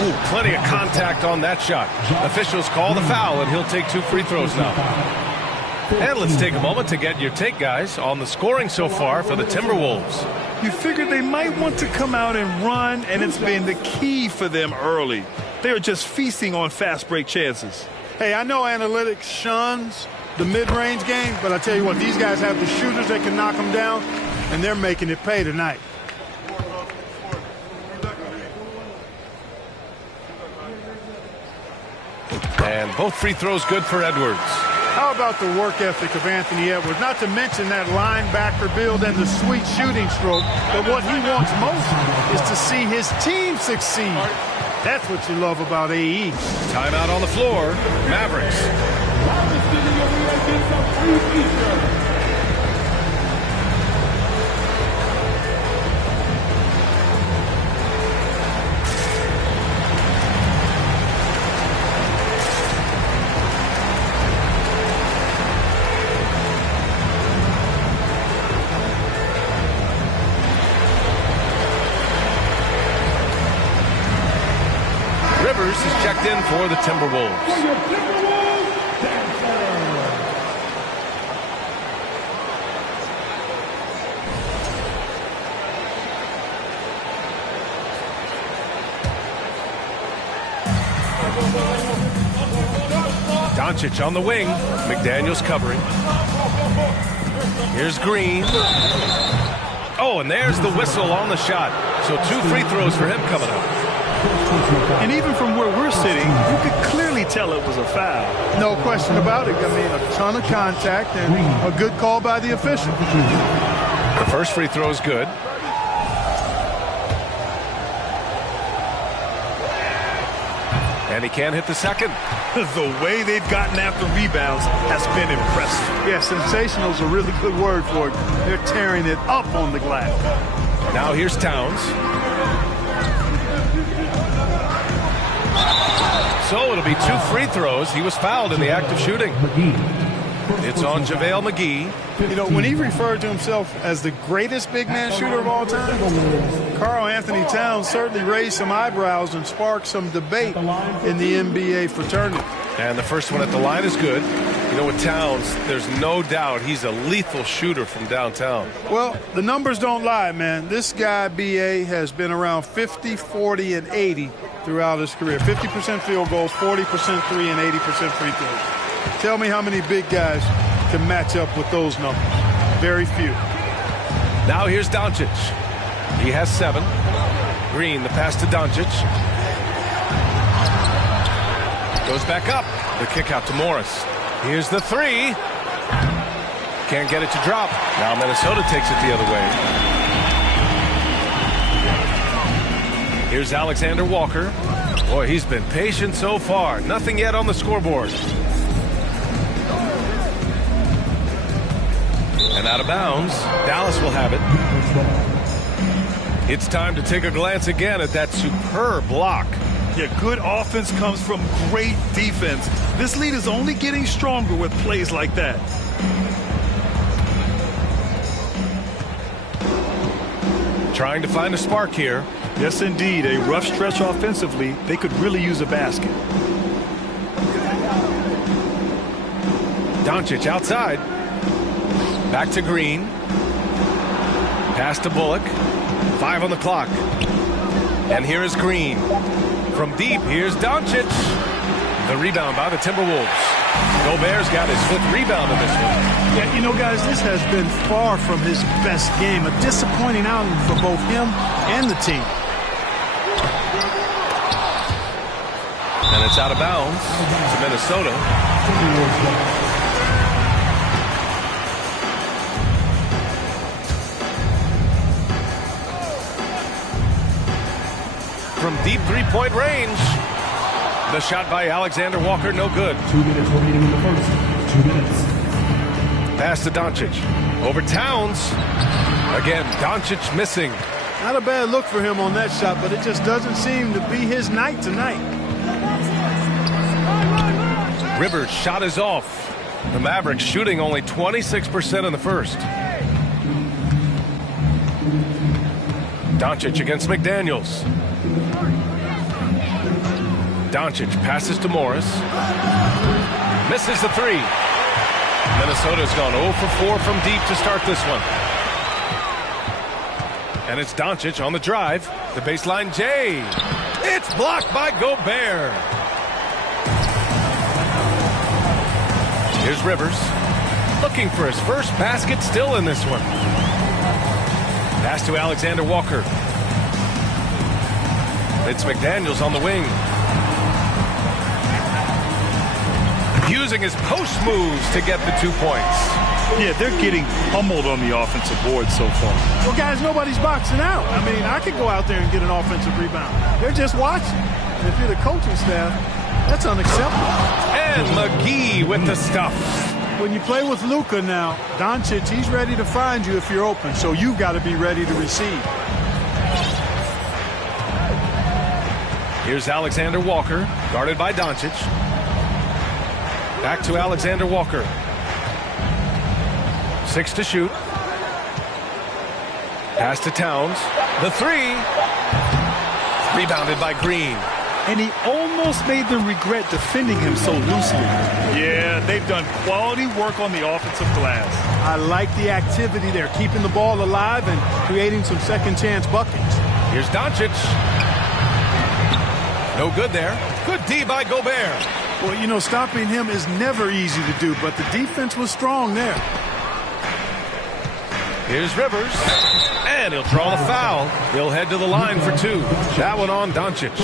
Ooh, plenty of contact on that shot. Officials call the foul, and he'll take 2 free throws now. And let's take a moment to get your take, guys, on the scoring so far for the Timberwolves. You figured they might want to come out and run, and it's been the key for them early. They are just feasting on fast break chances. Hey, I know analytics shuns the mid-range game, but I tell you what, these guys have the shooters that can knock them down, and they're making it pay tonight. And both free throws good for Edwards. How about the work ethic of Anthony Edwards? Not to mention that linebacker build and the sweet shooting stroke. But what he wants most is to see his team succeed. That's what you love about AE. Timeout on the floor. Mavericks. Rivers is checked in for the Timberwolves. Doncic on the wing. McDaniels covering. Here's Green. Oh, and there's the whistle on the shot. So 2 free throws for him coming up. And even from where we're sitting, you could clearly tell it was a foul. No question about it. I mean, a ton of contact and a good call by the official. The first free throw is good. And he can't hit the second. The way they've gotten after rebounds has been impressive. Yeah, sensational is a really good word for it. They're tearing it up on the glass. Now here's Towns. So it'll be 2 free throws. He was fouled in the act of shooting. It's on JaVale McGee. You know, when he referred to himself as the greatest big man shooter of all time, Karl Anthony Towns certainly raised some eyebrows and sparked some debate in the NBA fraternity. And the first one at the line is good. You know, with Towns, there's no doubt he's a lethal shooter from downtown. Well, the numbers don't lie, man. This guy, B.A., has been around 50, 40, and 80 throughout his career. 50% field goals, 40% three, and 80% free throws. Tell me how many big guys can match up with those numbers. Very few. Now here's Doncic. He has 7. Green, the pass to Doncic. Goes back up. The kick out to Morris. Here's the 3. Can't get it to drop. Now Minnesota takes it the other way. Here's Alexander Walker. Boy, he's been patient so far. Nothing yet on the scoreboard. And out of bounds. Dallas will have it. It's time to take a glance again at that superb block. Yeah, good offense comes from great defense. This lead is only getting stronger with plays like that. Trying to find a spark here. Yes, indeed. A rough stretch offensively. They could really use a basket. Doncic outside. Back to Green. Pass to Bullock. 5 on the clock. And here is Green. From deep, here's Doncic. The rebound by the Timberwolves. Gobert's got his 5th rebound in this one. Yeah, you know, guys, this has been far from his best game. A disappointing outing for both him and the team. And it's out of bounds to Minnesota. From deep 3-point range. The shot by Alexander Walker, no good. 2 minutes remaining in the first. 2 minutes. Pass to Doncic. Over Towns. Again, Doncic missing. Not a bad look for him on that shot, but it just doesn't seem to be his night tonight. Rivers' shot is off. The Mavericks shooting only 26% in the first. Doncic against McDaniels. Doncic passes to Morris. Misses the three. Minnesota's gone 0 for 4 from deep to start this one. And it's Doncic on the drive. The baseline J. It's blocked by Gobert. Here's Rivers. Looking for his first basket, still in this one. Pass to Alexander Walker. It's McDaniels on the wing. Using his post moves to get the 2 points. Yeah, they're getting pummeled on the offensive board so far. Well, guys, nobody's boxing out. I mean, I could go out there and get an offensive rebound. They're just watching. If you're the coaching staff, that's unacceptable. And McGee with the stuff. When you play with Luka now, Doncic, he's ready to find you if you're open, so you've got to be ready to receive. Here's Alexander Walker, guarded by Doncic. Back to Alexander Walker. 6 to shoot. Pass to Towns. The three. Rebounded by Green. And he almost made them regret defending him so loosely. Yeah, they've done quality work on the offensive glass. I like the activity there, keeping the ball alive and creating some second chance buckets. Here's Doncic. No good there. Good D by Gobert. Well, you know, stopping him is never easy to do, but the defense was strong there. Here's Rivers. And he'll draw the foul. He'll head to the line for 2. That one on Doncic.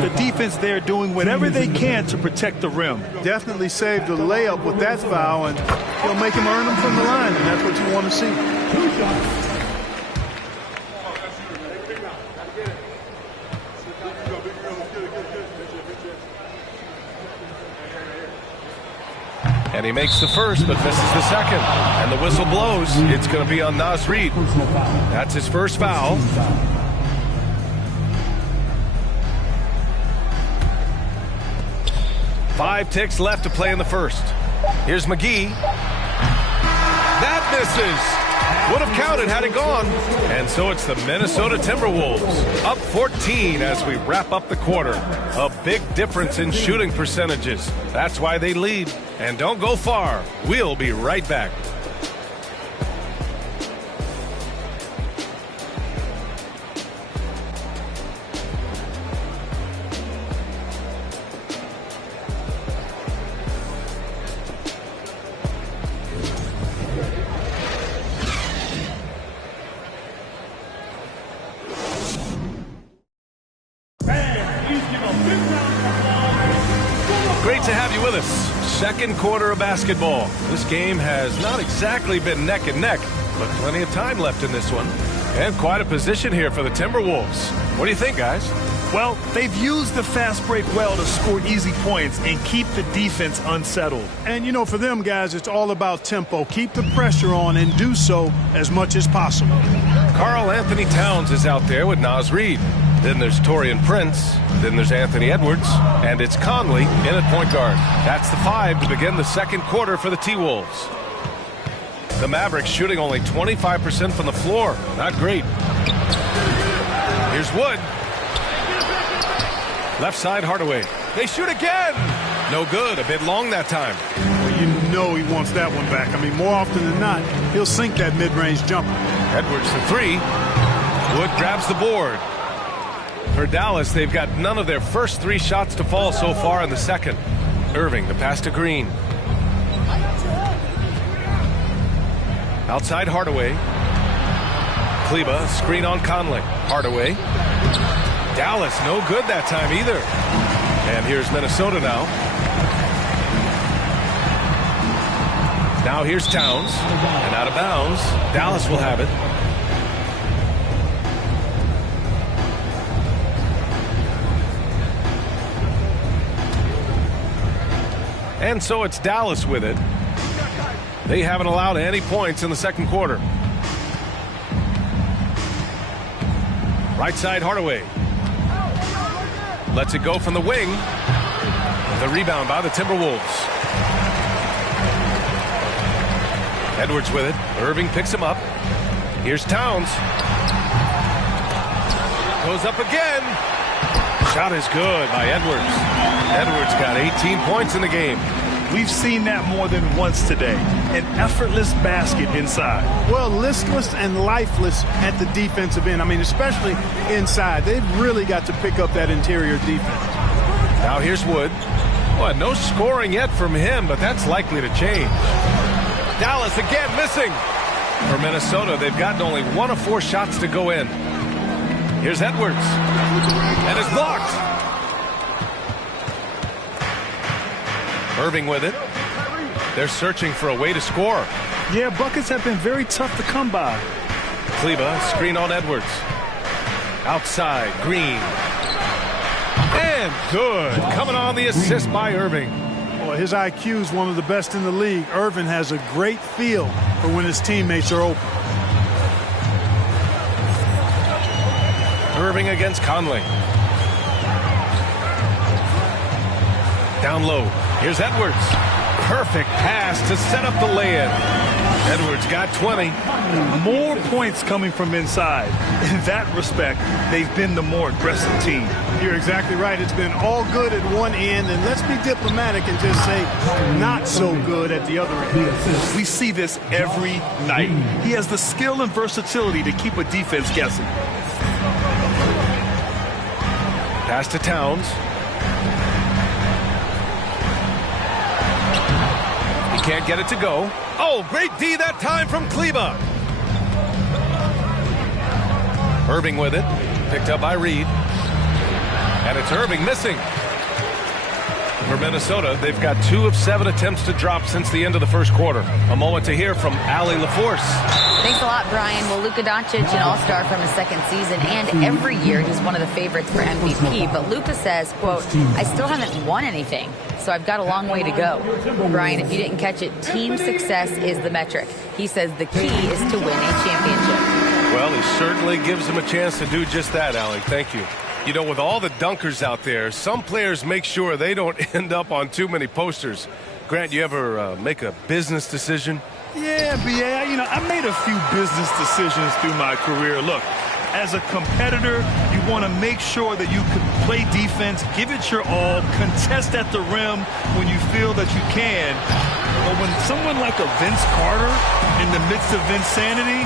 The defense there doing whatever they can to protect the rim. Definitely saved the layup with that foul, and he'll make him earn them from the line, and that's what you want to see. And he makes the first, but misses the second. And the whistle blows. It's going to be on Naz Reid. That's his first foul. Five ticks left to play in the first. Here's McGee. That misses. Would have counted had it gone. And so it's the Minnesota Timberwolves up 14 as we wrap up the quarter. A big difference in shooting percentages. That's why they lead. And don't go far. We'll be right back. Great to have you with us. Second quarter of basketball. This game has not exactly been neck and neck, but plenty of time left in this one. And quite a position here for the Timberwolves. What do you think, guys? Well, they've used the fast break well to score easy points and keep the defense unsettled. And, you know, for them, guys, it's all about tempo. Keep the pressure on and do so as much as possible. Karl Anthony Towns is out there with Naz Reid. Then there's Taurean Prince. Then there's Anthony Edwards. And it's Conley in at point guard. That's the 5 to begin the second quarter for the T-Wolves. The Mavericks shooting only 25% from the floor. Not great. Here's Wood. Left side, Hardaway. They shoot again. No good. A bit long that time. Well, you know he wants that one back. I mean, more often than not, he'll sink that mid-range jumper. Edwards the 3. Wood grabs the board. For Dallas, they've got none of their first 3 shots to fall so far in the second. Irving, the pass to Green. Outside Hardaway. Kleba, screen on Conley. Hardaway. Dallas, no good that time either. And here's Minnesota now. Now here's Towns. And out of bounds. Dallas will have it. And so it's Dallas with it. They haven't allowed any points in the second quarter. Right side Hardaway. Lets it go from the wing. The rebound by the Timberwolves. Edwards with it. Irving picks him up. Here's Towns. Goes up again. Shot is good by Edwards. Edwards got 18 points in the game. We've seen that more than once today. An effortless basket inside. Well, listless and lifeless at the defensive end. I mean, especially inside. They've really got to pick up that interior defense. Now here's Wood. Well, no scoring yet from him, but that's likely to change. Dallas again missing. For Minnesota, they've gotten only 1 of 4 shots to go in. Here's Edwards. And it's blocked. Irving with it. They're searching for a way to score. Yeah, buckets have been very tough to come by. Kleber, screen on Edwards. Outside, Green. And good. Coming on the assist by Irving. Well, his IQ is one of the best in the league. Irving has a great feel for when his teammates are open. Irving against Conley. Down low. Here's Edwards. Perfect pass to set up the lay-in. Edwards got 20. More points coming from inside. In that respect, they've been the more aggressive team. You're exactly right. It's been all good at one end, and let's be diplomatic and just say not so good at the other end. We see this every night. He has the skill and versatility to keep a defense guessing. Pass to Towns. He can't get it to go. Oh, great D that time from Kleber. Irving with it. Picked up by Reed. And it's Irving missing. For Minnesota, they've got 2 of 7 attempts to drop since the end of the first quarter. A moment to hear from Allie LaForce. Thanks a lot, Brian. Well, Luka Doncic, an all-star from his second season, and every year he's one of the favorites for MVP. But Luka says, quote, I still haven't won anything, so I've got a long way to go. Brian, if you didn't catch it, team success is the metric. He says the key is to win a championship. Well, he certainly gives him a chance to do just that, Allie. Thank you. You know, with all the dunkers out there, some players make sure they don't end up on too many posters. Grant, you ever make a business decision? Yeah, B.A., I made a few business decisions through my career. Look, as a competitor, you want to make sure that you can play defense, give it your all, contest at the rim when you feel that you can. But when someone like a Vince Carter in the midst of insanity,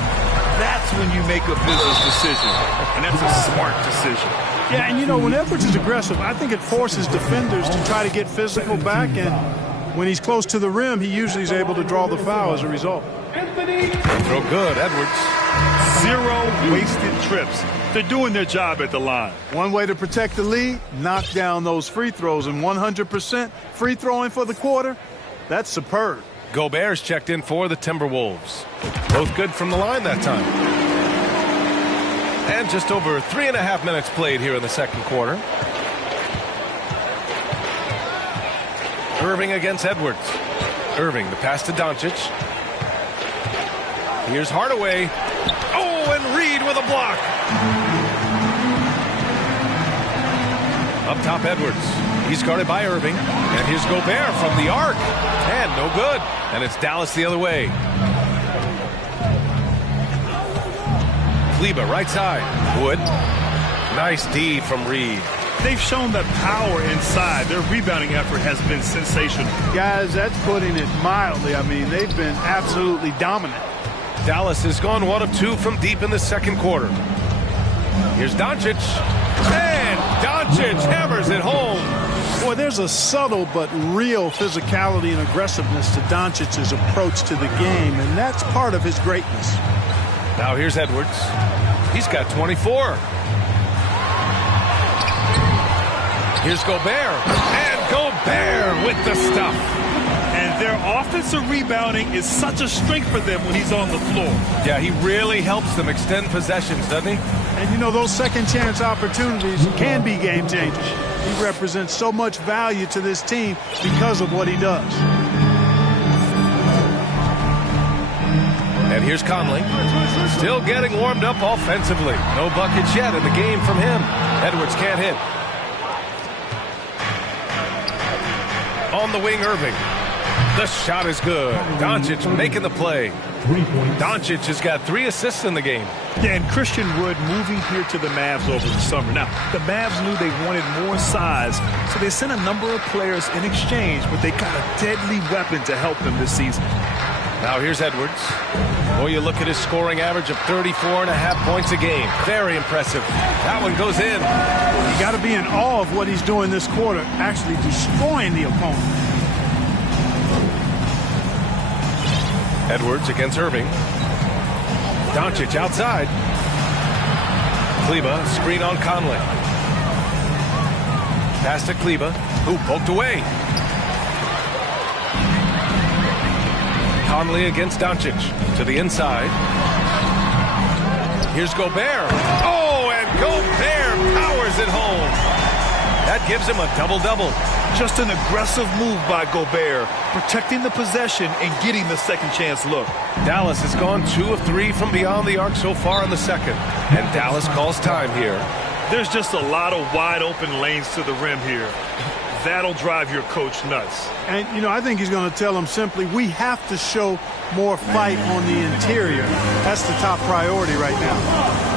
that's when you make a business decision. And that's a smart decision. Yeah, and when Edwards is aggressive, I think it forces defenders to try to get physical back, and when he's close to the rim, he usually is able to draw the foul as a result. Throw good, Edwards. 0 wasted trips. They're doing their job at the line. One way to protect the lead, knock down those free throws, and 100% free throwing for the quarter, that's superb. Gobert's checked in for the Timberwolves. Both good from the line that time. And just over 3.5 minutes played here in the second quarter. Irving against Edwards. Irving, the pass to Doncic. Here's Hardaway. Oh, and Reed with a block. Up top, Edwards. He's guarded by Irving. And here's Gobert from the arc. And no good. And it's Dallas the other way. Kleber, right side. Wood. Nice D from Reed. They've shown that power inside. Their rebounding effort has been sensational. Guys, that's putting it mildly. I mean, they've been absolutely dominant. Dallas has gone 1 of 2 from deep in the second quarter. Here's Doncic. And Doncic hammers it home. Boy, there's a subtle but real physicality and aggressiveness to Doncic's approach to the game, and that's part of his greatness. Now here's Edwards. He's got 24. Here's Gobert. And Gobert with the stuff. And their offensive rebounding is such a strength for them when he's on the floor. Yeah, he really helps them extend possessions, doesn't he? And those second chance opportunities can be game changers. He represents so much value to this team because of what he does. And here's Conley. Still getting warmed up offensively. No buckets yet in the game from him. Edwards can't hit. On the wing, Irving. The shot is good. Doncic making the play. Doncic has got 3 assists in the game. Yeah, and Christian Wood moving here to the Mavs over the summer. Now, the Mavs knew they wanted more size, so they sent a number of players in exchange, but they got a deadly weapon to help them this season. Now here's Edwards. Oh, you look at his scoring average of 34.5 points a game. Very impressive. That one goes in. You got to be in awe of what he's doing this quarter, actually destroying the opponent. Edwards against Irving. Doncic outside. Kleber, screen on Conley. Pass to Kleber, who poked away. Conley against Doncic to the inside. Here's Gobert. Oh, and Gobert powers it home. That gives him a double-double. Just an aggressive move by Gobert, protecting the possession and getting the second chance look. Dallas has gone 2 of 3 from beyond the arc so far in the second. And Dallas calls time here. There's just a lot of wide open lanes to the rim here. That'll drive your coach nuts. And, you know, I think he's going to tell them simply, we have to show more fight on the interior. That's the top priority right now.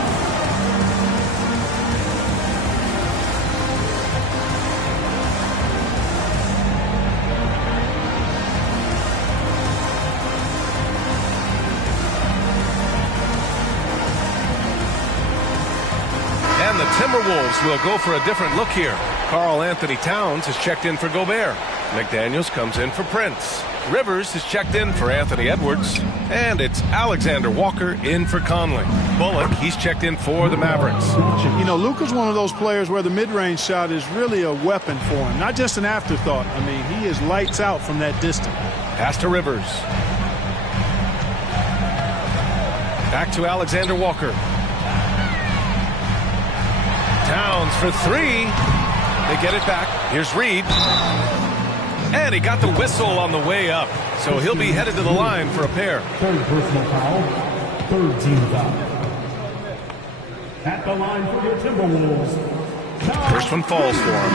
And the Timberwolves will go for a different look here. Karl Anthony Towns has checked in for Gobert. McDaniels comes in for Prince. Rivers has checked in for Anthony Edwards. And it's Alexander Walker in for Conley. Bullock, he's checked in for the Mavericks. You know, Luka's one of those players where the mid-range shot is really a weapon for him, not just an afterthought. I mean, he is lights out from that distance. Pass to Rivers. Back to Alexander Walker. Towns for 3. They get it back. Here's Reed. And he got the whistle on the way up. So he'll be headed to the line for a pair. Third personal foul. Third team foul. At the line for your Timberwolves. First one falls for him.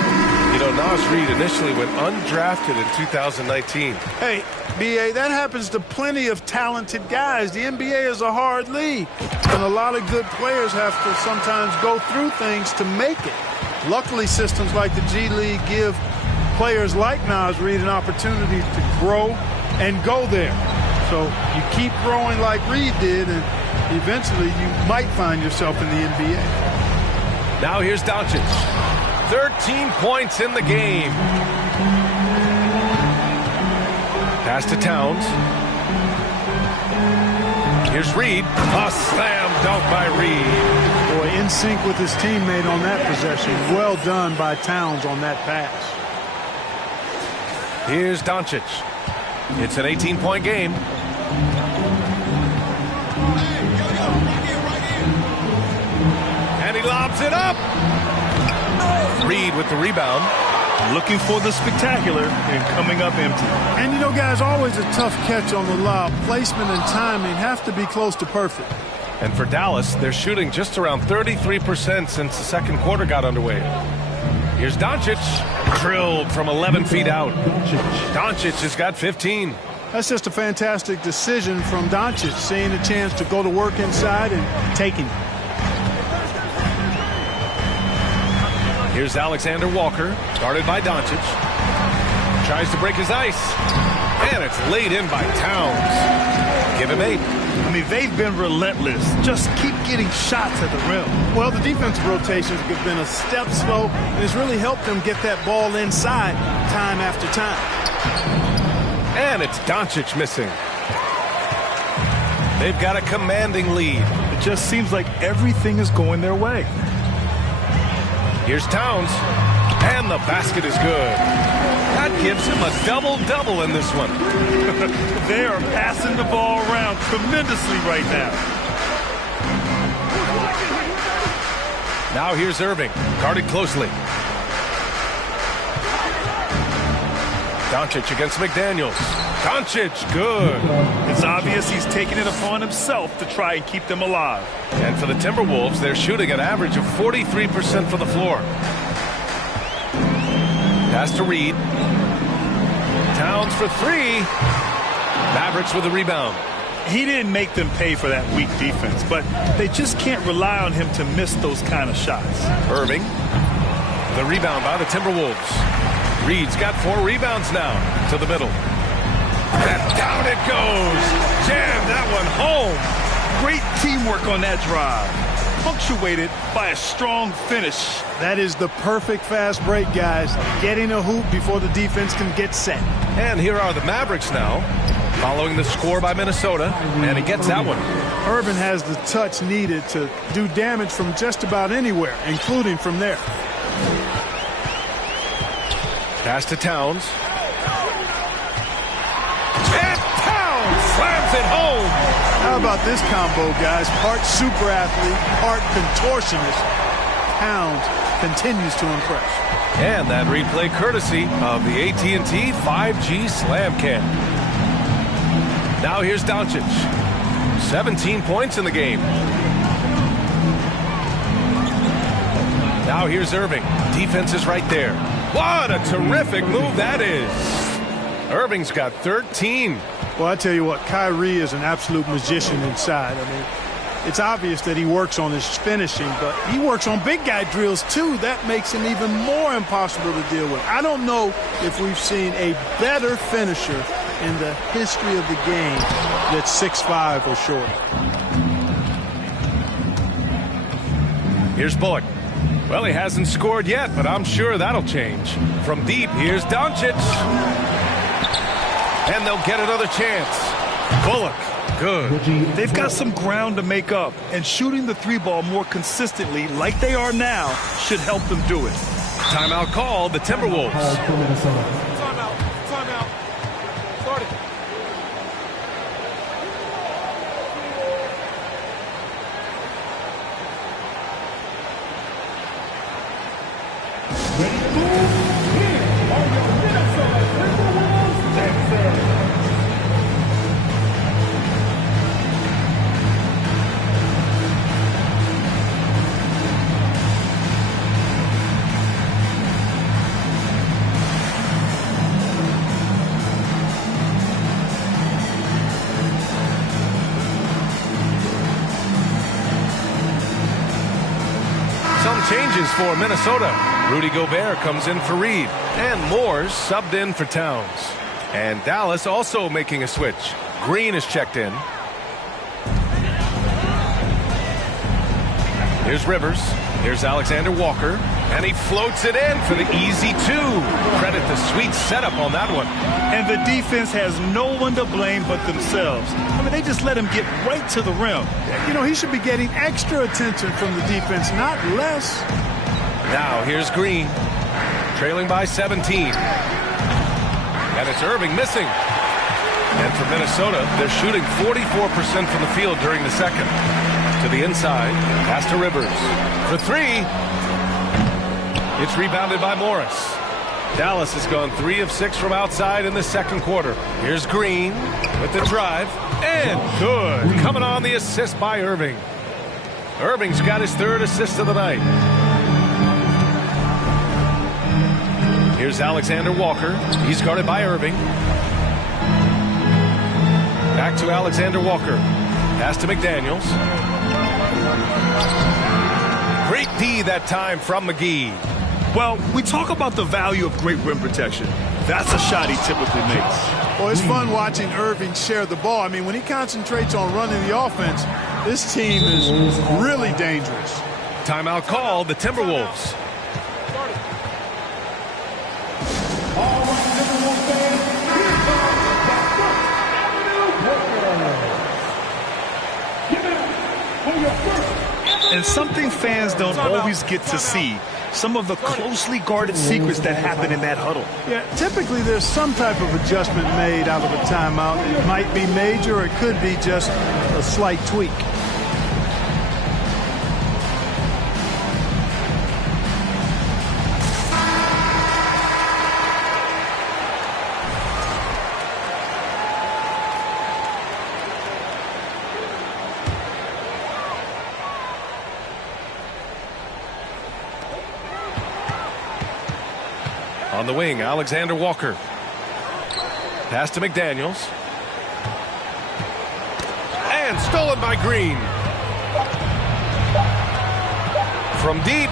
You know, Naz Reid initially went undrafted in 2019. Hey, B.A., that happens to plenty of talented guys. The NBA is a hard league, and a lot of good players have to sometimes go through things to make it. Luckily, systems like the G League give players like Naz Reid an opportunity to grow and go there. So you keep growing like Reid did, and eventually you might find yourself in the NBA. Now here's Doncic. 13 points in the game. Pass to Towns. Here's Reed. A slam dunk by Reed. Boy, in sync with his teammate on that possession. Well done by Towns on that pass. Here's Doncic. It's an 18-point game. And he lobs it up. Reed with the rebound. Looking for the spectacular and coming up empty. And, you know, guys, always a tough catch on the lob. Placement and timing have to be close to perfect. And for Dallas, they're shooting just around 33% since the second quarter got underway. Here's Doncic. Drilled from 11 feet out. Doncic has got 15. That's just a fantastic decision from Doncic, seeing a chance to go to work inside and taking it. Here's Alexander Walker, guarded by Doncic. Tries to break his ice. And it's laid in by Towns. Give him 8. I mean, they've been relentless. Just keep getting shots at the rim. Well, the defensive rotations have been a step slow, and it's really helped them get that ball inside time after time. And it's Doncic missing. They've got a commanding lead. It just seems like everything is going their way. Here's Towns, and the basket is good. That gives him a double-double in this one. They are passing the ball around tremendously right now. Now here's Irving, guarded closely. Doncic against McDaniels. Doncic, good. It's obvious he's taking it upon himself to try and keep them alive. And for the Timberwolves, they're shooting an average of 43% for the floor. Pass to Reed. Towns for three. Mavericks with the rebound. He didn't make them pay for that weak defense, but they just can't rely on him to miss those kind of shots. Irving. The rebound by the Timberwolves. Reed's got 4 rebounds now to the middle. And down it goes. Jam that one home. Great teamwork on that drive. Punctuated by a strong finish. That is the perfect fast break, guys. Getting a hoop before the defense can get set. And here are the Mavericks now, following the score by Minnesota, and he gets that one. Irvin has the touch needed to do damage from just about anywhere, including from there. Pass to Towns. And Towns slams it home. How about this combo, guys? Part super athlete, part contortionist. Towns continues to impress. And that replay courtesy of the AT&T 5G Slam Cam. Now here's Doncic. 17 points in the game. Now here's Irving. Defense is right there. What a terrific move that is. Irving's got 13. Well, I tell you what, Kyrie is an absolute magician inside. I mean, it's obvious that he works on his finishing, but he works on big guy drills too. That makes him even more impossible to deal with. I don't know if we've seen a better finisher in the history of the game that's 6'5" or shorter. Here's Bullock. Well, he hasn't scored yet, but I'm sure that'll change. From deep, here's Doncic. And they'll get another chance. Bullock, good. They've got some ground to make up, and shooting the 3-ball more consistently like they are now should help them do it. Timeout called, the Timberwolves. Timeout. Start it. Ready to move? Here are your Minnesota Timberwolves dancers. Some changes for Minnesota. Rudy Gobert comes in for Reed. And Moore's subbed in for Towns. And Dallas also making a switch. Green is checked in. Here's Rivers. Here's Alexander Walker. And he floats it in for the easy 2. Credit the sweet setup on that one. And the defense has no one to blame but themselves. I mean, they just let him get right to the rim. You know, he should be getting extra attention from the defense, not less. Now here's Green, trailing by 17. And it's Irving missing. And for Minnesota, they're shooting 44% from the field during the second. To the inside, pass to Rivers. For 3. It's rebounded by Morris. Dallas has gone 3 of 6 from outside in the second quarter. Here's Green with the drive. And good. Coming on the assist by Irving. Irving's got his 3rd assist of the night. Here's Alexander Walker. He's guarded by Irving. Back to Alexander Walker. Pass to McDaniels. Great D that time from McGee. Well, we talk about the value of great rim protection. That's a shot he typically makes. Well, it's fun watching Irving share the ball. I mean, when he concentrates on running the offense, this team is really dangerous. Timeout called, the Timberwolves. All right, Timberwolves fans, here comes the First Avenue Warriors. Give it up for your First Avenue. And something fans don't always get to see. Some of the closely guarded secrets that happen in that huddle. Yeah, typically there's some type of adjustment made out of a timeout. It might be major, or it could be just a slight tweak. On the wing, Alexander Walker. Pass to McDaniels. And stolen by Green. From deep.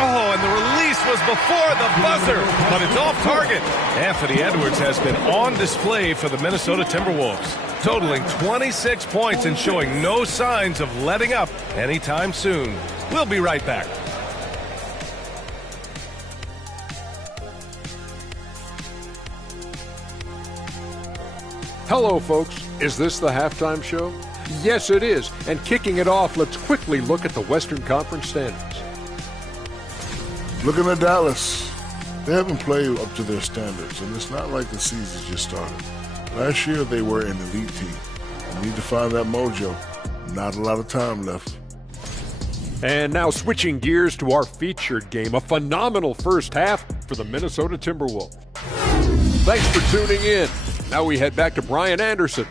Oh, and the release was before the buzzer, but it's off target. Anthony Edwards has been on display for the Minnesota Timberwolves, totaling 26 points and showing no signs of letting up anytime soon. We'll be right back. Hello, folks. Is this the halftime show? Yes, it is. And kicking it off, let's quickly look at the Western Conference standings. Looking at Dallas, they haven't played up to their standards, and it's not like the season just started. Last year, they were an elite team. They need to find that mojo. Not a lot of time left. And now switching gears to our featured game, a phenomenal first half for the Minnesota Timberwolves. Thanks for tuning in. Now we head back to Brian Anderson.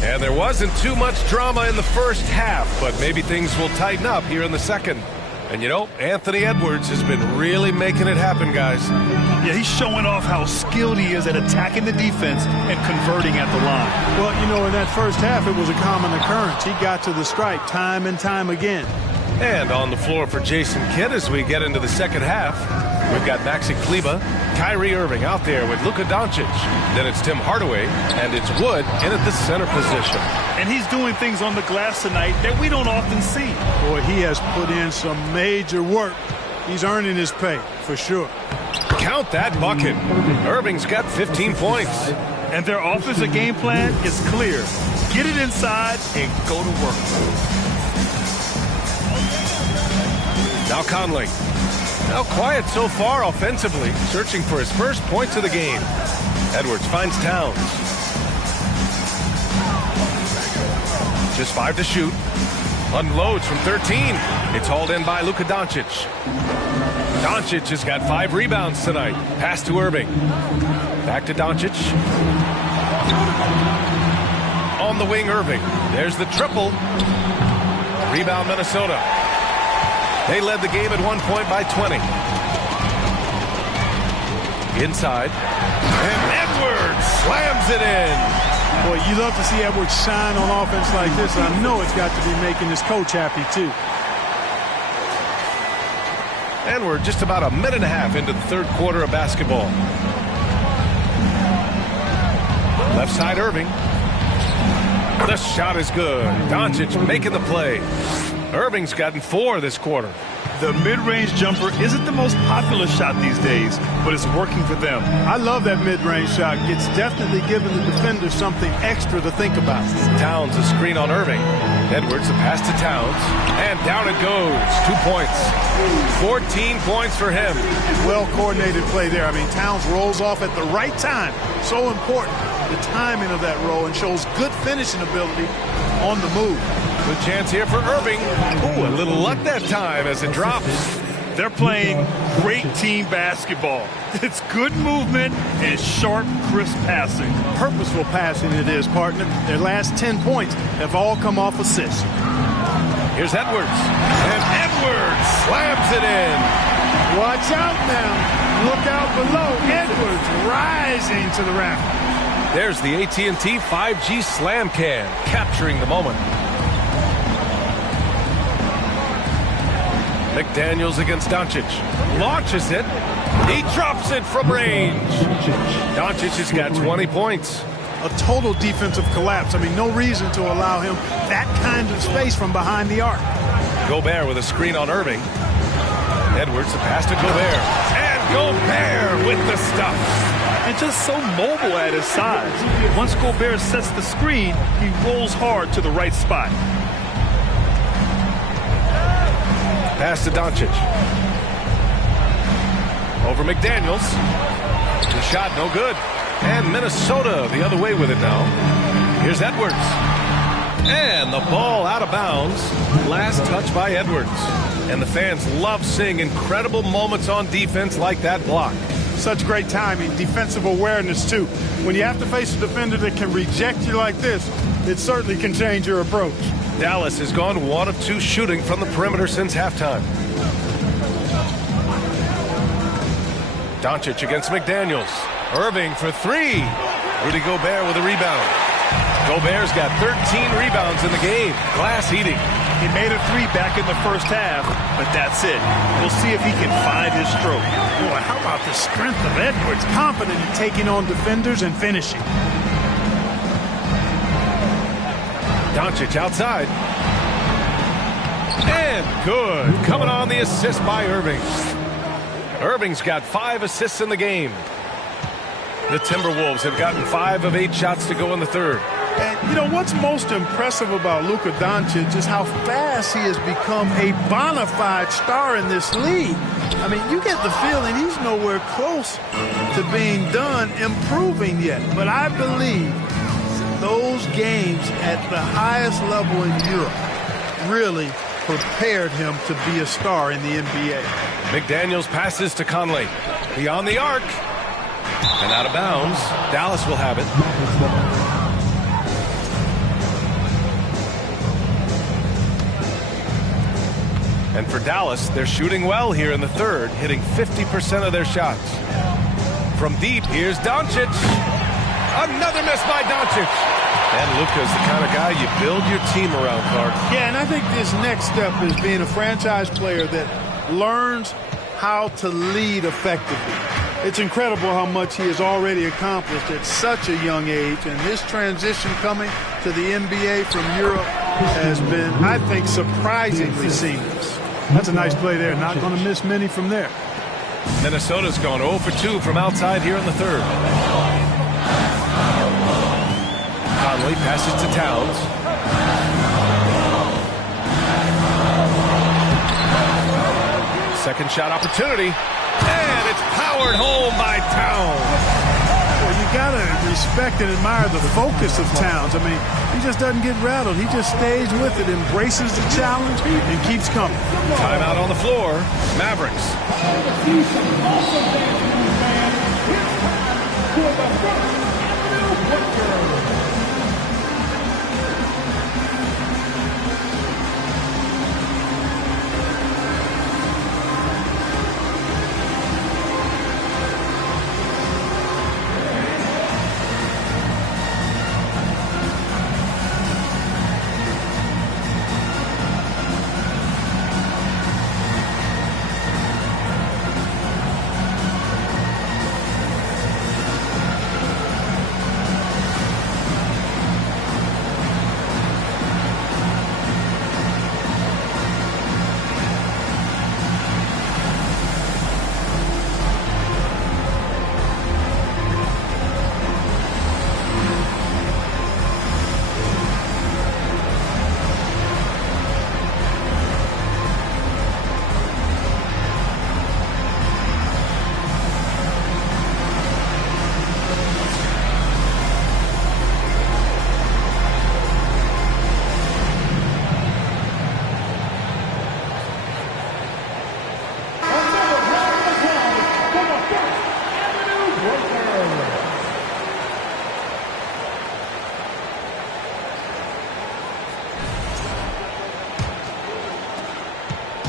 And there wasn't too much drama in the first half, but maybe things will tighten up here in the second. And you know, Anthony Edwards has been really making it happen, guys. Yeah, he's showing off how skilled he is at attacking the defense and converting at the line. Well, you know, in that first half, it was a common occurrence. He got to the stripe time and time again. And on the floor for Jason Kidd as we get into the second half, we've got Maxi Kleber, Kyrie Irving out there with Luka Doncic. Then it's Tim Hardaway, and it's Wood in at the center position. And he's doing things on the glass tonight that we don't often see. Boy, he has put in some major work. He's earning his pay, for sure. Count that bucket. Irving's got 15 points. And their offensive game plan is clear. Get it inside and go to work. Now Conley. Now quiet so far offensively, searching for his first points of the game. Edwards finds Towns. Just 5 to shoot. Unloads from 13. It's hauled in by Luka Doncic. Doncic has got 5 rebounds tonight. Pass to Irving. Back to Doncic. On the wing, Irving. There's the triple. Rebound, Minnesota. They led the game at one point by 20. Inside. And Edwards slams it in. Boy, you love to see Edwards shine on offense like this. And I know it's got to be making his coach happy, too. And we're just about a minute and a half into the third quarter of basketball. Left side, Irving. The shot is good. Doncic making the play. Irving's gotten 4 this quarter. The mid-range jumper isn't the most popular shot these days, but it's working for them. I love that mid-range shot. It's definitely giving the defender something extra to think about. Towns a screen on Irving. Edwards a pass to Towns. And down it goes. 2 points. 14 points for him. Well-coordinated play there. I mean, Towns rolls off at the right time. So important. The timing of that roll, and shows good finishing ability on the move. Good chance here for Irving. Ooh, a little luck that time as it drops. They're playing great team basketball. It's good movement and sharp, crisp passing. Purposeful passing it is, partner. Their last 10 points have all come off assists. Here's Edwards. And Edwards slams it in. Watch out now. Look out below. Edwards rising to the raft. There's the AT&T 5G Slam Can, capturing the moment. McDaniels against Doncic. Launches it. He drops it from range. Doncic has got 20 points. A total defensive collapse. I mean, no reason to allow him that kind of space from behind the arc. Gobert with a screen on Irving. Edwards, the pass to Gobert. And Gobert with the stuff. And just so mobile at his size. Once Gobert sets the screen, he rolls hard to the right spot. Pass to Doncic. Over McDaniels. The shot no good. And Minnesota the other way with it now. Here's Edwards. And the ball out of bounds. Last touch by Edwards. And the fans love seeing incredible moments on defense like that block. Such great timing, defensive awareness, too. When you have to face a defender that can reject you like this, it certainly can change your approach. Dallas has gone 1 of 2 shooting from the perimeter since halftime. Doncic against McDaniels. Irving for 3. Rudy Gobert with a rebound. Gobert's got 13 rebounds in the game. Glass eating. He made a 3 back in the first half, but that's it. We'll see if he can find his stroke. Boy, how about the strength of Edwards? Confident in taking on defenders and finishing. Doncic outside. And good. Coming on the assist by Irving. Irving's got 5 assists in the game. The Timberwolves have gotten 5 of 8 shots to go in the third. And, you know, what's most impressive about Luka Doncic is how fast he has become a bona fide star in this league. I mean, you get the feeling he's nowhere close to being done improving yet. But I believe those games at the highest level in Europe really prepared him to be a star in the NBA. McDaniels passes to Conley. Beyond the arc. And out of bounds. Dallas will have it. And for Dallas, they're shooting well here in the third, hitting 50% of their shots. From deep, here's Doncic. Another miss by Doncic. And Luka's the kind of guy you build your team around, Clark. Yeah, and I think this next step is being a franchise player that learns how to lead effectively. It's incredible how much he has already accomplished at such a young age, and his transition coming to the NBA from Europe has been, I think, surprisingly seamless. That's a nice play there. Not going to miss many from there. Minnesota's gone 0 for 2 from outside here in the third. Conley passes to Towns. Second shot opportunity. And it's powered home by Towns. Well, you got to respect and admire the focus of Towns. I mean, he just doesn't get rattled. He just stays with it, embraces the challenge, and keeps coming. Timeout on the floor. Mavericks.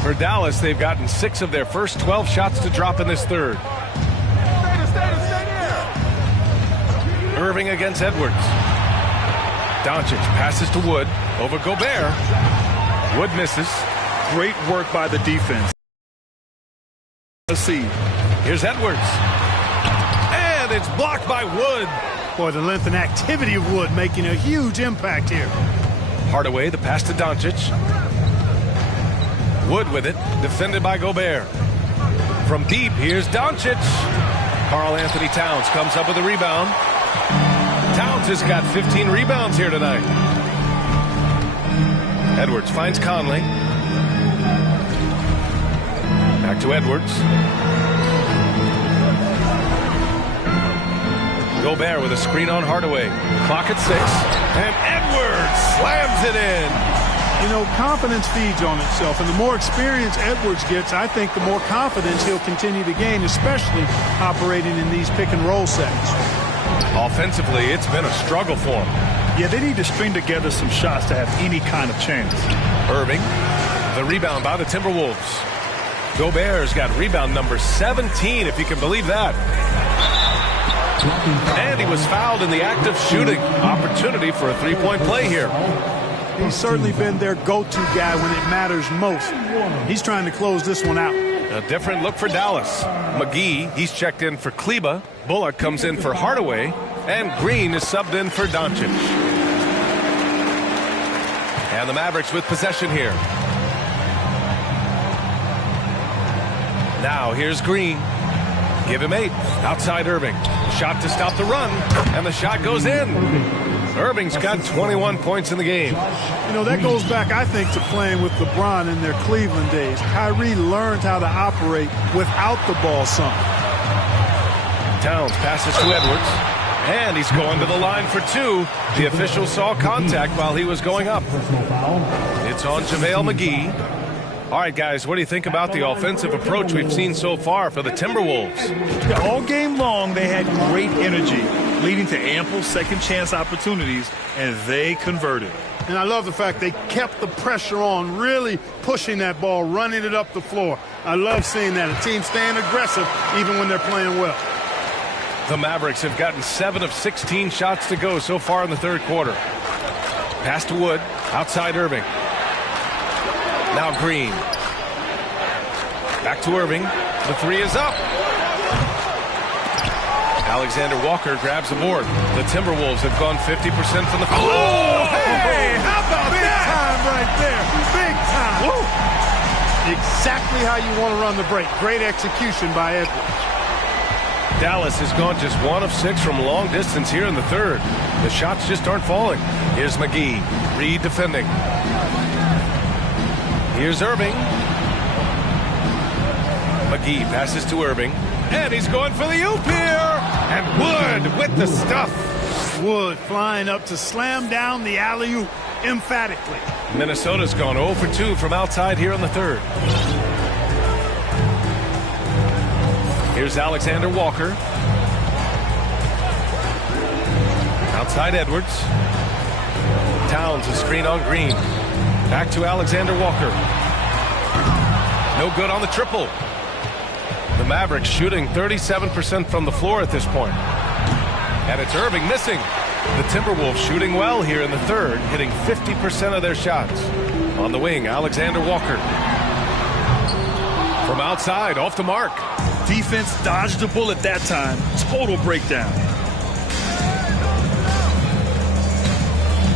For Dallas, they've gotten 6 of their first 12 shots to drop in this third. Irving against Edwards. Doncic passes to Wood over Gobert. Wood misses. Great work by the defense. Let's see. Here's Edwards. And it's blocked by Wood. Boy, the length and activity of Wood making a huge impact here. Hardaway, the pass to Doncic. Wood with it, defended by Gobert. From deep, here's Doncic. Karl-Anthony Towns comes up with a rebound. Towns has got 15 rebounds here tonight. Edwards finds Conley. Back to Edwards. Gobert with a screen on Hardaway. Clock at 6. And Edwards slams it in. You know, confidence feeds on itself, and the more experience Edwards gets, I think the more confidence he'll continue to gain, especially operating in these pick-and-roll sets. Offensively, it's been a struggle for him. Yeah, they need to string together some shots to have any kind of chance. Irving, the rebound by the Timberwolves. Gobert's got rebound number 17, if you can believe that. And he was fouled in the act of shooting. Opportunity for a three-point play here. He's certainly been their go-to guy when it matters most. He's trying to close this one out. A different look for Dallas. McGee, he's checked in for Kleba. Bullock comes in for Hardaway. And Green is subbed in for Doncic. And the Mavericks with possession here. Now here's Green. Give him 8. Outside Irving. Shot to stop the run. And the shot goes in. Irving's got 21 points in the game. You know, that goes back, I think, to playing with LeBron in their Cleveland days. Kyrie learned how to operate without the ball some. Towns passes to Edwards. And he's going to the line for 2. The official saw contact while he was going up. It's on JaVale McGee. All right, guys, what do you think about the offensive approach we've seen so far for the Timberwolves? Yeah, all game long, they had great energy, leading to ample second-chance opportunities, and they converted. And I love the fact they kept the pressure on, really pushing that ball, running it up the floor. I love seeing that. A team staying aggressive even when they're playing well. The Mavericks have gotten 7 of 16 shots to go so far in the third quarter. Pass to Wood, outside Irving. Now Green. Back to Irving. The 3 is up. Alexander Walker grabs the board. The Timberwolves have gone 50% from the floor. Oh, hey, how about big that? Time right there. Big time. Woo. Exactly how you want to run the break. Great execution by Edwards. Dallas has gone just 1 of 6 from long distance here in the third. The shots just aren't falling. Here's McGee. Reed defending. Here's Irving. McGee passes to Irving. And he's going for the oop here. And Wood with the stuff. Wood flying up to slam down the alley-oop emphatically. Minnesota's gone 0 for 2 from outside here in the third. Here's Alexander Walker. Outside Edwards. Towns a screen on Green. Back to Alexander Walker. No good on the triple. The Mavericks shooting 37% from the floor at this point. And it's Irving missing. The Timberwolves shooting well here in the third, hitting 50% of their shots. On the wing, Alexander Walker. From outside, off the mark. Defense dodged the bullet that time. Total breakdown.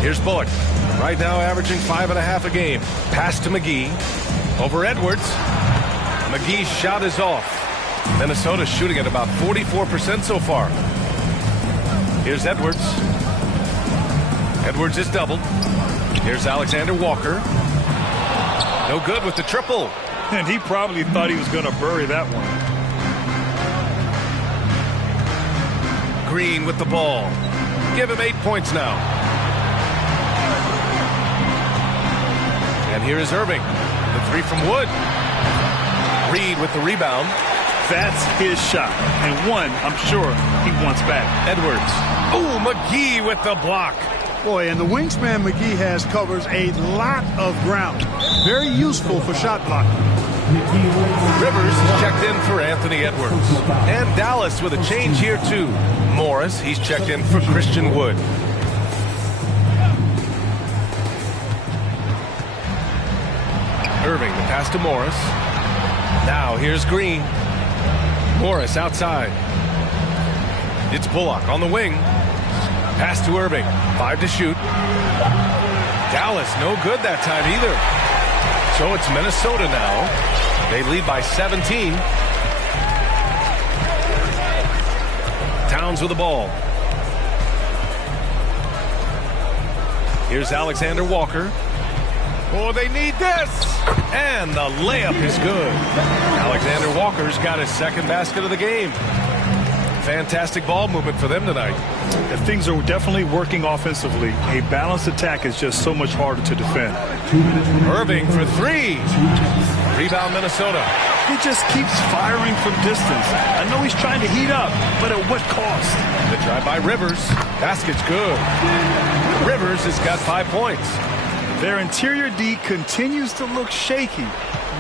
Here's Bullock. Right now averaging 5.5 a game. Pass to McGee. Over Edwards. McGee's shot is off. Minnesota's shooting at about 44% so far. Here's Edwards. Edwards is doubled. Here's Alexander Walker. No good with the triple. And he probably thought he was going to bury that one. Green with the ball. Give him 8 points now. And here is Irving. The 3 from Wood. Reed with the rebound. That's his shot. And one, I'm sure, he wants back. Edwards. Oh, McGee with the block. Boy, and the wingspan McGee has covers a lot of ground. Very useful for shot blocking. Rivers is checked in for Anthony Edwards. And Dallas with a change here, too. Morris, he's checked in for Christian Wood. Irving, the pass to Morris. Now here's Green. Morris outside. It's Bullock on the wing. Pass to Irving. 5 to shoot. Dallas no good that time either. So it's Minnesota now. They lead by 17. Towns with the ball. Here's Alexander Walker. Oh, they need this. And the layup is good. Alexander Walker's got his second basket of the game. Fantastic ball movement for them tonight. Things are definitely working offensively. A balanced attack is just so much harder to defend. Irving for 3. Rebound, Minnesota. He just keeps firing from distance. I know he's trying to heat up, but at what cost? The drive by Rivers. Basket's good. Rivers has got 5 points. Their interior D continues to look shaky.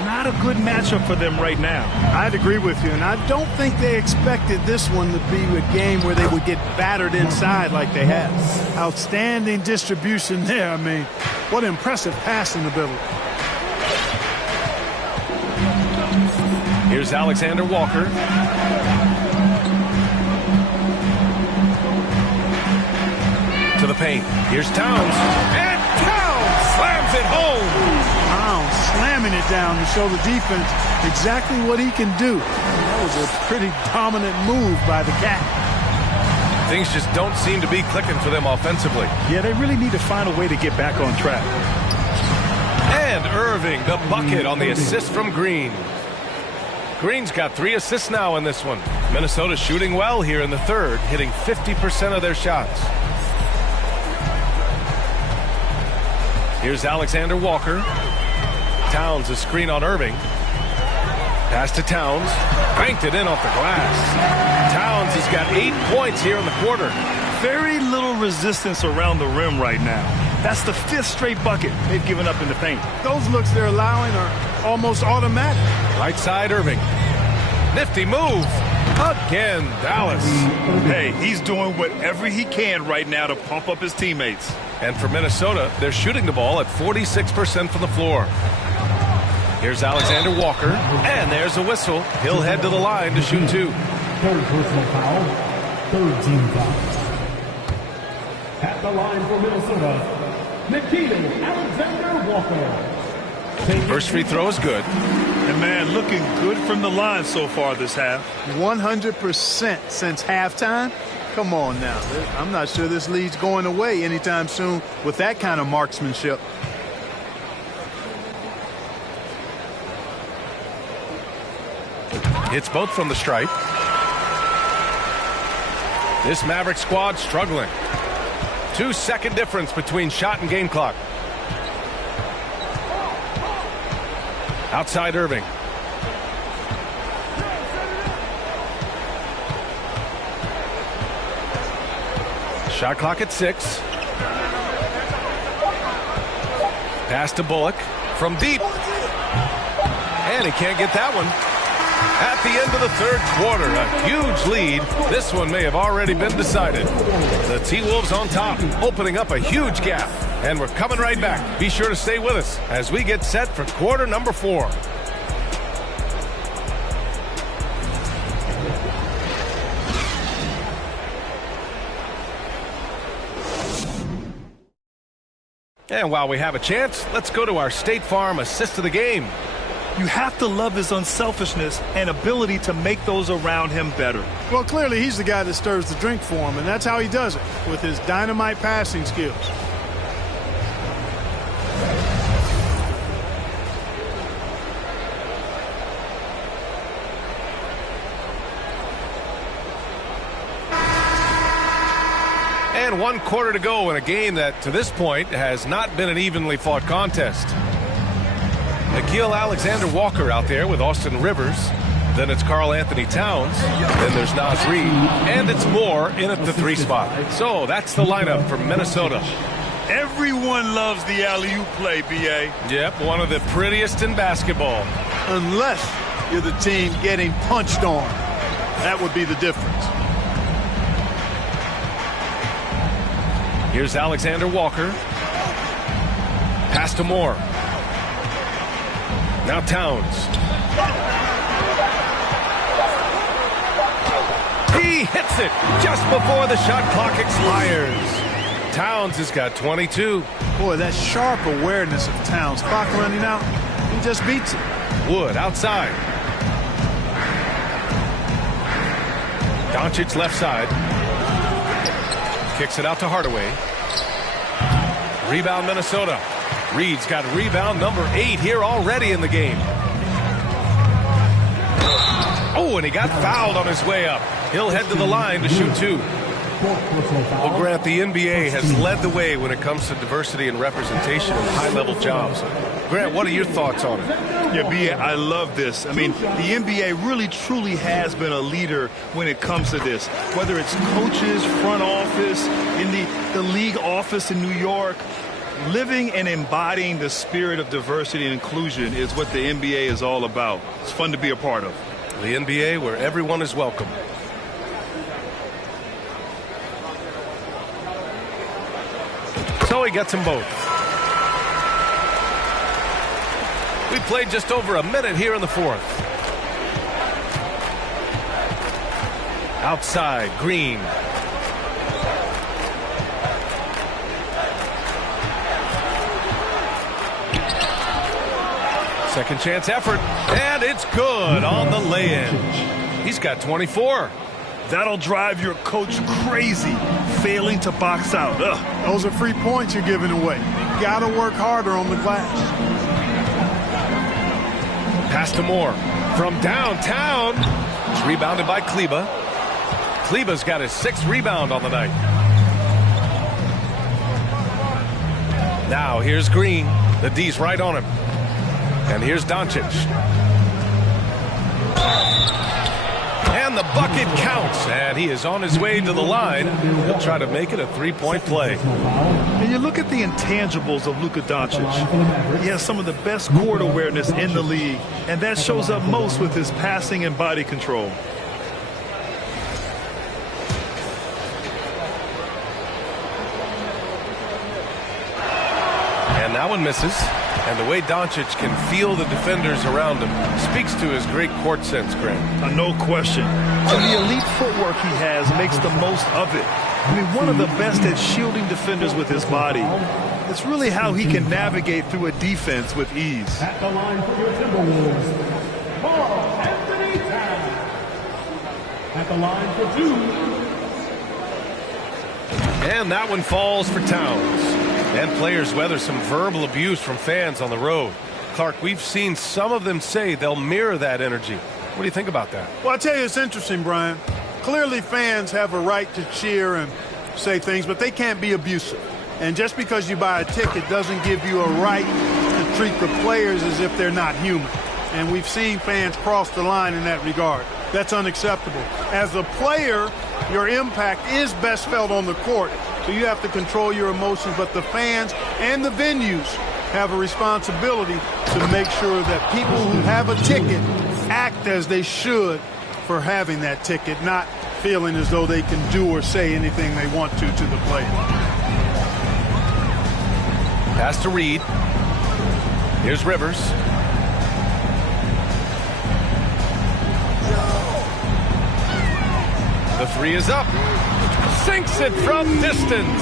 Not a good matchup for them right now. I'd agree with you, and I don't think they expected this one to be a game where they would get battered inside like they have. Outstanding distribution there. I mean, what impressive passing ability. Here's Alexander Walker. To the paint. Here's Towns. And Towns slams it home. Towns slamming it down to show the defense exactly what he can do. That was a pretty dominant move by the Cat. Things just don't seem to be clicking for them offensively. Yeah, they really need to find a way to get back on track. And Irving, the bucket on the assist from Green. Green's got 3 assists now in this one. Minnesota shooting well here in the third, hitting 50% of their shots. Here's Alexander Walker. Towns a screen on Irving. Pass to Towns. Banked it in off the glass. Towns has got 8 points here in the quarter. Very little resistance around the rim right now. That's the 5th straight bucket they've given up in the paint. Those looks they're allowing are almost automatic. Right side, Irving. Nifty move. Again, Dallas. Hey, he's doing whatever he can right now to pump up his teammates. And for Minnesota, they're shooting the ball at 46% from the floor. Here's Alexander Walker. And there's a whistle. He'll head to the line to shoot 2. Third personal foul. Third team foul. At the line for Minnesota, Nickeil Alexander Walker. First free throw is good. And man, looking good from the line so far this half. 100% since halftime. Come on now. I'm not sure this lead's going away anytime soon with that kind of marksmanship. Hits both from the stripe. This Maverick squad struggling. 2-second difference between shot and game clock. Outside Irving. Shot clock at 6. Pass to Bullock from deep. And he can't get that one. At the end of the third quarter, a huge lead. This one may have already been decided. The T-Wolves on top, opening up a huge gap. And we're coming right back. Be sure to stay with us as we get set for quarter number 4. And while we have a chance, let's go to our State Farm assist of the game. You have to love his unselfishness and ability to make those around him better. Well, clearly he's the guy that stirs the drink for him, and that's how he does it, with his dynamite passing skills. And 1 quarter to go in a game that, to this point, has not been an evenly fought contest. Nickeil Alexander Walker out there with Austin Rivers. Then it's Karl Anthony Towns. Then there's Naz Reid. And it's Moore in at the 3 spot. So that's the lineup for Minnesota. Everyone loves the alley-oop play, B.A. Yep, one of the prettiest in basketball. Unless you're the team getting punched on. That would be the difference. Here's Alexander Walker. Pass to Moore. Now Towns. He hits it just before the shot clock expires. Towns has got 22. Boy, that sharp awareness of Towns. Clock running out. He just beats it. Wood outside. Doncic left side. Kicks it out to Hardaway. Rebound Minnesota. Reed's got rebound number 8 here already in the game. Oh, and he got fouled on his way up. He'll head to the line to shoot 2. Well, Grant, the NBA has led the way when it comes to diversity and representation in high-level jobs. Grant, what are your thoughts on it? Yeah, B.A., I love this. I mean, the NBA really, truly has been a leader when it comes to this. Whether it's coaches, front office, in the league office in New York, living and embodying the spirit of diversity and inclusion is what the NBA is all about. It's fun to be a part of. The NBA where everyone is welcome. So he gets them both. We played just over a minute here in the fourth. Outside, Green. Second chance effort, and it's good on the lay-in. He's got 24. That'll drive your coach crazy, failing to box out. Ugh. Those are free points you're giving away. You got to work harder on the glass. Pass to Moore from downtown. It's rebounded by Kleber. Kleber's got his 6th rebound on the night. Now here's Green. The D's right on him. And here's Doncic. And the bucket counts. And he is on his way to the line. He'll try to make it a 3-point play. And you look at the intangibles of Luka Doncic. He has some of the best court awareness in the league. And that shows up most with his passing and body control. And that one misses. And the way Doncic can feel the defenders around him speaks to his great court sense, Grant. No question. And the elite footwork he has makes the most of it. I mean, one of the best at shielding defenders with his body. It's really how he can navigate through a defense with ease. At the line for your Timberwolves, Karl-Anthony Towns. At the line for 2. And that one falls for Towns. And players weather some verbal abuse from fans on the road. Clark, we've seen some of them say they'll mirror that energy. What do you think about that? Well, I tell you, it's interesting, Brian. Clearly, fans have a right to cheer and say things, but they can't be abusive. And just because you buy a ticket doesn't give you a right to treat the players as if they're not human. And we've seen fans cross the line in that regard. That's unacceptable. As a player, your impact is best felt on the court. So you have to control your emotions, but the fans and the venues have a responsibility to make sure that people who have a ticket act as they should for having that ticket, not feeling as though they can do or say anything they want to the player. Pass to Reed. Here's Rivers. The 3 is up. Sinks it from distance.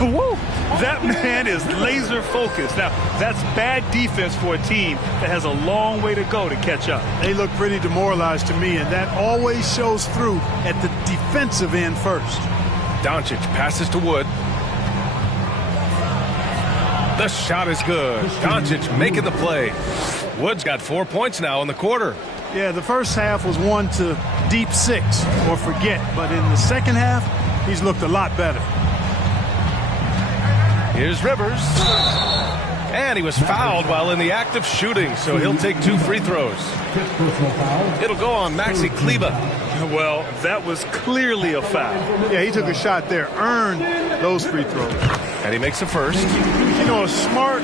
Woo! That man is laser focused. Now, that's bad defense for a team that has a long way to go to catch up. They look pretty demoralized to me, and that always shows through at the defensive end first. Doncic passes to Wood. The shot is good. Doncic making the play. Wood's got 4 points now in the quarter. Yeah, the first half was 1 to deep 6 or forget, but in the second half, he's looked a lot better. Here's Rivers. And he was fouled while in the act of shooting, so he'll take 2 free throws. It'll go on Maxi Kleber. Well, that was clearly a foul. Yeah, he took a shot there, earned those free throws. And he makes the first. You know, a smart,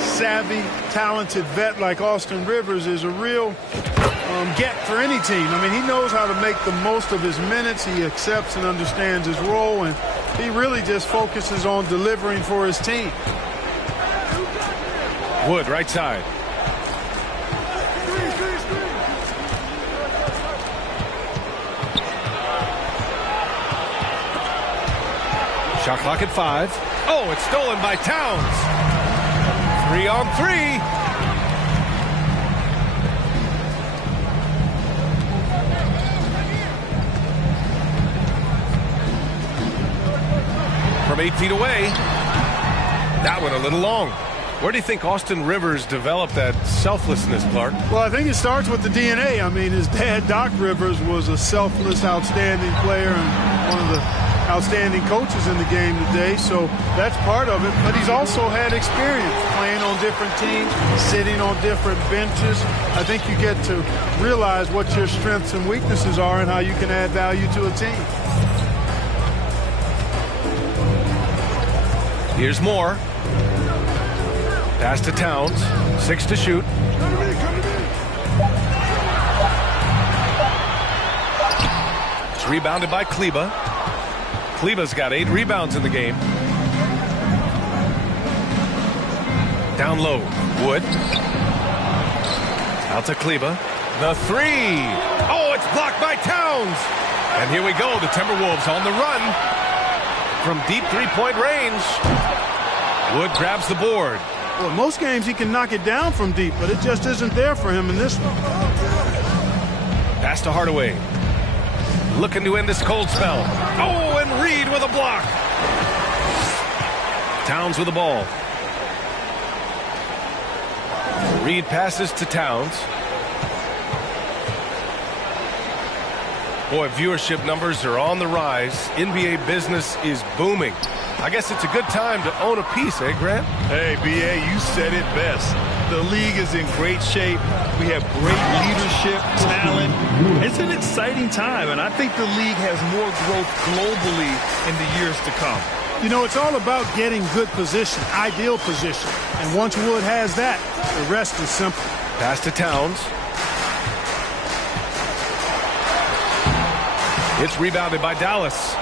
savvy, talented vet like Austin Rivers is a real get for any team. I mean, he knows how to make the most of his minutes. He accepts and understands his role, and he really just focuses on delivering for his team. Wood, right side. Shot clock at 5. Oh, it's stolen by Towns. 3 on 3. From 8 feet away. That one a little long. Where do you think Austin Rivers developed that selflessness, Clark? Well, I think it starts with the DNA. I mean, his dad, Doc Rivers, was a selfless, outstanding player and one of the outstanding coaches in the game today, so that's part of it. But he's also had experience playing on different teams, sitting on different benches. I think you get to realize what your strengths and weaknesses are and how you can add value to a team. Here's Moore. Pass to Towns. 6 to shoot. It's rebounded by Kleber. Kleber's got 8 rebounds in the game. Down low. Wood. Out to Kleber. The 3. Oh, it's blocked by Towns. And here we go. The Timberwolves on the run from deep three-point range. Wood grabs the board. Well, most games he can knock it down from deep, but it just isn't there for him in this one. Pass to Hardaway. Looking to end this cold spell. Oh, and Reed with a block. Towns with the ball. Reed passes to Towns. Boy, viewership numbers are on the rise. NBA business is booming. I guess it's a good time to own a piece, eh, Grant? Hey, B.A., you said it best. The league is in great shape. We have great leadership, talent. It's an exciting time, and I think the league has more growth globally in the years to come. You know, it's all about getting good position, ideal position. And once Wood has that, the rest is simple. Pass to Towns. It's rebounded by Dallas.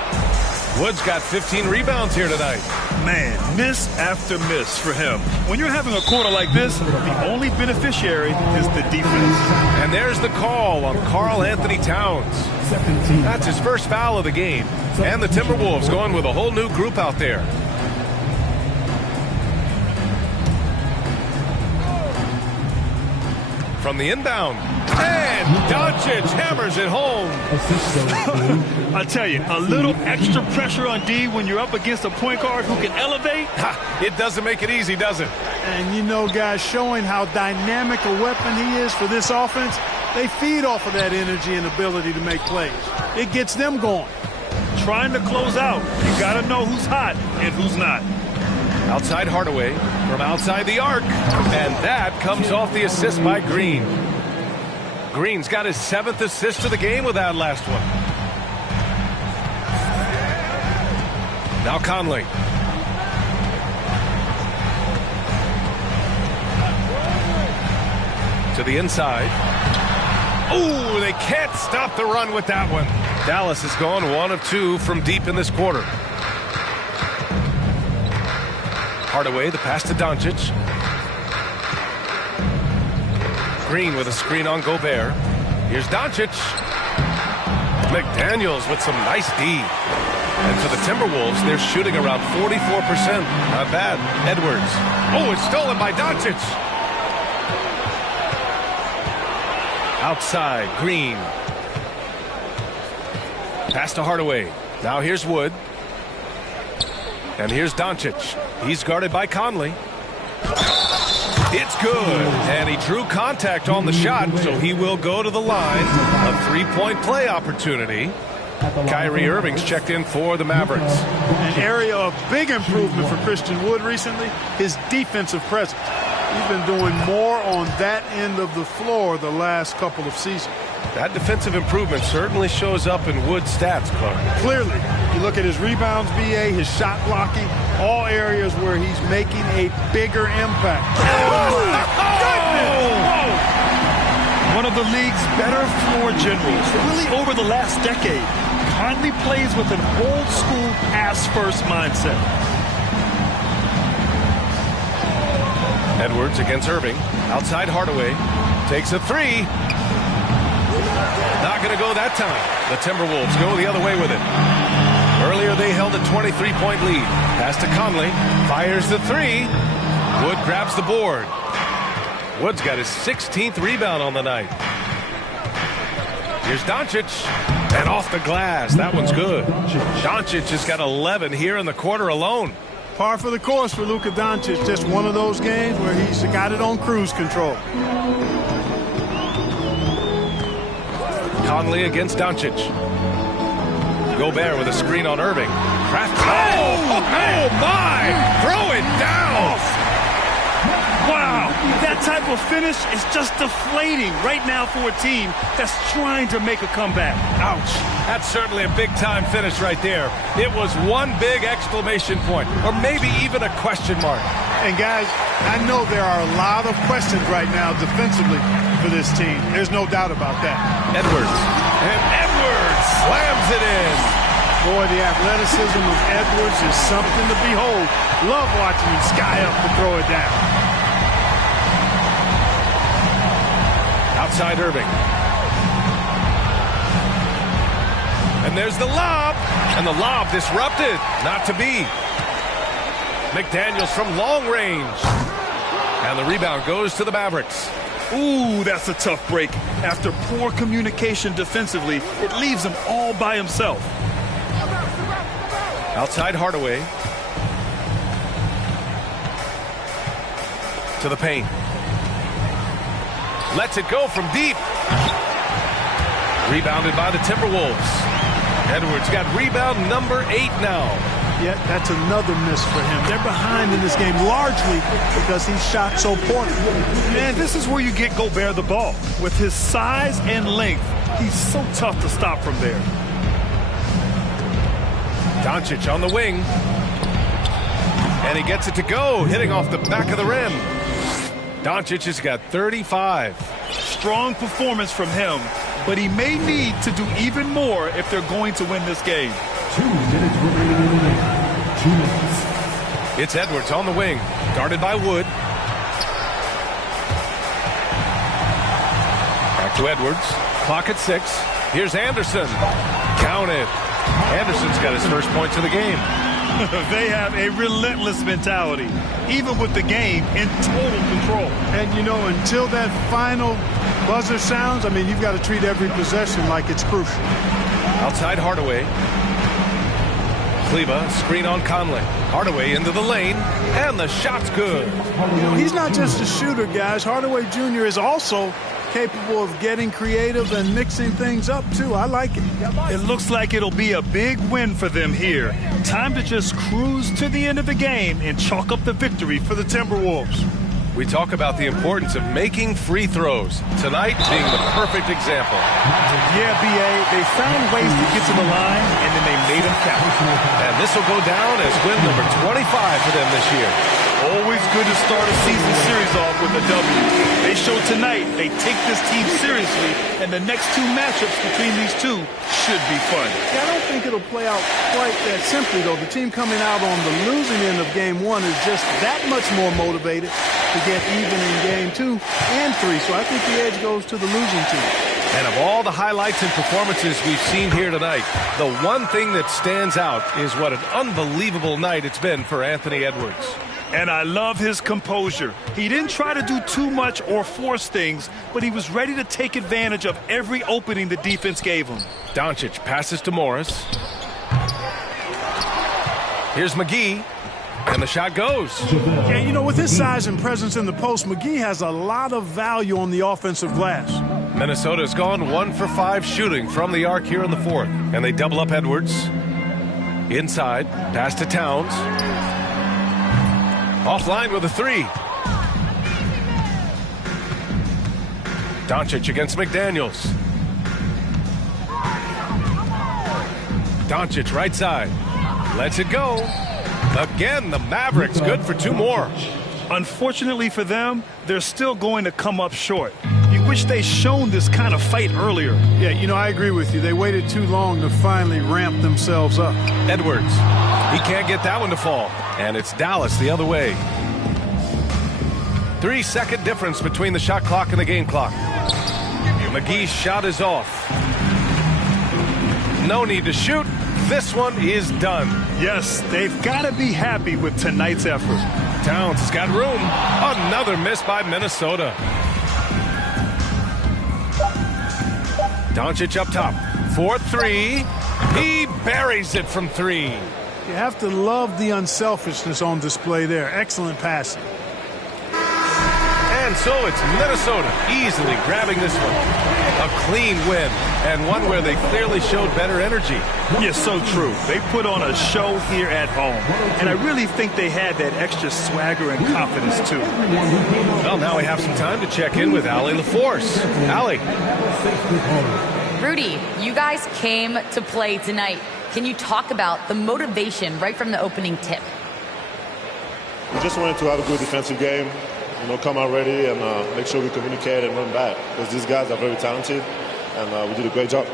Wood's got 15 rebounds here tonight. Man, miss after miss for him. When you're having a quarter like this, the only beneficiary is the defense. And there's the call on Karl Anthony Towns. That's his first foul of the game. And the Timberwolves going with a whole new group out there. From the inbound. And Doncic hammers it home. I tell you, a little extra pressure on D when you're up against a point guard who can elevate. It doesn't make it easy, does it? And you know, guys, showing how dynamic a weapon he is for this offense, they feed off of that energy and ability to make plays. It gets them going. Trying to close out. You got to know who's hot and who's not. Outside Hardaway from outside the arc. And that comes off the assist by Green. Green's got his 7th assist of the game with that last one. Now Conley. To the inside. Oh, they can't stop the run with that one. Dallas has gone 1 of 2 from deep in this quarter. Hardaway, the pass to Doncic. Green with a screen on Gobert. Here's Doncic. McDaniels with some nice D. And for the Timberwolves, they're shooting around 44%. Not bad. Edwards. Oh, it's stolen by Doncic. Outside, Green. Pass to Hardaway. Now here's Wood. And here's Doncic. He's guarded by Conley. It's good. And he drew contact on the shot, so he will go to the line. A 3-point play opportunity. Kyrie Irving's checked in for the Mavericks. An area of big improvement for Christian Wood recently, his defensive presence. He's been doing more on that end of the floor the last couple of seasons. That defensive improvement certainly shows up in Wood's stats, Clark. Clearly, you look at his rebounds, BA, his shot blocking, all areas where he's making a bigger impact. Oh, my goodness! One of the league's better floor generals, really over the last decade. Conley plays with an old-school pass-first mindset. Edwards against Irving. Outside Hardaway. Takes a 3. Not going to go that time. The Timberwolves go the other way with it. Earlier they held a 23-point lead. Pass to Conley. Fires the 3. Wood grabs the board. Wood's got his 16th rebound on the night. Here's Doncic. And off the glass. That one's good. Doncic has got 11 here in the quarter alone. Par for the course for Luka Doncic. Just one of those games where he's got it on cruise control. Conley against Doncic. Gobert with a screen on Irving. Oh, my! Throw it down! Wow, that type of finish is just deflating right now for a team that's trying to make a comeback. Ouch. That's certainly a big-time finish right there. It was one big exclamation point, or maybe even a question mark. And, guys, I know there are a lot of questions right now defensively for this team. There's no doubt about that. Edwards. And Edwards slams it in. Boy, the athleticism of Edwards is something to behold. Love watching him sky up to throw it down. Outside Irving. And there's the lob. And the lob disrupted. Not to be. McDaniels from long range. And the rebound goes to the Mavericks. Ooh, that's a tough break. After poor communication defensively, it leaves him all by himself. Outside Hardaway. To the paint. Lets it go from deep. Rebounded by the Timberwolves. Edwards got rebound number 8 now. Yeah, that's another miss for him. They're behind in this game largely because he shot so poorly. Man, this is where you get Gobert the ball. With his size and length, he's so tough to stop from there. Doncic on the wing. And he gets it to go, hitting off the back of the rim. Doncic has got 35. Strong performance from him, but he may need to do even more if they're going to win this game. 2 minutes remaining in the game. 2 minutes. It's Edwards on the wing, guarded by Wood. Back to Edwards. Clock at 6. Here's Anderson. Count it. Anderson's got his first points of the game. They have a relentless mentality, even with the game in total control. And, you know, until that final buzzer sounds, I mean, you've got to treat every possession like it's crucial. Outside Hardaway. Kleba, screen on Conley. Hardaway into the lane, and the shot's good. You know, he's not just a shooter, guys. Hardaway Jr. is also capable of getting creative and mixing things up, too. I like it. It looks like it'll be a big win for them here. Time to just cruise to the end of the game and chalk up the victory for the Timberwolves. We talk about the importance of making free throws. Tonight being the perfect example. Yeah, B.A., they found ways to get to the line, and then they made them count. And this will go down as win number 25 for them this year. Always good to start a season series off with a W. They showed tonight they take this team seriously, and the next 2 matchups between these two should be fun. Yeah, I don't think it'll play out quite that simply, though. The team coming out on the losing end of Game 1 is just that much more motivated to get even in Game 2 and 3. So I think the edge goes to the losing team. And of all the highlights and performances we've seen here tonight, the one thing that stands out is what an unbelievable night it's been for Anthony Edwards. And I love his composure. He didn't try to do too much or force things, but he was ready to take advantage of every opening the defense gave him. Doncic passes to Morris. Here's McGee. And the shot goes. Yeah, you know, with his size and presence in the post, McGee has a lot of value on the offensive glass. Minnesota's gone 1 for 5 shooting from the arc here in the 4th. And they double up Edwards. Inside. Pass to Towns. Offline with a 3. Doncic against McDaniels. Doncic right side. Lets it go. Again, the Mavericks good for 2 more. Unfortunately for them, they're still going to come up short. You wish they'd shown this kind of fight earlier. Yeah, you know, I agree with you. They waited too long to finally ramp themselves up. Edwards. He can't get that one to fall. And it's Dallas the other way. 3-second difference between the shot clock and the game clock. McGee's shot is off. No need to shoot. This one is done. Yes, they've got to be happy with tonight's effort. Towns has got room. Another miss by Minnesota. Doncic up top. 4-3. He buries it from 3. You have to love the unselfishness on display there. Excellent passing. And And so it's Minnesota easily grabbing this one. A clean win, and one where they clearly showed better energy. Yeah, so true. They put on a show here at home, and I really think they had that extra swagger and confidence, too. Well, now we have some time to check in with Allie LaForce. Allie. Rudy, you guys came to play tonight. Can you talk about the motivation right from the opening tip? We just wanted to have a good defensive game, come out ready and make sure we communicate and run back, because these guys are very talented, and we did a great job.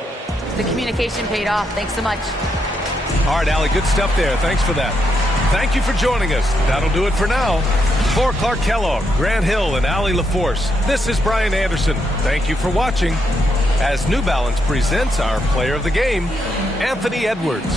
The communication paid off. Thanks so much. All right, Allie, good stuff there. Thanks for that. Thank you for joining us. That'll do it for now. For Clark Kellogg, Grant Hill, and Allie LaForce, this is Brian Anderson. Thank you for watching as New Balance presents our player of the game, Anthony Edwards.